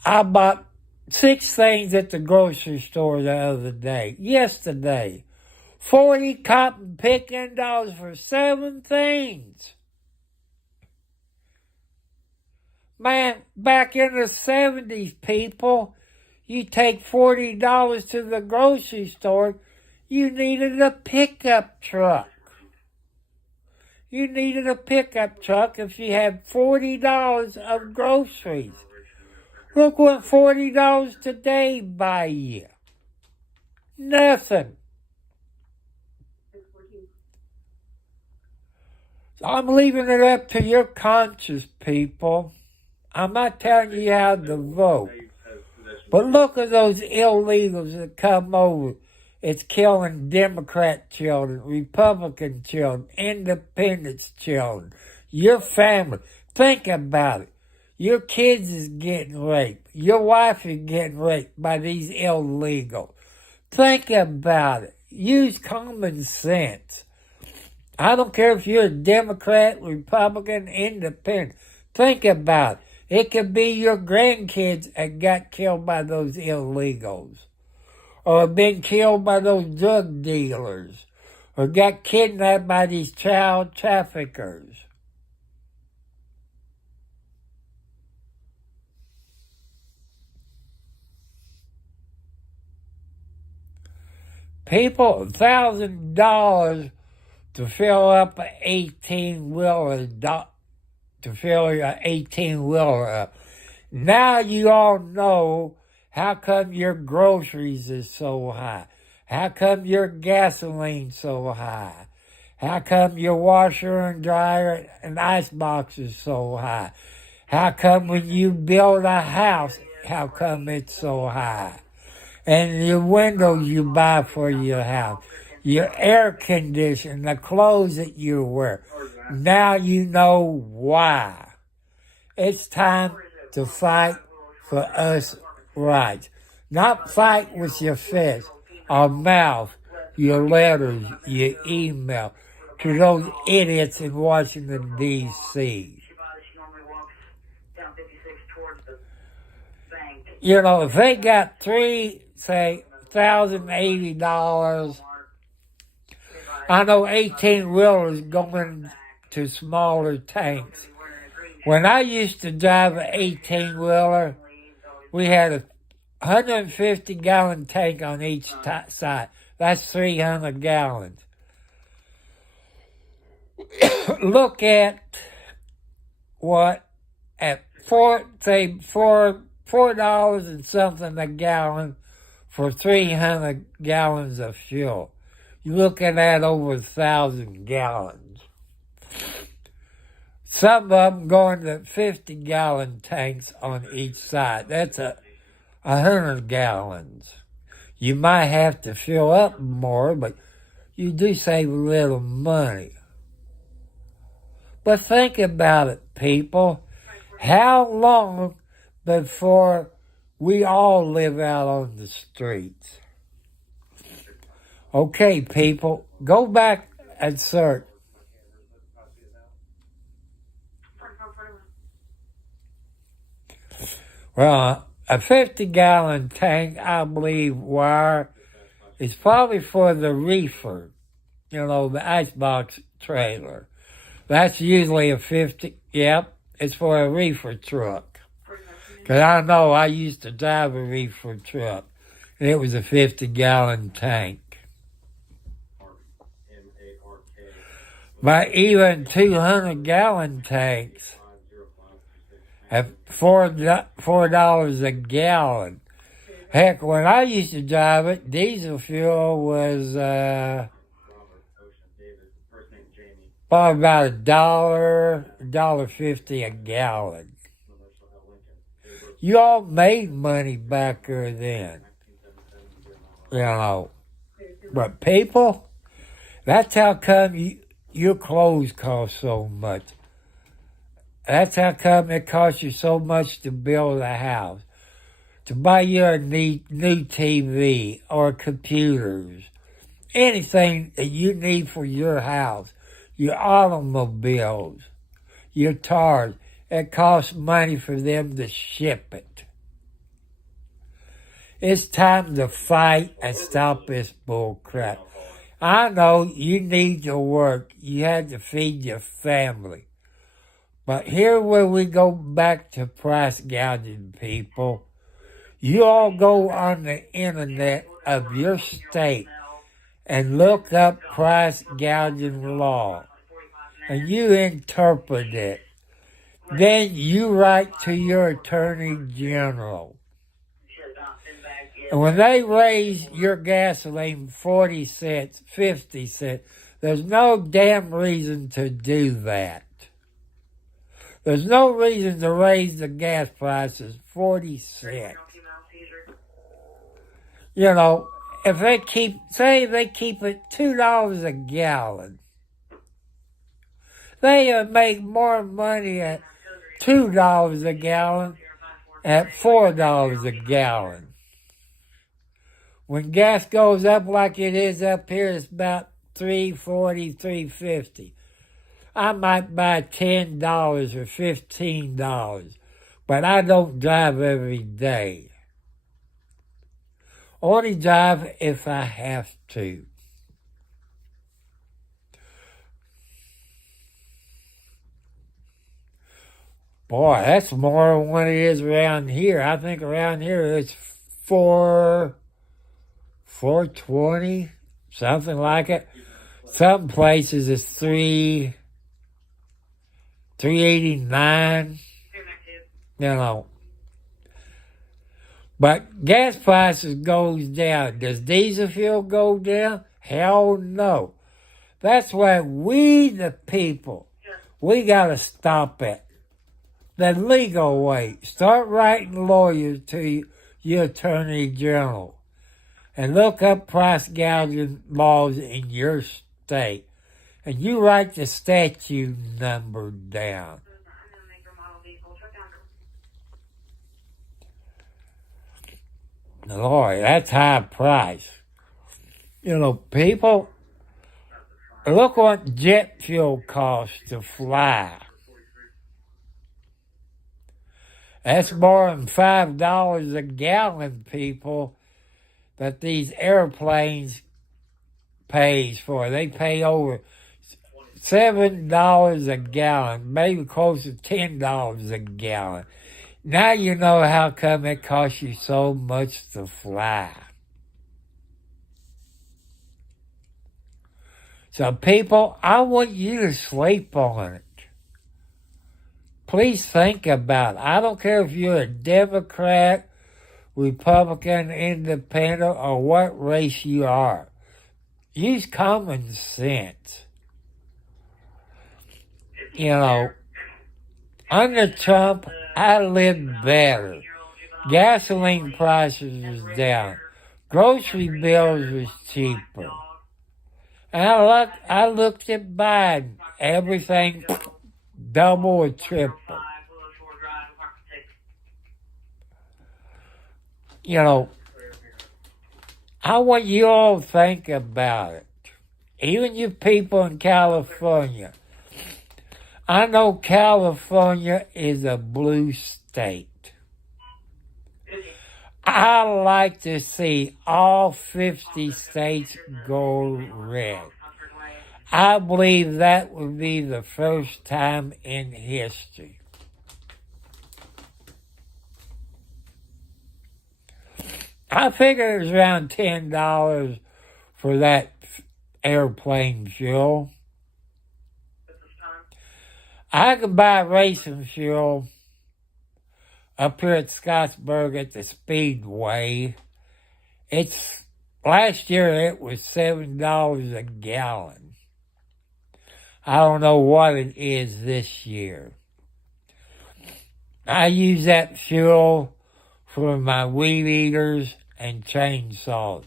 I bought 6 things at the grocery store the other day, yesterday. 40 cotton picking dollars for 7 things. Man, back in the 70s, people, you take $40 to the grocery store, you needed a pickup truck. You needed a pickup truck if you had $40 of groceries. Look what $40 today buy you. Nothing. So I'm leaving it up to your conscience, people. I'm not telling you how to vote. But look at those illegals that come over. It's killing Democrat children, Republican children, Independent children, your family. Think about it. Your kids is getting raped. Your wife is getting raped by these illegals. Think about it. Use common sense. I don't care if you're a Democrat, Republican, Independent. Think about it. It could be your grandkids that got killed by those illegals. Or been killed by those drug dealers. Or got kidnapped by these child traffickers. People, $1,000 to fill up an 18-wheeler, to fill your 18-wheeler up. Now you all know how come your groceries is so high. How come your gasoline so high. How come your washer and dryer and icebox is so high? How come when you build a house, how come it's so high? And your windows you buy for your house, your air conditioning, the clothes that you wear. Now you know why. It's time to fight for us rights. Not fight with your fist or mouth, your letters, your email to those idiots in Washington, D.C. You know, if they got $1,080, I know 18-wheelers going to smaller tanks. When I used to drive an 18-wheeler, we had a 150-gallon tank on each side. That's 300 gallons. Look at what at $4 and something a gallon for 300 gallons of fuel. You're looking at over 1,000 gallons. Some of them going to 50-gallon tanks on each side. That's 100 gallons. You might have to fill up more, but you do save a little money. But think about it, people. How long before we all live out on the streets? Okay, people, go back and search. Well, a 50-gallon tank, I believe, wire is probably for the reefer, you know, the icebox trailer. That's usually a 50, yep, it's for a reefer truck. Because I know I used to drive a reefer truck, and it was a 50-gallon tank. But even 200-gallon tanks at $4 a gallon. Heck, when I used to drive it, diesel fuel was probably about $1.50 a gallon. You all made money back there then, you know. But people, that's how come your clothes cost so much. That's how come it costs you so much to build a house, to buy your new TV or computers, anything that you need for your house, your automobiles, your cars. It costs money for them to ship it. It's time to fight and stop this bull crap. I know you need to work. You had to feed your family. But here where we go back to price gouging, people. You all go on the internet of your state and look up price gouging law. And you interpret it. Then you write to your attorney general. And when they raise your gasoline 40 cents, 50 cents, there's no damn reason to do that. There's no reason to raise the gas prices 40 cents. You know, if they keep it $2 a gallon, they make more money at $2 a gallon at $4 a gallon. When gas goes up like it is up here, it's about $3.40, $3.50. I might buy $10 or $15, but I don't drive every day. Only drive if I have to. Boy, that's more than what it is around here. I think around here it's $4.20, something like it. Some places it's $3.89. You know. But gas prices goes down. Does diesel fuel go down? Hell no. That's why we, the people, we got to stop it. The legal way. Start writing lawyers to your attorney general and look up price gouging laws in your state. And you write the statute number down. Lord, that's high price. You know, people, look what jet fuel costs to fly. That's more than $5 a gallon, people, that these airplanes pays for. They pay over $7 a gallon, maybe close to $10 a gallon. Now you know how come it costs you so much to fly. So people, I want you to sleep on it. Please think about it. I don't care if you're a Democrat, Republican, Independent, or what race you are. Use common sense. You know, under Trump, I lived better. Gasoline prices was down. Grocery bills was cheaper. And I looked at Biden. Everything double or triple. You know, I want you all to think about it. Even you people in California. I know California is a blue state. I like to see all 50 states go red. I believe that would be the first time in history. I figure it was around $10 for that airplane fuel. I could buy racing fuel up here at Scottsburg at the Speedway. Last year it was $7 a gallon. I don't know what it is this year. I use that fuel for my weed eaters and chainsaws.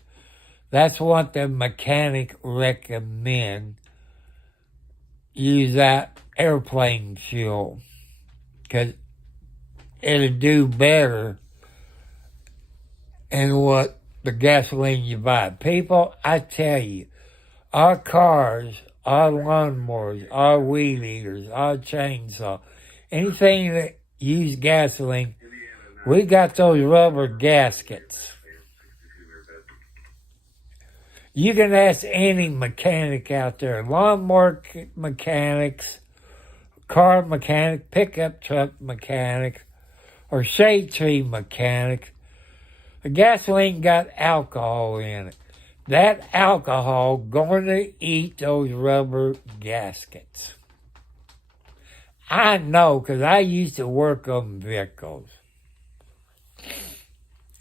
That's what the mechanic recommend. Use that airplane fuel because it'll do better than what the gasoline you buy. People, I tell you, our cars, our lawnmowers, our weed eaters, our chainsaw, anything that use gasoline, we got those rubber gaskets. You can ask any mechanic out there, lawnmower mechanics, car mechanic, pickup truck mechanic, or shade tree mechanic. The gasoline got alcohol in it. That alcohol going to eat those rubber gaskets. I know, because I used to work on vehicles.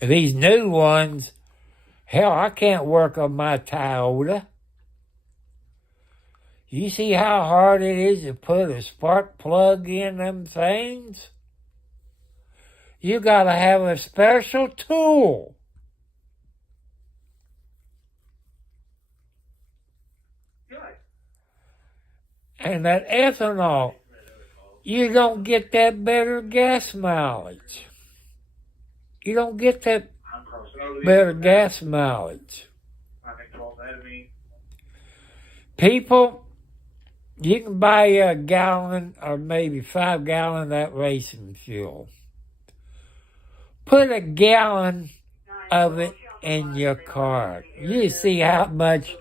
These new ones, hell, I can't work on my Toyota. You see how hard it is to put a spark plug in them things? You got to have a special tool. And that ethanol, you don't get that better gas mileage. You don't get that better gas mileage. People, you can buy a gallon or maybe 5 gallons of that racing fuel. Put a gallon of it in your car. You see how much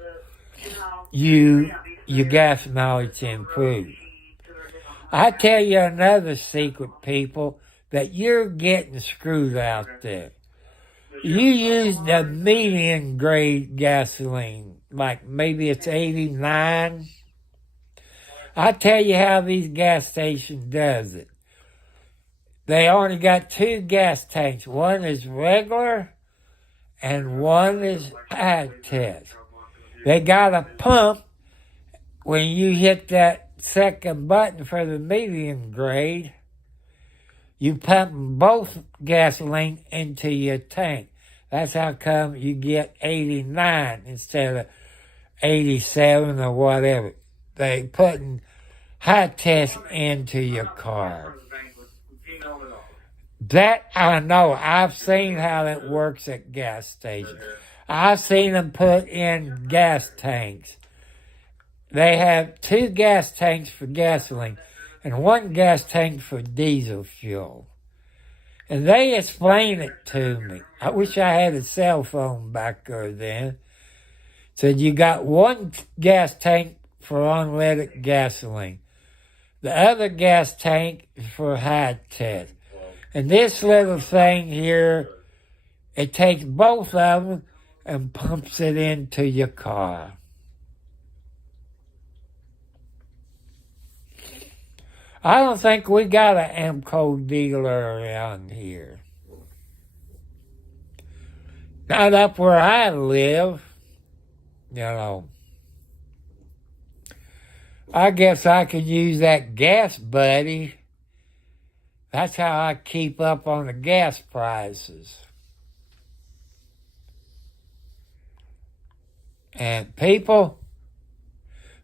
your gas mileage improves. I tell you another secret, people, that you're getting screwed out there. You use the medium grade gasoline, like maybe it's 89. I tell you how these gas stations does it. They only got 2 gas tanks. One is regular and one is high test. They got a pump when you hit that second button for the medium grade, you pump both gasoline into your tank. That's how come you get 89 instead of 87 or whatever. They putting high test into your car. That I know. I've seen how it works at gas stations. I've seen them put in gas tanks. They have 2 gas tanks for gasoline and 1 gas tank for diesel fuel. And they explain it to me. I wish I had a cell phone back there then. Said you got 1 gas tank for unleaded gasoline. The other gas tank is for high test. And this little thing here, it takes both of them and pumps it into your car. I don't think we got an Amco dealer around here. Not up where I live, you know. I guess I could use that Gas Buddy. That's how I keep up on the gas prices. And people,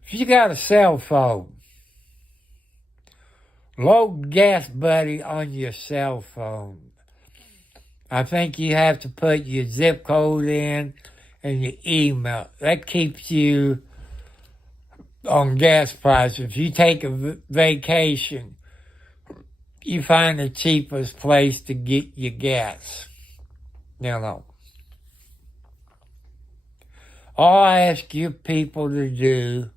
if you got a cell phone, load Gas Buddy on your cell phone. I think you have to put your zip code in and your email. That keeps you on gas prices. If you take a vacation, you find the cheapest place to get your gas. You know. All I ask you people to do,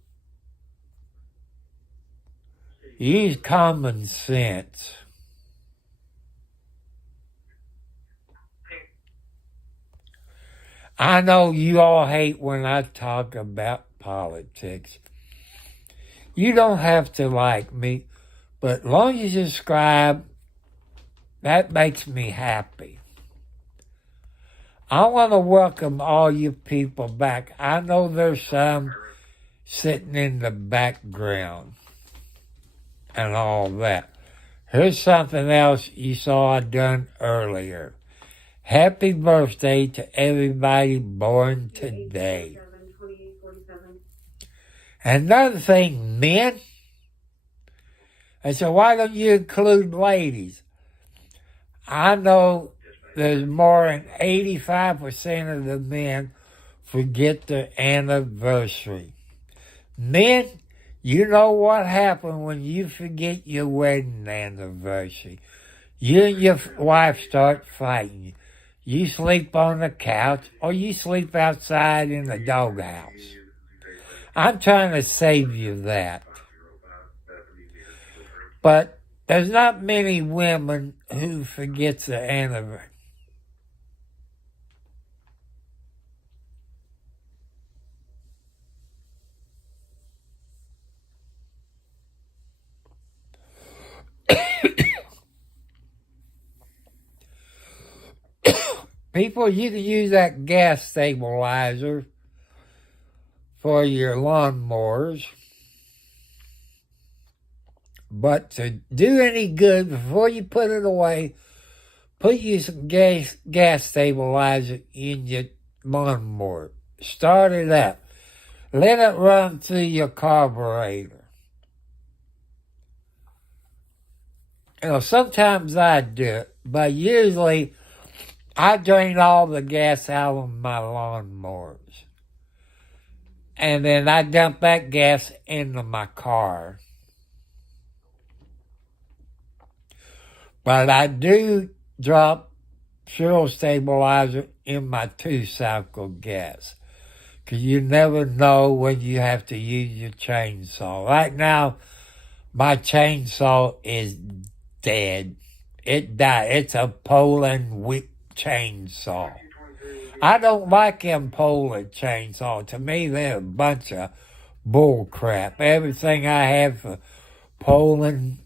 use common sense. I know you all hate when I talk about politics. You don't have to like me, but as long as you subscribe, that makes me happy. I want to welcome all you people back. I know there's some sitting in the background and all that. Here's something else you saw I done earlier. Happy birthday to everybody born today. Another thing, men. I said, why don't you include ladies? I know there's more than 85% of the men forget their anniversary. Men, you know what happened when you forget your wedding anniversary. You and your wife start fighting. You sleep on the couch or you sleep outside in the doghouse. I'm trying to save you that. But there's not many women who forgets their anniversary. People, you can use that gas stabilizer for your lawnmowers. But to do any good, before you put it away, put you some gas stabilizer in your lawnmower. Start it up. Let it run through your carburetor. You know, sometimes I do it, but usually I drain all the gas out of my lawnmowers. And then I dump that gas into my car. But I do drop fuel stabilizer in my 2-cycle gas. Because you never know when you have to use your chainsaw. Right now, my chainsaw is dead. It died. It's a Poland whip chainsaw. I don't like them Poland chainsaw. To me, they're a bunch of bull crap. Everything I have for Poland,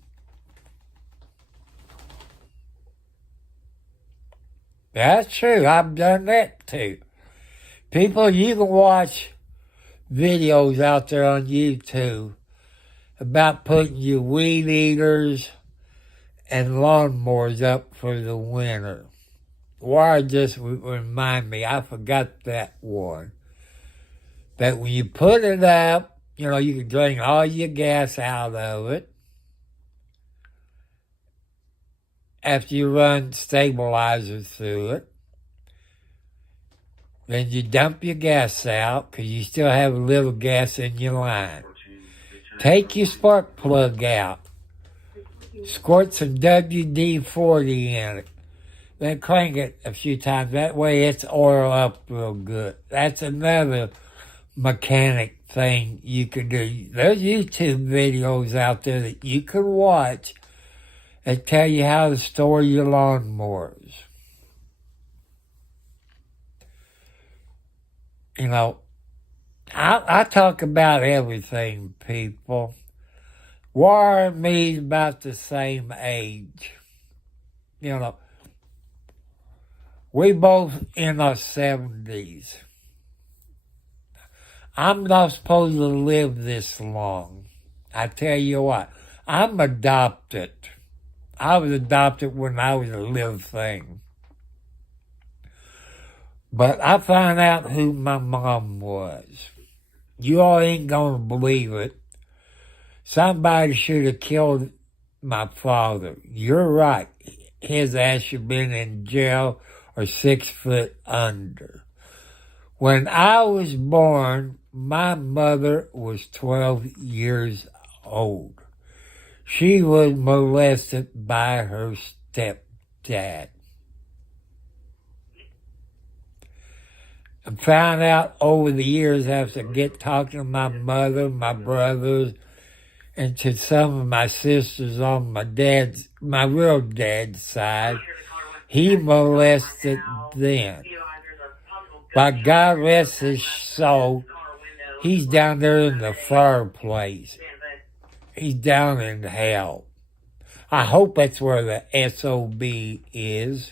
that's true. I've done that too. People, you can watch videos out there on YouTube about putting your weed eaters and lawnmowers up for the winter. Why just remind me, I forgot that one. That when you put it up, you know, you can drain all your gas out of it after you run stabilizers through it. Then you dump your gas out because you still have a little gas in your line. Take your spark plug out. Squirt some WD-40 in it. Then crank it a few times. That way it's oiled up real good. That's another mechanic thing you can do. There's YouTube videos out there that you can watch that tell you how to store your lawnmowers. You know, I talk about everything, people. Warren and me's about the same age. You know, we both in our 70s. I'm not supposed to live this long. I tell you what, I'm adopted. I was adopted when I was a little thing. But I found out who my mom was. You all ain't gonna believe it. Somebody should have killed my father. You're right. His ass should have been in jail or 6 foot under. When I was born, my mother was 12 years old. She was molested by her stepdad. I found out over the years after talking to my mother, my brothers, and to some of my sisters on my real dad's side, he molested them. But God rest his soul, he's down there in the fireplace. He's down in hell. I hope that's where the SOB is.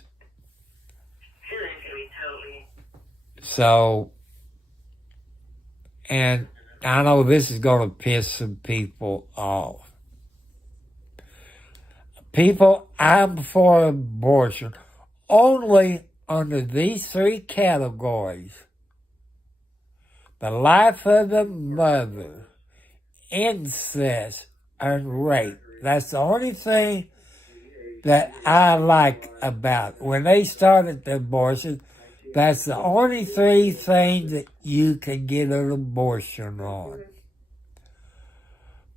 So, and I know this is going to piss some people off. People, I'm for abortion only under these 3 categories. The life of the mother, incest, and rape. That's the only thing that I like about it. When they started the abortion, that's the only 3 things that you can get an abortion on.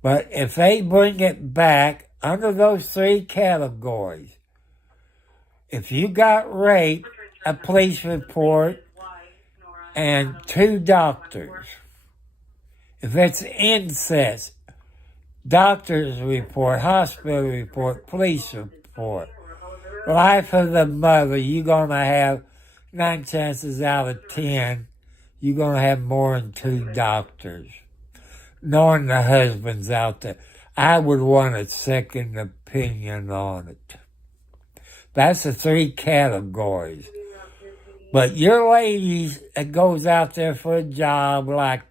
But if they bring it back under those 3 categories, if you got raped, a police report, and 2 doctors. If it's incest, doctor's report, hospital report, police report. Life of the mother, you're going to have 9 chances out of 10, you're going to have more than 2 doctors. Knowing the husband's out there, I would want a second opinion on it. That's the 3 categories. But your ladies that goes out there for a job, like,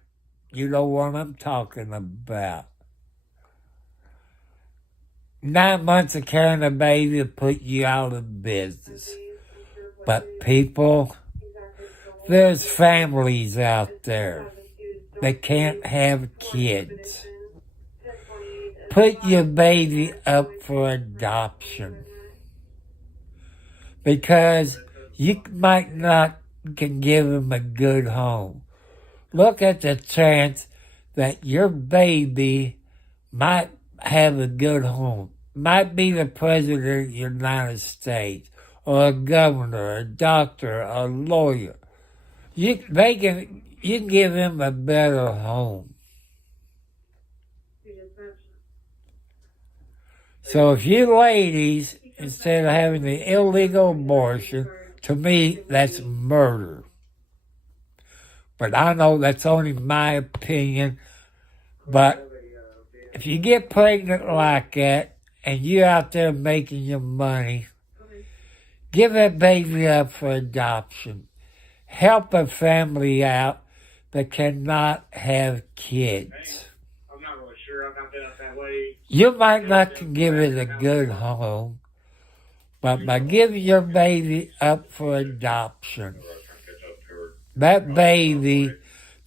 you know what I'm talking about. 9 months of carrying a baby will put you out of business. But people, there's families out there that can't have kids. Put your baby up for adoption. Because you might not can give them a good home. Look at the chance that your baby might have a good home. Might be the president of the United States, or a governor, a doctor, a lawyer. You can give him a better home. So if you ladies, instead of having the illegal abortion, to me, that's murder. But I know that's only my opinion. But if you get pregnant like that, and you're out there making your money, give that baby up for adoption. Help a family out that cannot have kids. I'm not really sure. I've not been up that way. You might not can give it a good home, but by giving your baby up for adoption, that baby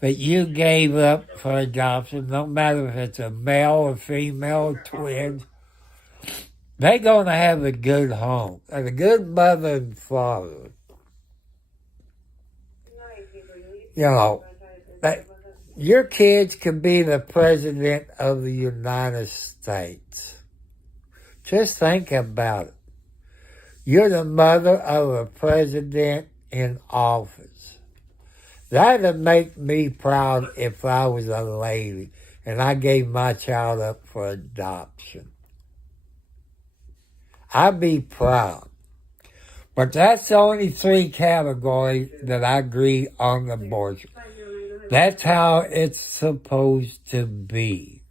that you gave up for adoption, no matter if it's a male or female twin, they're going to have a good home and a good mother and father. You know, that your kids could be the president of the United States. Just think about it. You're the mother of a president in office. That'd make me proud if I was a lady and I gave my child up for adoption. I'd be proud. But that's the only 3 categories that I agree on abortion. That's how it's supposed to be.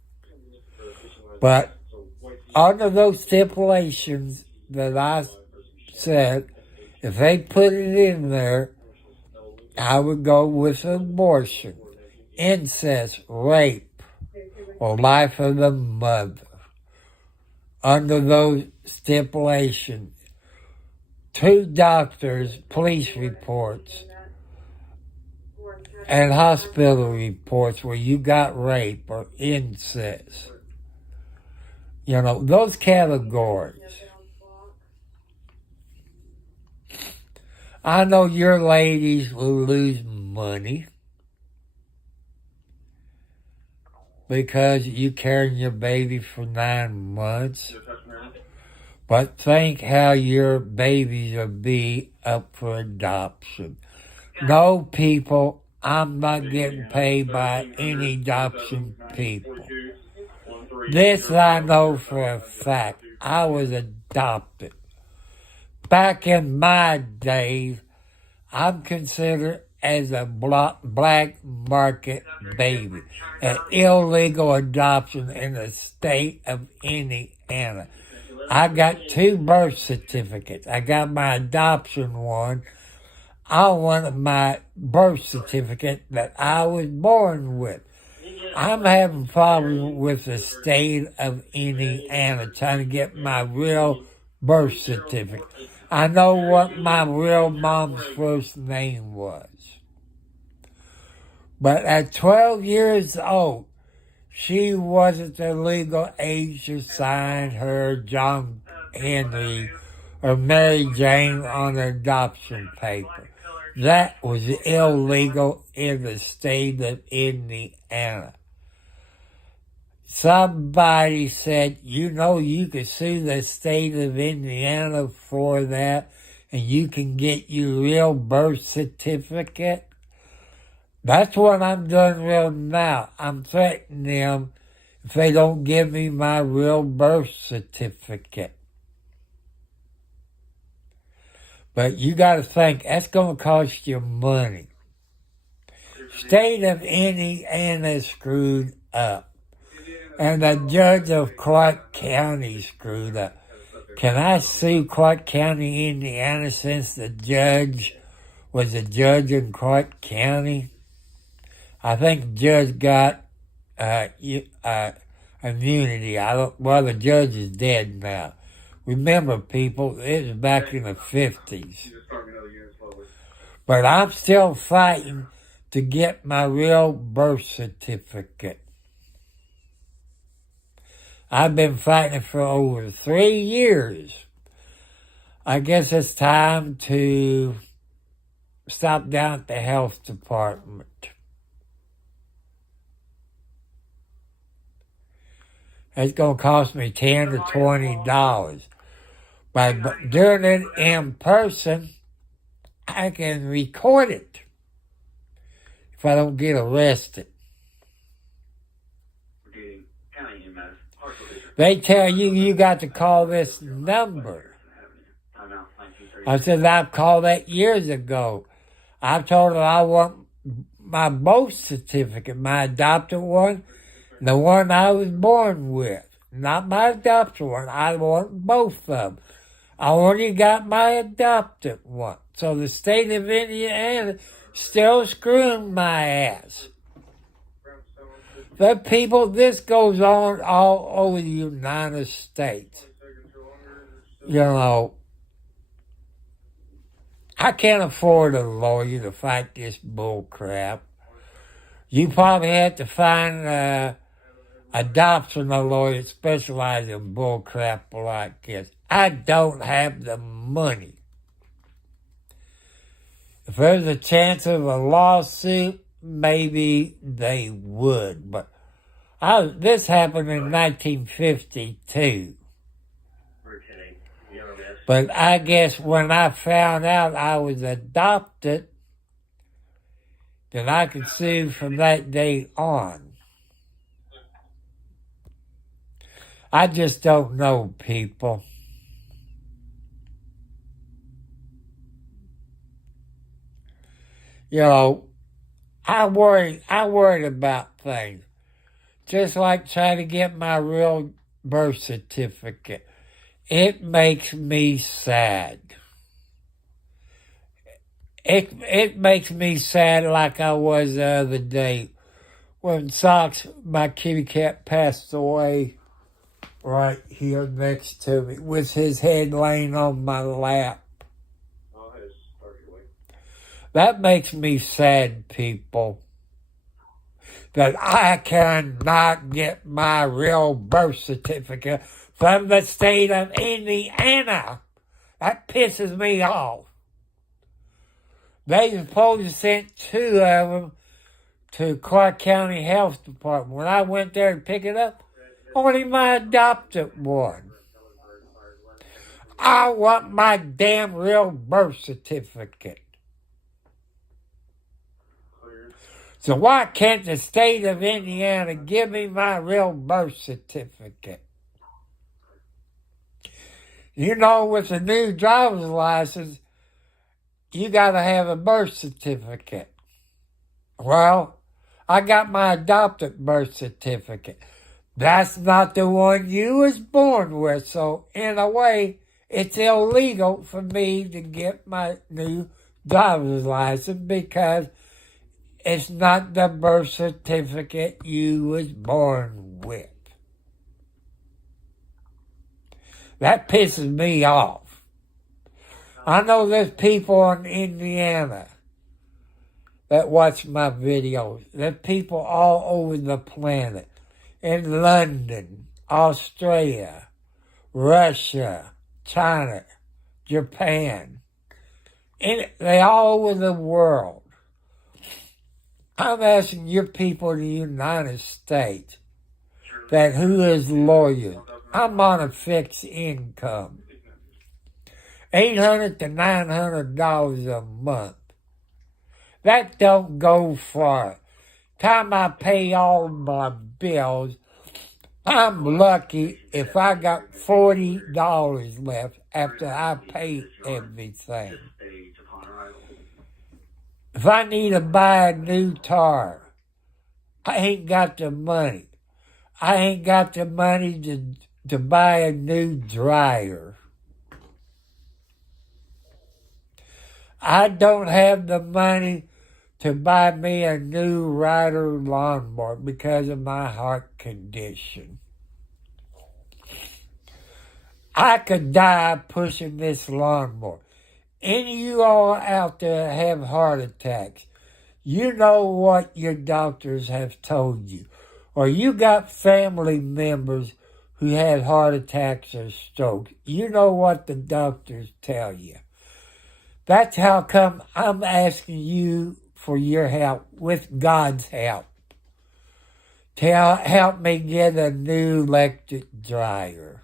But under those stipulations that I said, if they put it in there, I would go with abortion, incest, rape, or life of the mother. Under those stipulations, 2 doctors, police reports, and hospital reports where you got rape or incest. You know, those categories. I know your ladies will lose money because you carrying your baby for 9 months. But think how your babies will be up for adoption. No, people, I'm not getting paid by any adoption people. This I know for a fact. I was adopted. Back in my days, I'm considered as a black market baby, an illegal adoption in the state of Indiana. I got 2 birth certificates. I got my adoption one. I wanted my birth certificate that I was born with. I'm having problems with the state of Indiana trying to get my real birth certificate. I know what my real mom's first name was. But at 12 years old, she wasn't the legal age to sign her John Henry or Mary Jane on adoption paper. That was illegal in the state of Indiana. Somebody said, you know, you could sue the state of Indiana for that and you can get your real birth certificate. That's what I'm doing real now. I'm threatening them if they don't give me my real birth certificate. But you got to think, that's going to cost you money. State of Indiana is screwed up. And the judge of Clark County screwed up. Can I sue Clark County, Indiana, since the judge was a judge in Clark County? I think the judge got immunity. Well, the judge is dead now. Remember, people, it was back in the 50s. But I'm still fighting to get my real birth certificate. I've been fighting for over 3 years. I guess it's time to stop down at the health department. It's going to cost me $10 to $20. But doing it in person, I can record it if I don't get arrested. They tell you, you got to call this number. I said, I've called that years ago. I told her I want my birth certificate, my adopted one, the one I was born with. Not my adopted one. I want both of them. I only got my adopted one. So the state of Indiana still screwing my ass. The people, this goes on all over the United States. You know, I can't afford a lawyer to fight this bull crap. You probably have to find adoption lawyer that specializes in bull crap like this. I don't have the money. If there's a chance of a lawsuit, maybe they would. But this happened in 1952. But I guess when I found out I was adopted, then I could sue from that day on. I just don't know, people. You know, I worried about things. Just like trying to get my real birth certificate. It makes me sad. It makes me sad like I was the other day when Socks, my kitty cat, passed away right here next to me with his head laying on my lap. That makes me sad, people. That I cannot get my real birth certificate from the state of Indiana. That pisses me off. They supposed to send 2 of them to Clark County Health Department. When I went there to pick it up, only my adopted one. I want my damn real birth certificate. So why can't the state of Indiana give me my real birth certificate? You know, with the new driver's license, you got to have a birth certificate. Well, I got my adopted birth certificate. That's not the one you was born with. So, in a way, it's illegal for me to get my new driver's license because it's not the birth certificate you was born with. That pisses me off. I know there's people in Indiana that watch my videos. There's people all over the planet. In London, Australia, Russia, China, Japan. They all over the world. I'm asking your people in the United States that who is lawyers. I'm on a fixed income. $800 to $900 a month. That don't go far. Time I pay all my bills, I'm lucky if I got $40 left after I pay everything. If I need to buy a new tar, I ain't got the money. I ain't got the money to buy a new dryer. I don't have the money to buy me a new rider lawnmower because of my heart condition. I could die pushing this lawnmower. Any of you all out there have heart attacks, you know what your doctors have told you. Or you got family members who had heart attacks or strokes. You know what the doctors tell you. That's how come I'm asking you for your help, with God's help, to help me get a new electric dryer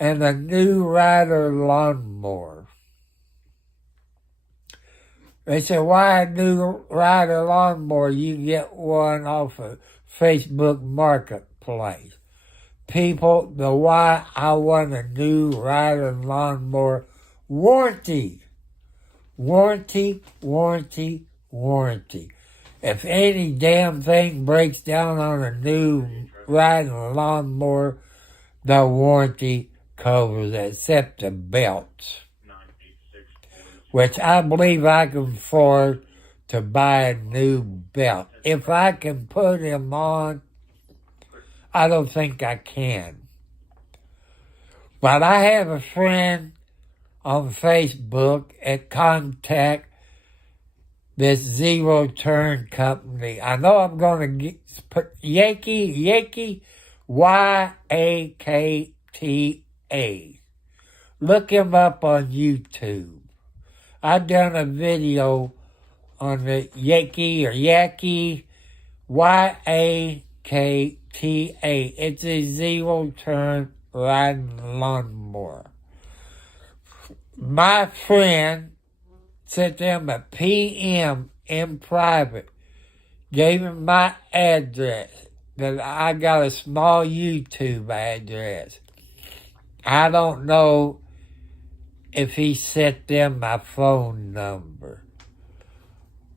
and a new rider lawnmower. They said, why a new rider lawnmower? You get one off of Facebook Marketplace. People, the why I want a new rider lawnmower warranty. Warranty, warranty, warranty. If any damn thing breaks down on a new riding lawnmower, the warranty covers except the belts, which I believe I can afford to buy a new belt. If I can put them on, I don't think I can. But I have a friend on Facebook at contact this Zero Turn company. I know I'm going to put Yankee, Y-A-K-T-A. Look him up on YouTube. I've done a video on the Yaki, Y-A-K-T-A. It's a Zero Turn riding lawnmower. My friend sent them a PM in private, gave him my address, that I got a small YouTube address. I don't know if he sent them my phone number.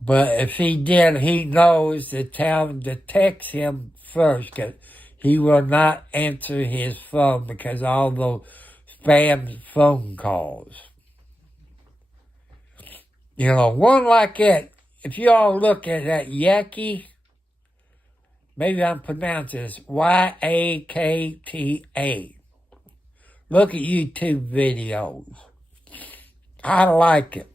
But if he did, he knows to tell him to text him first, because he will not answer his phone because of all those spam phone calls. You know, one like that, if you all look at that Yaki, maybe I'm pronouncing this, Y-A-K-T-A. Look at YouTube videos. I like it.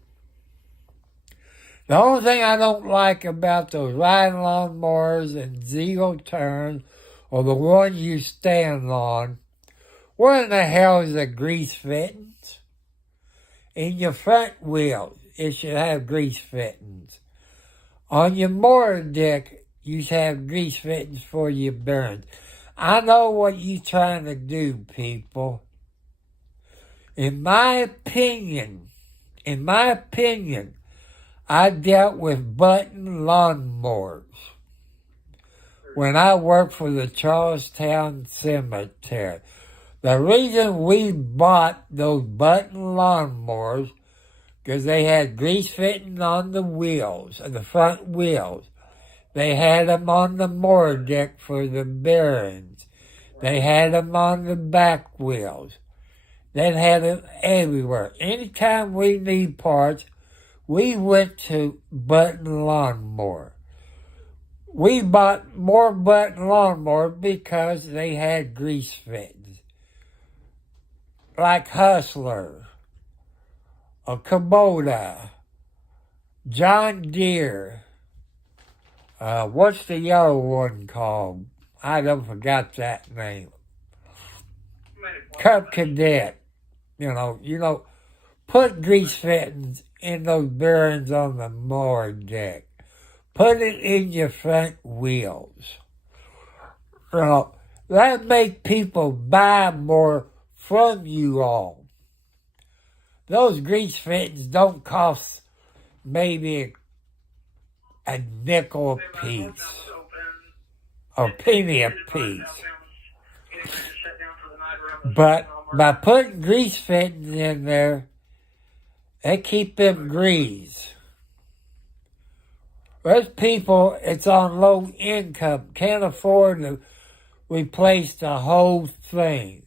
The only thing I don't like about those riding lawnmowers and Zero Turns, or the one you stand on, what in the hell is the grease fittings? In your front wheels, it should have grease fittings. On your motor deck, you should have grease fittings for your bearings. I know what you're trying to do, people. In my opinion, I dealt with button lawnmowers when I worked for the Charlestown Cemetery. The reason we bought those button lawnmowers, because they had grease fitting on the wheels, the front wheels. They had them on the motor deck for the bearings. They had them on the back wheels. They had them everywhere. Anytime we need parts, we went to button lawnmower. We bought more button lawnmower because they had grease fittings. Like Hustler, a Kubota, John Deere. What's the yellow one called? I don't forgot that name. Cub Cadet. You know, put grease fittings in those bearings on the mower deck. Put it in your front wheels. You know, that make people buy more from you all. Those grease fittings don't cost maybe a nickel a piece, or penny a piece. But by putting grease fittings in there, they keep them grease. There's people, it's on low income, can't afford to replace the whole thing.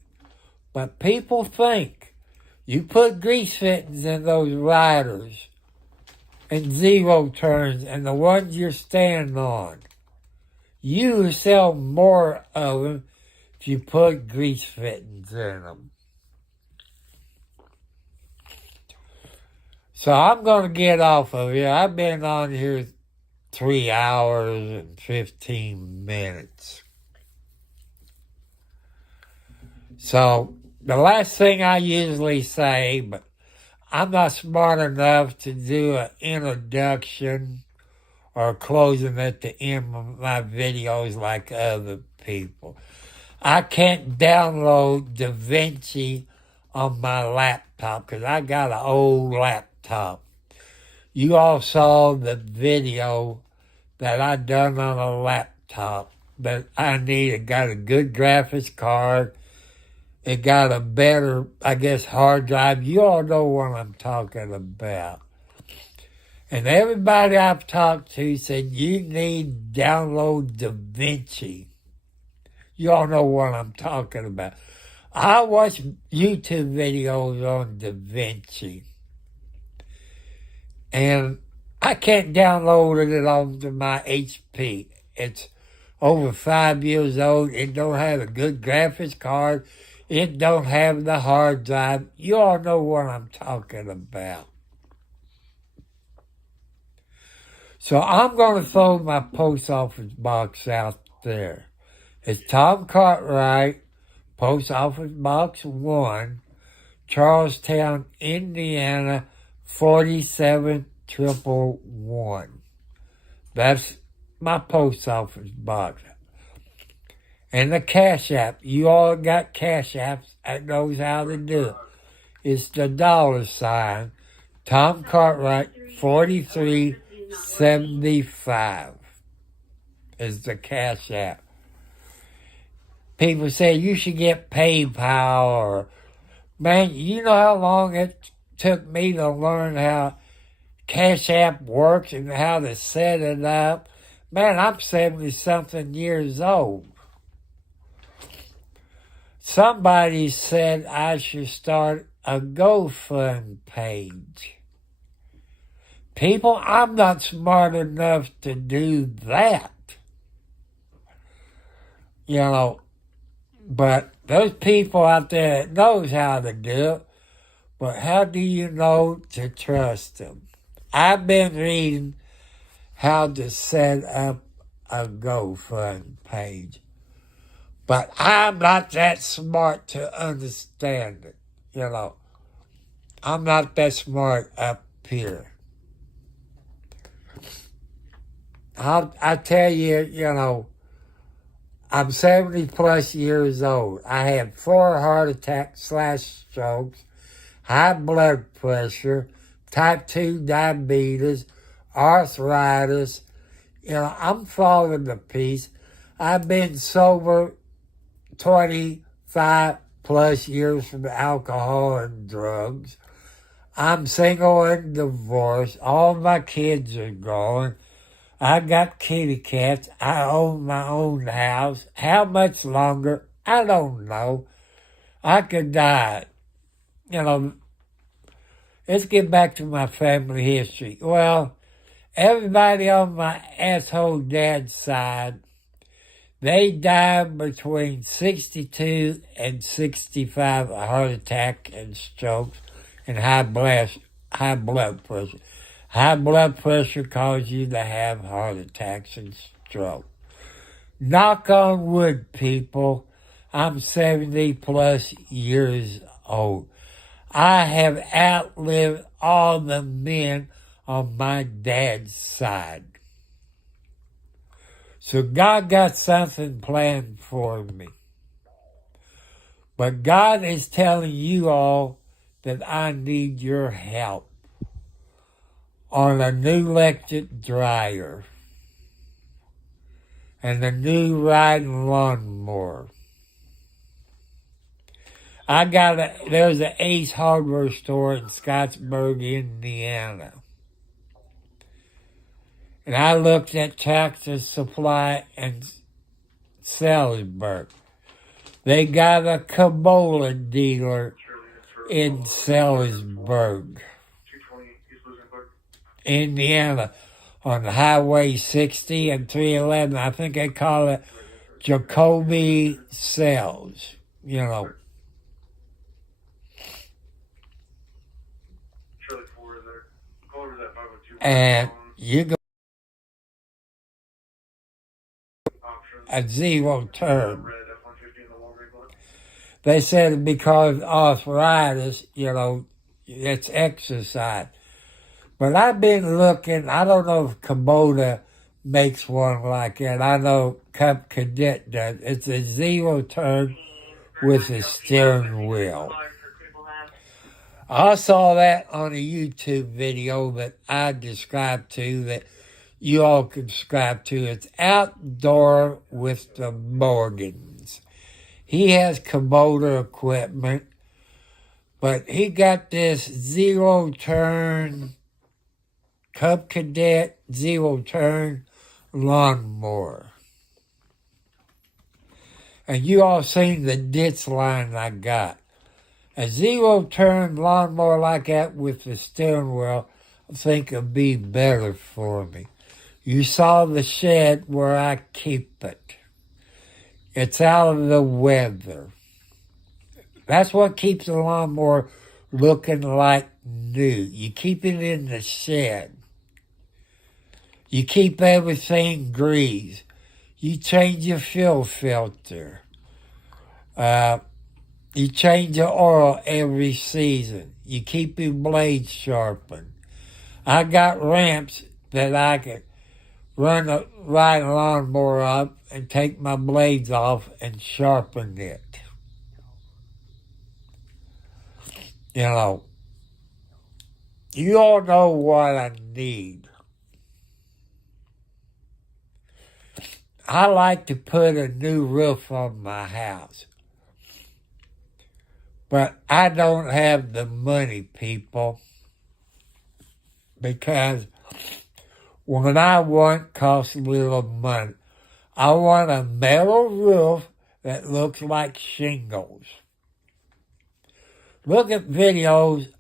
But people think you put grease fittings in those riders and Zero Turns and the ones you're standing on, you sell more of them if you put grease fittings in them. So I'm going to get off of here. I've been on here 3 hours and 15 minutes. So the last thing I usually say, but I'm not smart enough to do an introduction or closing at the end of my videos like other people. I can't download DaVinci on my laptop because I got an old laptop. You all saw the video that I done on a laptop, but I got a good graphics card. It got a better, I guess, hard drive. You all know what I'm talking about. And everybody I've talked to said, you need to download DaVinci. You all know what I'm talking about. I watch YouTube videos on Da Vinci, and I can't download it onto my HP. It's over 5 years old. It don't have a good graphics card. It don't have the hard drive. You all know what I'm talking about. So I'm going to throw my post office box out there. It's Tom Cartwright, Post Office Box 1, Charlestown, Indiana, 47111. That's my post office box. And the Cash App. You all got Cash Apps that knows how to do it. It's the $, Tom Cartwright, 4375 is the Cash App. People say you should get PayPal or, man, you know how long it took me to learn how Cash App works and how to set it up. Man, I'm 70-something years old. Somebody said I should start a GoFund page. People, I'm not smart enough to do that. You know, but there's people out there that knows how to do it. But how do you know to trust them? I've been reading how to set up a GoFund page. But I'm not that smart to understand it, you know. I'm not that smart up here. I tell you, you know, I'm 70 plus years old. I had 4 heart attacks/strokes, high blood pressure, type 2 diabetes, arthritis. You know, I'm falling to pieces. I've been sober 25 plus years from alcohol and drugs. I'm single and divorced. All my kids are gone. I got kitty cats. I own my own house. How much longer? I don't know. I could die. You know, let's get back to my family history. Well, everybody on my asshole dad's side, they died between 62 and 65 of heart attack and strokes and high blood pressure. High blood pressure causes you to have heart attacks and stroke. Knock on wood, people. I'm 70 plus years old. I have outlived all the men on my dad's side. So God got something planned for me. But God is telling you all that I need your help on a new electric dryer and a new riding lawnmower. There's an Ace Hardware store in Scottsburg, Indiana. And I looked at Tractor Supply and Salisbury. They got a Kubota dealer in Salisbury, Indiana, on Highway 60 and 311. I think they call it Jacoby Sales, you know. And you go a zero turn. They said because of arthritis, you know, it's exercise. But I've been looking, I don't know if Kubota makes one like that. I know Cup Cadet does. It's a zero turn with a steering wheel. I saw that on a YouTube video that I described to, that you all can subscribe to. It's Outdoor with the Morgans. He has Kubota equipment, but he got this zero-turn Cub Cadet zero-turn lawnmower. And you all seen the ditch line I got. A zero-turn lawnmower like that with the steering wheel, I think would be better for me. You saw the shed where I keep it. It's out of the weather. That's what keeps the lawnmower looking like new. You keep it in the shed. You keep everything greased. You change your fuel filter. You change the oil every season. You keep your blades sharpened. I got ramps that I can run a right lawnmower up and take my blades off and sharpen it. You know, you all know what I need. I like to put a new roof on my house. But I don't have the money, people. Because what I want costs little money. I want a metal roof that looks like shingles. Look at videos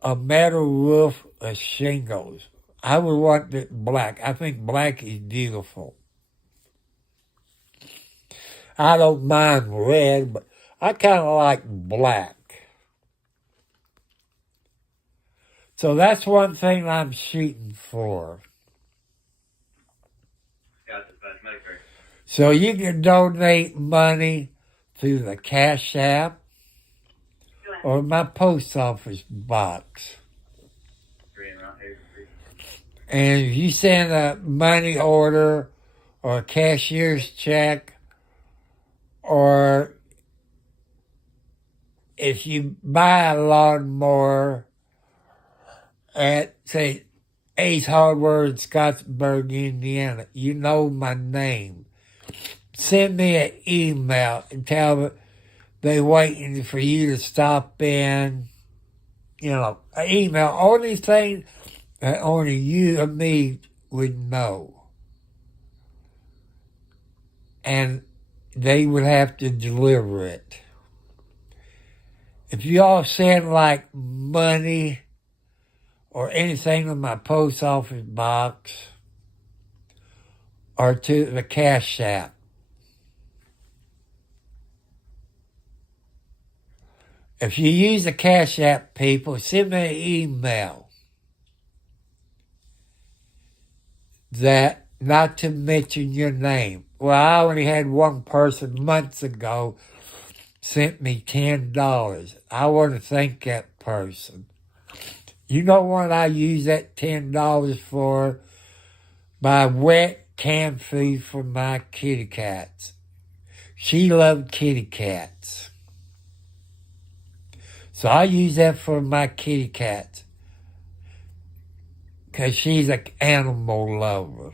of metal roof of shingles. I would want it black. I think black is beautiful. I don't mind red, but I kind of like black. So that's one thing I'm shooting for. So you can donate money through the Cash App or my post office box. And if you send a money order or a cashier's check, or if you buy a lawnmower at, say, Ace Hardware in Scottsburg, Indiana, you know my name. Send me an email and tell me they're waiting for you to stop in. You know, an email, only thing that only you and me would know. And they would have to deliver it. If you all send like money or anything in my post office box or to the Cash App, if you use the Cash App, people, send me an email that not to mention your name. Well, I only had one person months ago sent me $10. I want to thank that person. You know what I use that $10 for? Buy wet canned food for my kitty cats. She loved kitty cats. So I use that for my kitty cats. Because she's an animal lover.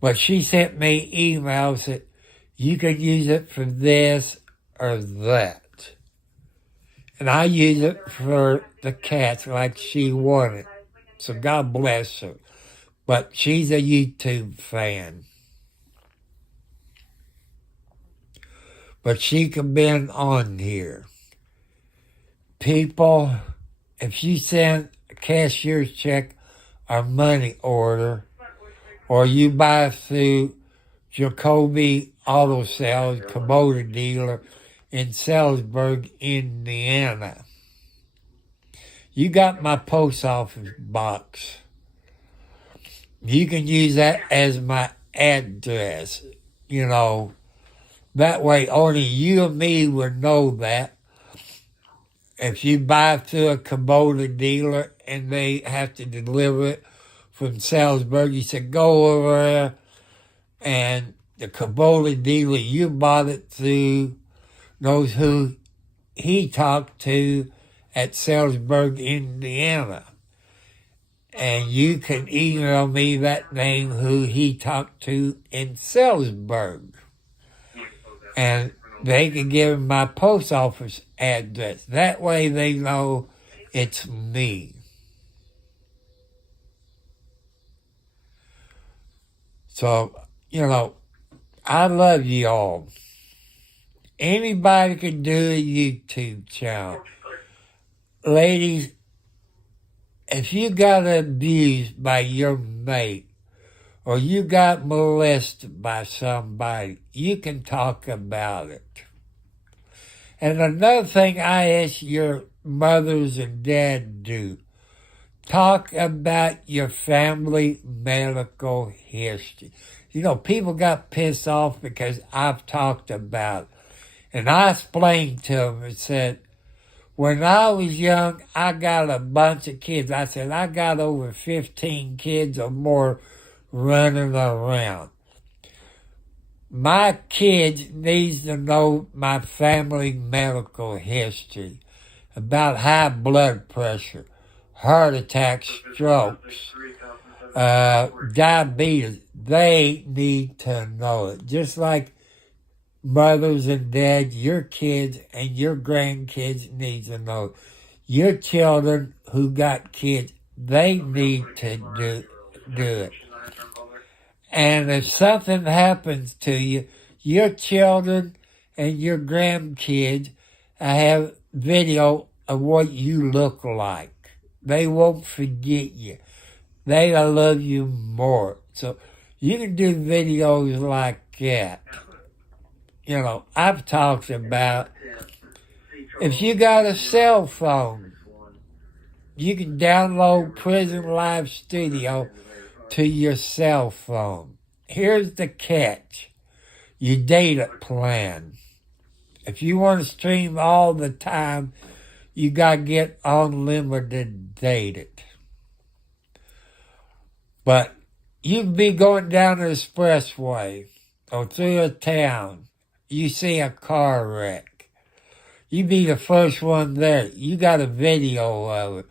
But she sent me emails that you can use it for this or that. And I use it for the cats like she wanted. So God bless her. But she's a YouTube fan. But she can be on here. People, if you send a cashier's check or money order, or you buy through Jacoby Auto Sales, Kubota dealer in Salisbury, Indiana, you got my post office box. You can use that as my address, you know. That way only you and me would know that. If you buy through a Kubota dealer and they have to deliver it from Salisbury, you said go over there and the Kubota dealer you bought it through knows who he talked to at Salisbury, Indiana. And you can email me that name who he talked to in Salisbury. And they can give him my post office address. That way they know it's me. So, you know, I love you all. Anybody can do a YouTube channel. Ladies, if you got abused by your mate or you got molested by somebody, you can talk about it. And another thing I ask your mothers and dads do, talk about your family medical history. You know, people got pissed off because I've talked about it. And I explained to them and said, when I was young, I got a bunch of kids. I said, I got over 15 kids or more running around. My kids needs to know my family medical history about high blood pressure, heart attacks, strokes, diabetes. They need to know it. Just like mothers and dads, your kids and your grandkids need to know it. Your children who got kids, they need to do it. And if something happens to you, your children and your grandkids have video of what you look like. They won't forget you. They'll love you more. So you can do videos like that. You know, I've talked about if you got a cell phone, you can download Prison Live Studio to your cell phone. Here's the catch. Your data plan. If you want to stream all the time, you got to get unlimited data. But you can be going down the expressway or through a town. You see a car wreck. You be the first one there. You got a video of it.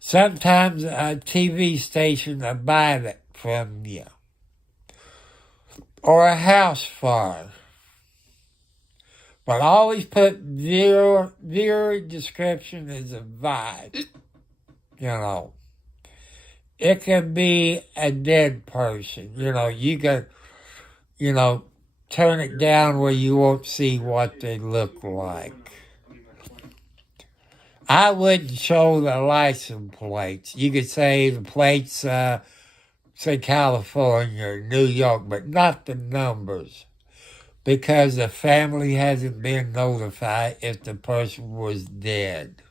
Sometimes a TV station will buy that from you. Or a house fire. But always put viewer description as advised. You know. It can be a dead person. You know, you can, turn it down where you won't see what they look like. I wouldn't show the license plates. You could say the plates, say California or New York, but not the numbers. Because the family hasn't been notified if the person was dead.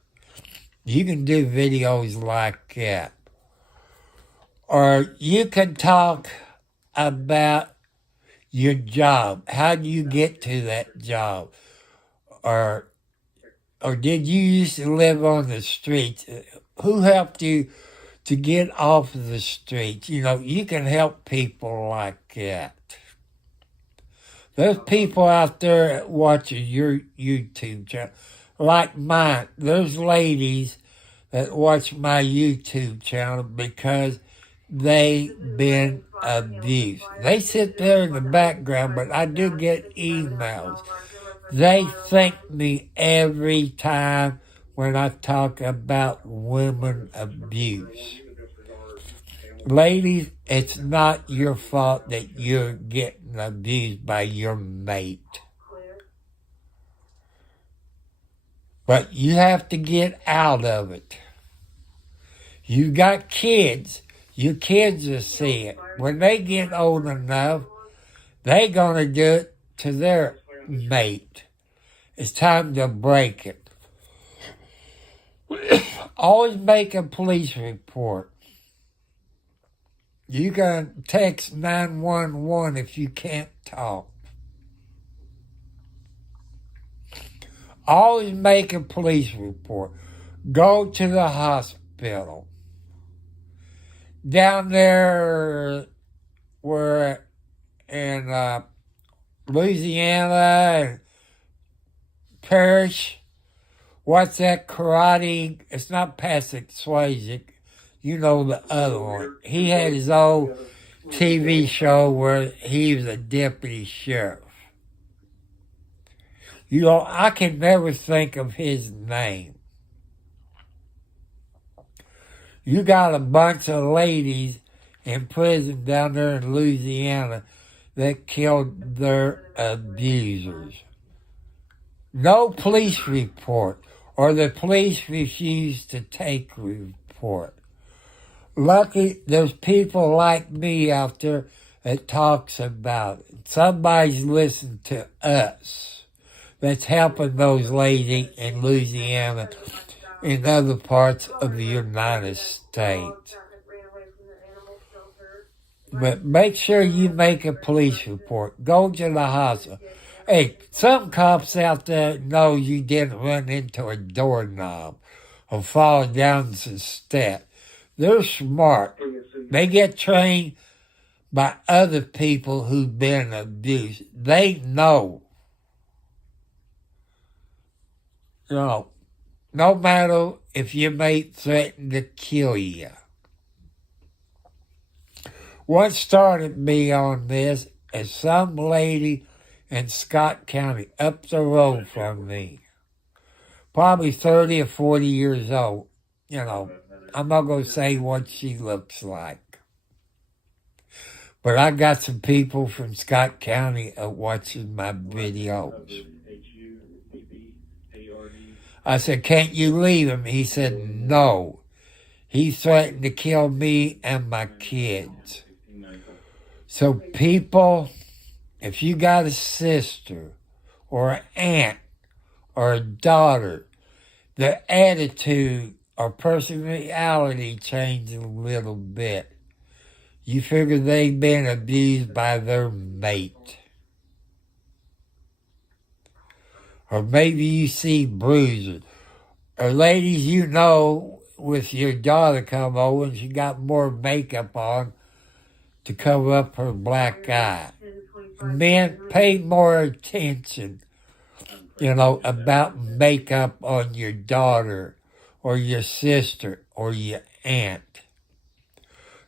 You can do videos like that. Or you can talk about your job. How do you get to that job? Or did you used to live on the streets? Who helped you to get off of the streets? You know, you can help people like that. There's people out there watching your YouTube channel, like mine. There's ladies that watch my YouTube channel because they've been abused. They sit there in the background, but I do get emails. They thank me every time when I talk about women abuse. Ladies, it's not your fault that you're getting abused by your mate. But you have to get out of it. You got kids. Your kids will see it. When they get old enough, they're going to do it to their mate. It's time to break it. Always make a police report. You can text 911 if you can't talk. Always make a police report. Go to the hospital. Down there, we're in Louisiana and Parrish. What's that karate? It's not Patrick Swayze. You know the other one. He had his own TV show where he was a deputy sheriff. You know, I can never think of his name. You got a bunch of ladies in prison down there in Louisiana that killed their abusers. No police report, or the police refused to take report. Lucky there's people like me out there that talks about it. Somebody's listening to us that's helping those ladies in Louisiana and other parts of the United States. But make sure you make a police report. Go to the hospital. Hey, some cops out there know you didn't run into a doorknob or fall down some step. They're smart. They get trained by other people who've been abused. They know. No matter if your mate threatened to kill you. What started me on this is some lady in Scott County, up the road from me, probably 30 or 40 years old. I'm not going to say what she looks like. But I got some people from Scott County watching my videos. I said, can't you leave him? He said, no. He threatened to kill me and my kids. So people, if you got a sister or an aunt or a daughter, their attitude or personality changes a little bit. You figure they've been abused by their mate. Or maybe you see bruises. Or ladies, with your daughter come over and she got more makeup on to cover up her black eye. Men, pay more attention, about makeup on your daughter or your sister or your aunt.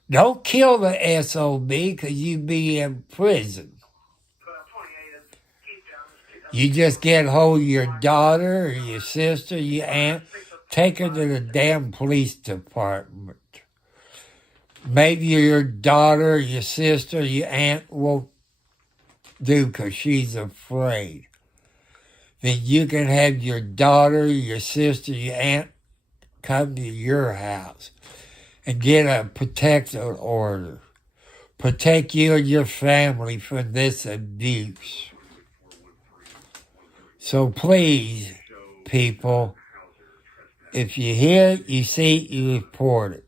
Don't kill the SOB because you be in prison. You just get hold of your daughter or your sister, your aunt, take her to the damn police department. Maybe your daughter, your sister, your aunt won't do because she's afraid. Then you can have your daughter, your sister, your aunt come to your house and get a protective order. Protect you and your family from this abuse. So please, people, if you hear it, you see it, you report it.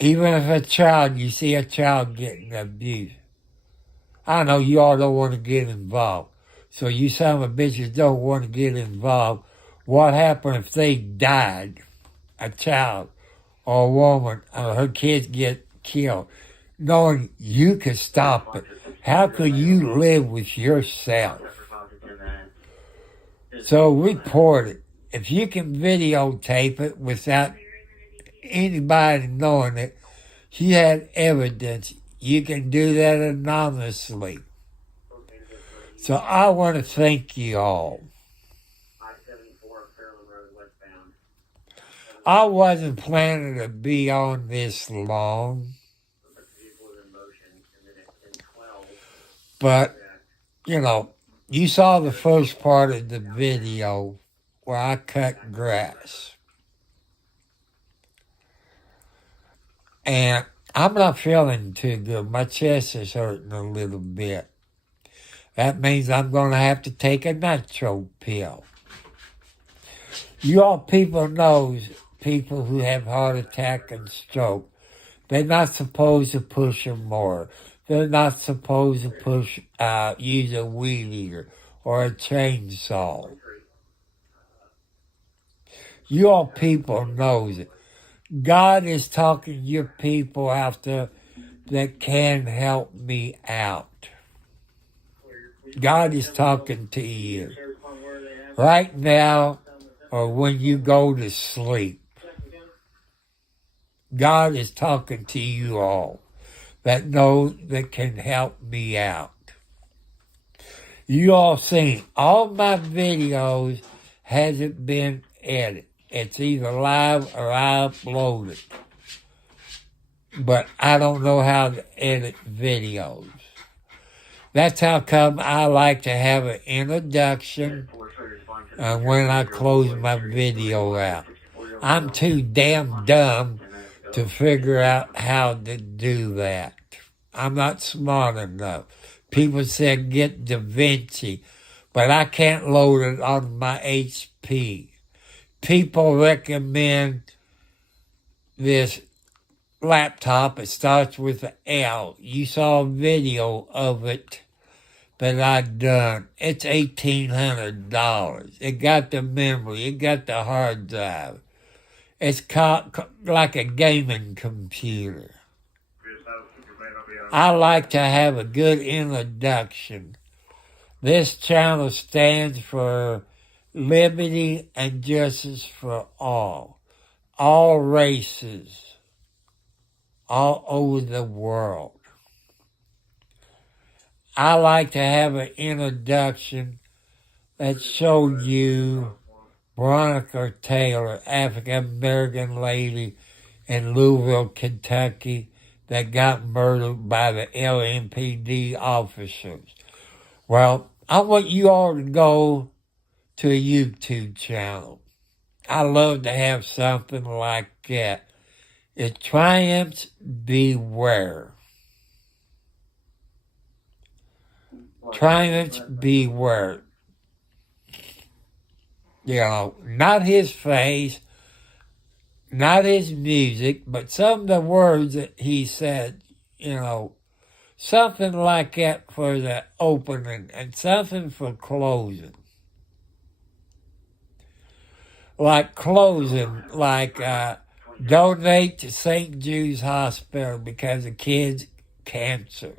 Even if you see a child getting abused. I know you all don't want to get involved. So you son of bitches don't want to get involved. What happened if they died, a child or a woman, or her kids get killed? Knowing you could stop it. How could you live with yourself? So report it. If you can videotape it without anybody knowing it, you had evidence. You can do that anonymously. So I want to thank you all. I wasn't planning to be on this long. But, you saw the first part of the video where I cut grass. And I'm not feeling too good. My chest is hurting a little bit. That means I'm going to have to take a nitro pill. You all people know people who have heart attack and stroke. They're not supposed to push them more. They're not supposed to use a weed eater or a chainsaw. You all people knows it. God is talking to your people out there that can help me out. God is talking to you right now or when you go to sleep. God is talking to you all that can help me out. You all seen all my videos hasn't been edited. It's either live or I upload it. but I don't know how to edit videos. That's how come I like to have an introduction when I close my video out. I'm too damn dumb to figure out how to do that. I'm not smart enough. People said get DaVinci, but I can't load it on my HP. People recommend this laptop. It starts with an L. You saw a video of it that I done. It's $1,800. It got the memory. It got the hard drive. It's like a gaming computer. I like to have a good introduction. This channel stands for liberty and justice for all races, all over the world. I like to have an introduction that showed you Veronica Taylor, African-American lady in Louisville, Kentucky, that got murdered by the LMPD officers. Well, I want you all to go to a YouTube channel. I love to have something like that. It triumphs beware. Triumphs beware. You know, not his face, not his music, but some of the words that he said, you know, something like that for the opening and something for closing. Like closing, like donate to St. Jude's Hospital because of kids' cancer.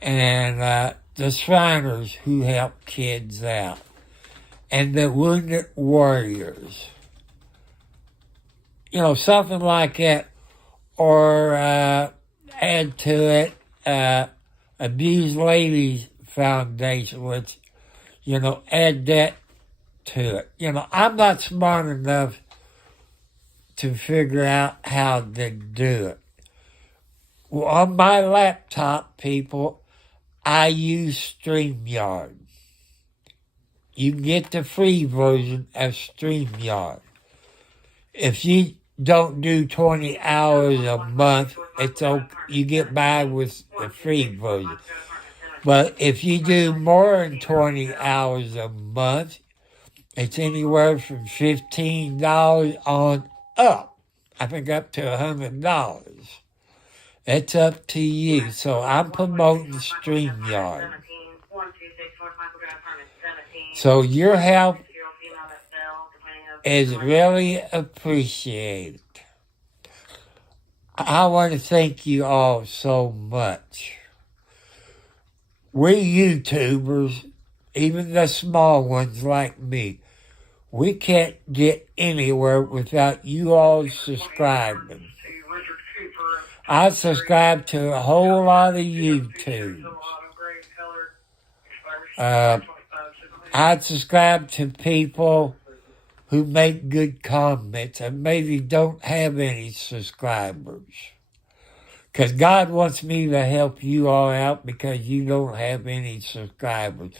And the Shriners who help kids out. And the Wounded Warriors. You know, something like that. Or add to it Abused Ladies Foundation, which, you know, add that to it. You know, I'm not smart enough to figure out how to do it. Well, on my laptop, people, I use StreamYard. You can get the free version of StreamYard. If you don't do 20 hours a month, it's okay. You get by with the free version. But if you do more than 20 hours a month, it's anywhere from $15 on up. I think up to $100. It's up to you. So I'm promoting StreamYard. So your help is really appreciated. I want to thank you all so much. We YouTubers, even the small ones like me, we can't get anywhere without you all subscribing. I subscribe to a whole lot of YouTubes. I subscribe to people who make good comments and maybe don't have any subscribers. Because God wants me to help you all out because you don't have any subscribers.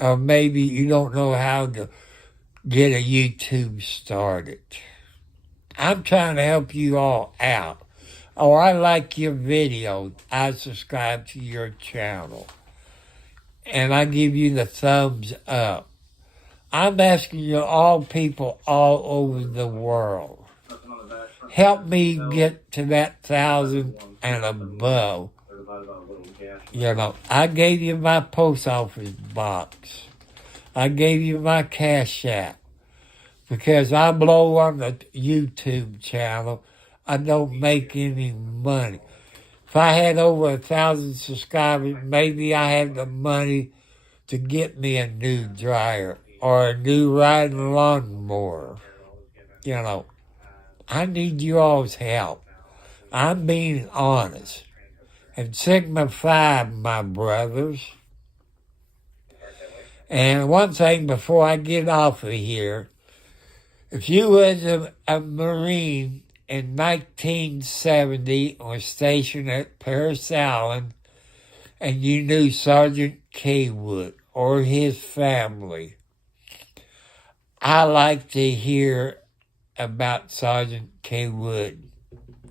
Or maybe you don't know how to get a YouTube started. I'm trying to help you all out. Oh, I like your videos. I subscribe to your channel. And I give you the thumbs up. I'm asking you all people all over the world. Help me get to that 1,000 and above. You know, I gave you my post office box. I gave you my Cash App. Because I'm low on the YouTube channel, I don't make any money. If I had over 1,000 subscribers, maybe I had the money to get me a new dryer or a new riding lawnmower. You know, I need you all's help. I'm being honest. And Sigma Phi, my brothers. And one thing before I get off of here, if you was a Marine in 1970 was stationed at Paris Island, and you knew Sergeant Kaywood or his family, I like to hear about Sergeant Kaywood.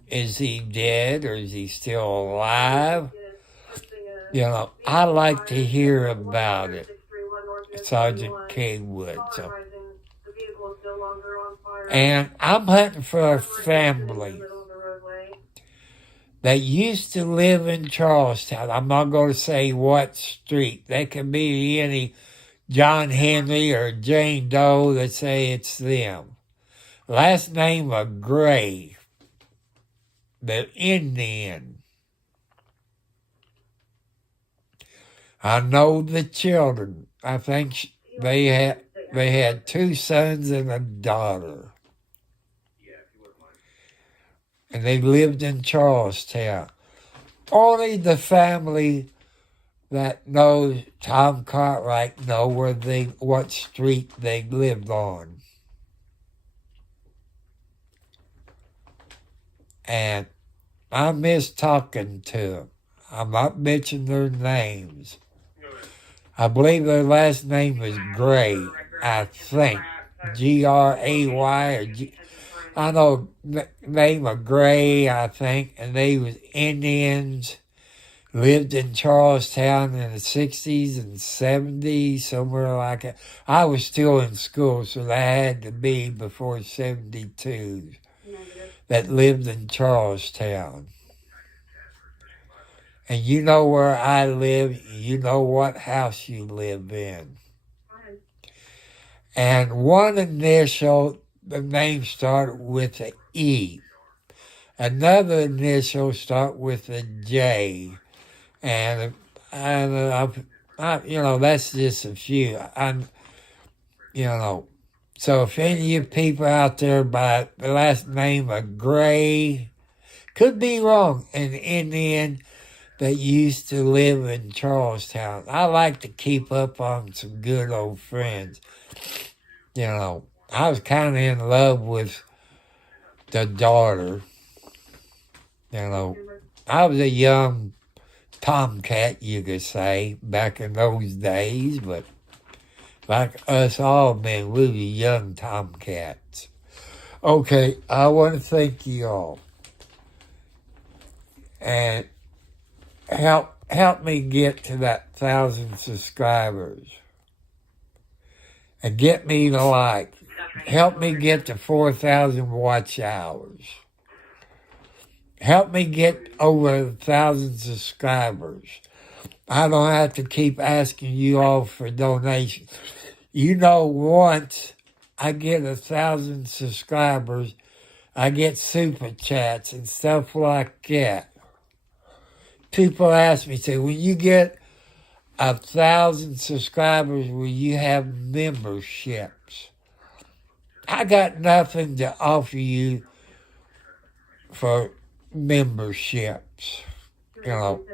Is he dead or is he still alive? You know, I like to hear about it, Sergeant Kaywood. So. And I'm hunting for a family that used to live in Charlestown. I'm not going to say what street. They can be any John Henry or Jane Doe that say it's them. Last name of Gray, the Indian. I know the children. I think they had 2 sons and a daughter. And they lived in Charlestown. Only the family that knows Tom Cartwright know what street they lived on. And I miss talking to them. I'm not mentioning their names. I believe their last name is Gray, I think. Gray or G. I know the name of Gray, I think, and they was Indians, lived in Charlestown in the 60s and 70s, somewhere like that. I was still in school, so that had to be before 72, that lived in Charlestown. And you know where I live, you know what house you live in. And one initial, the name started with an E. Another initial start with a J. And that's just a few. So if any of you people out there by the last name of Gray, could be wrong, an Indian that used to live in Charlestown. I like to keep up on some good old friends. You know, I was kind of in love with the daughter. You know, I was a young tomcat, you could say, back in those days, but like us all men, we were young tomcats. Okay, I want to thank you all. And help me get to that 1,000 subscribers. And get me to like. Help me get to 4,000 watch hours. Help me get over 1,000 subscribers. I don't have to keep asking you all for donations. You know, once I get 1,000 subscribers, I get super chats and stuff like that. People ask me, say, when you get 1,000 subscribers, will you have memberships? I got nothing to offer you for memberships. You know,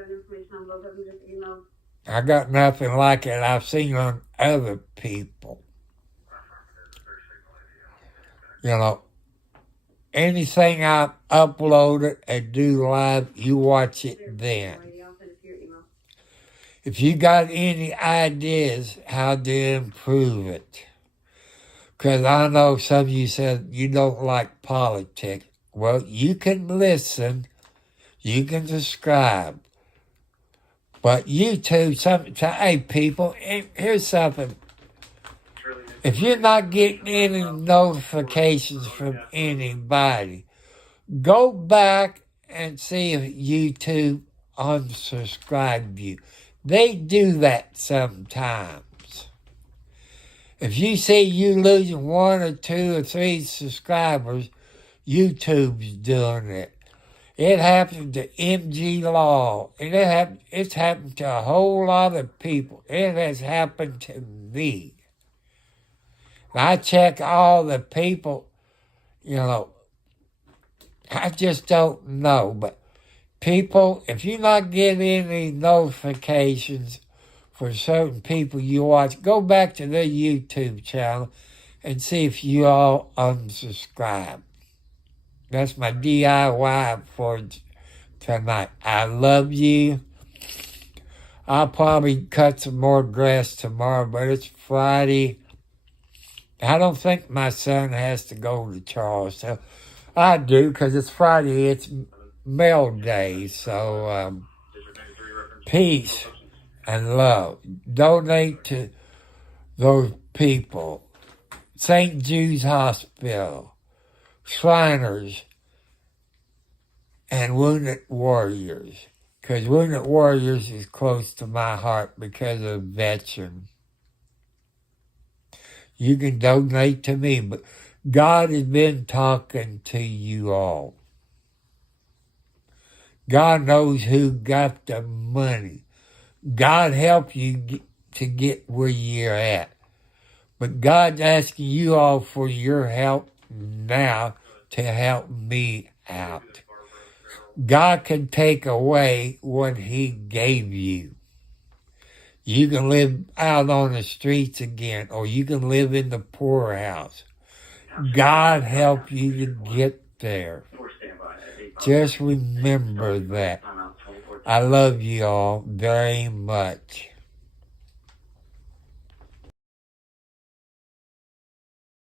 I got nothing like it I've seen on other people. You know, anything I upload it and do live, you watch it then. If you got any ideas how to improve it, because I know some of you said you don't like politics. Well, you can listen, you can subscribe. But YouTube, hey people, here's something. If you're not getting any notifications from anybody, go back and see if YouTube unsubscribed you. They do that sometimes. If you see you losing 1 or 2 or 3 subscribers, YouTube's doing it. It happened to MG Law. And it's happened to a whole lot of people. It has happened to me. And I check all the people, you know, I just don't know. But people, if you're not getting any notifications for certain people you watch, go back to their YouTube channel and see if you all unsubscribe. That's my DIY for tonight. I love you. I'll probably cut some more grass tomorrow, but it's Friday. I don't think my son has to go to Charles. So I do because it's Friday. It's mail day. So peace and love. Donate to those people. St. Jude's Hospital, Shriners, and Wounded Warriors. Because Wounded Warriors is close to my heart because of veteran. You can donate to me, but God has been talking to you all. God knows who got the money. God help you to get where you're at. But God's asking you all for your help now to help me out. God can take away what He gave you. You can live out on the streets again, or you can live in the poorhouse. God help you to get there. Just remember that. I love you all very much.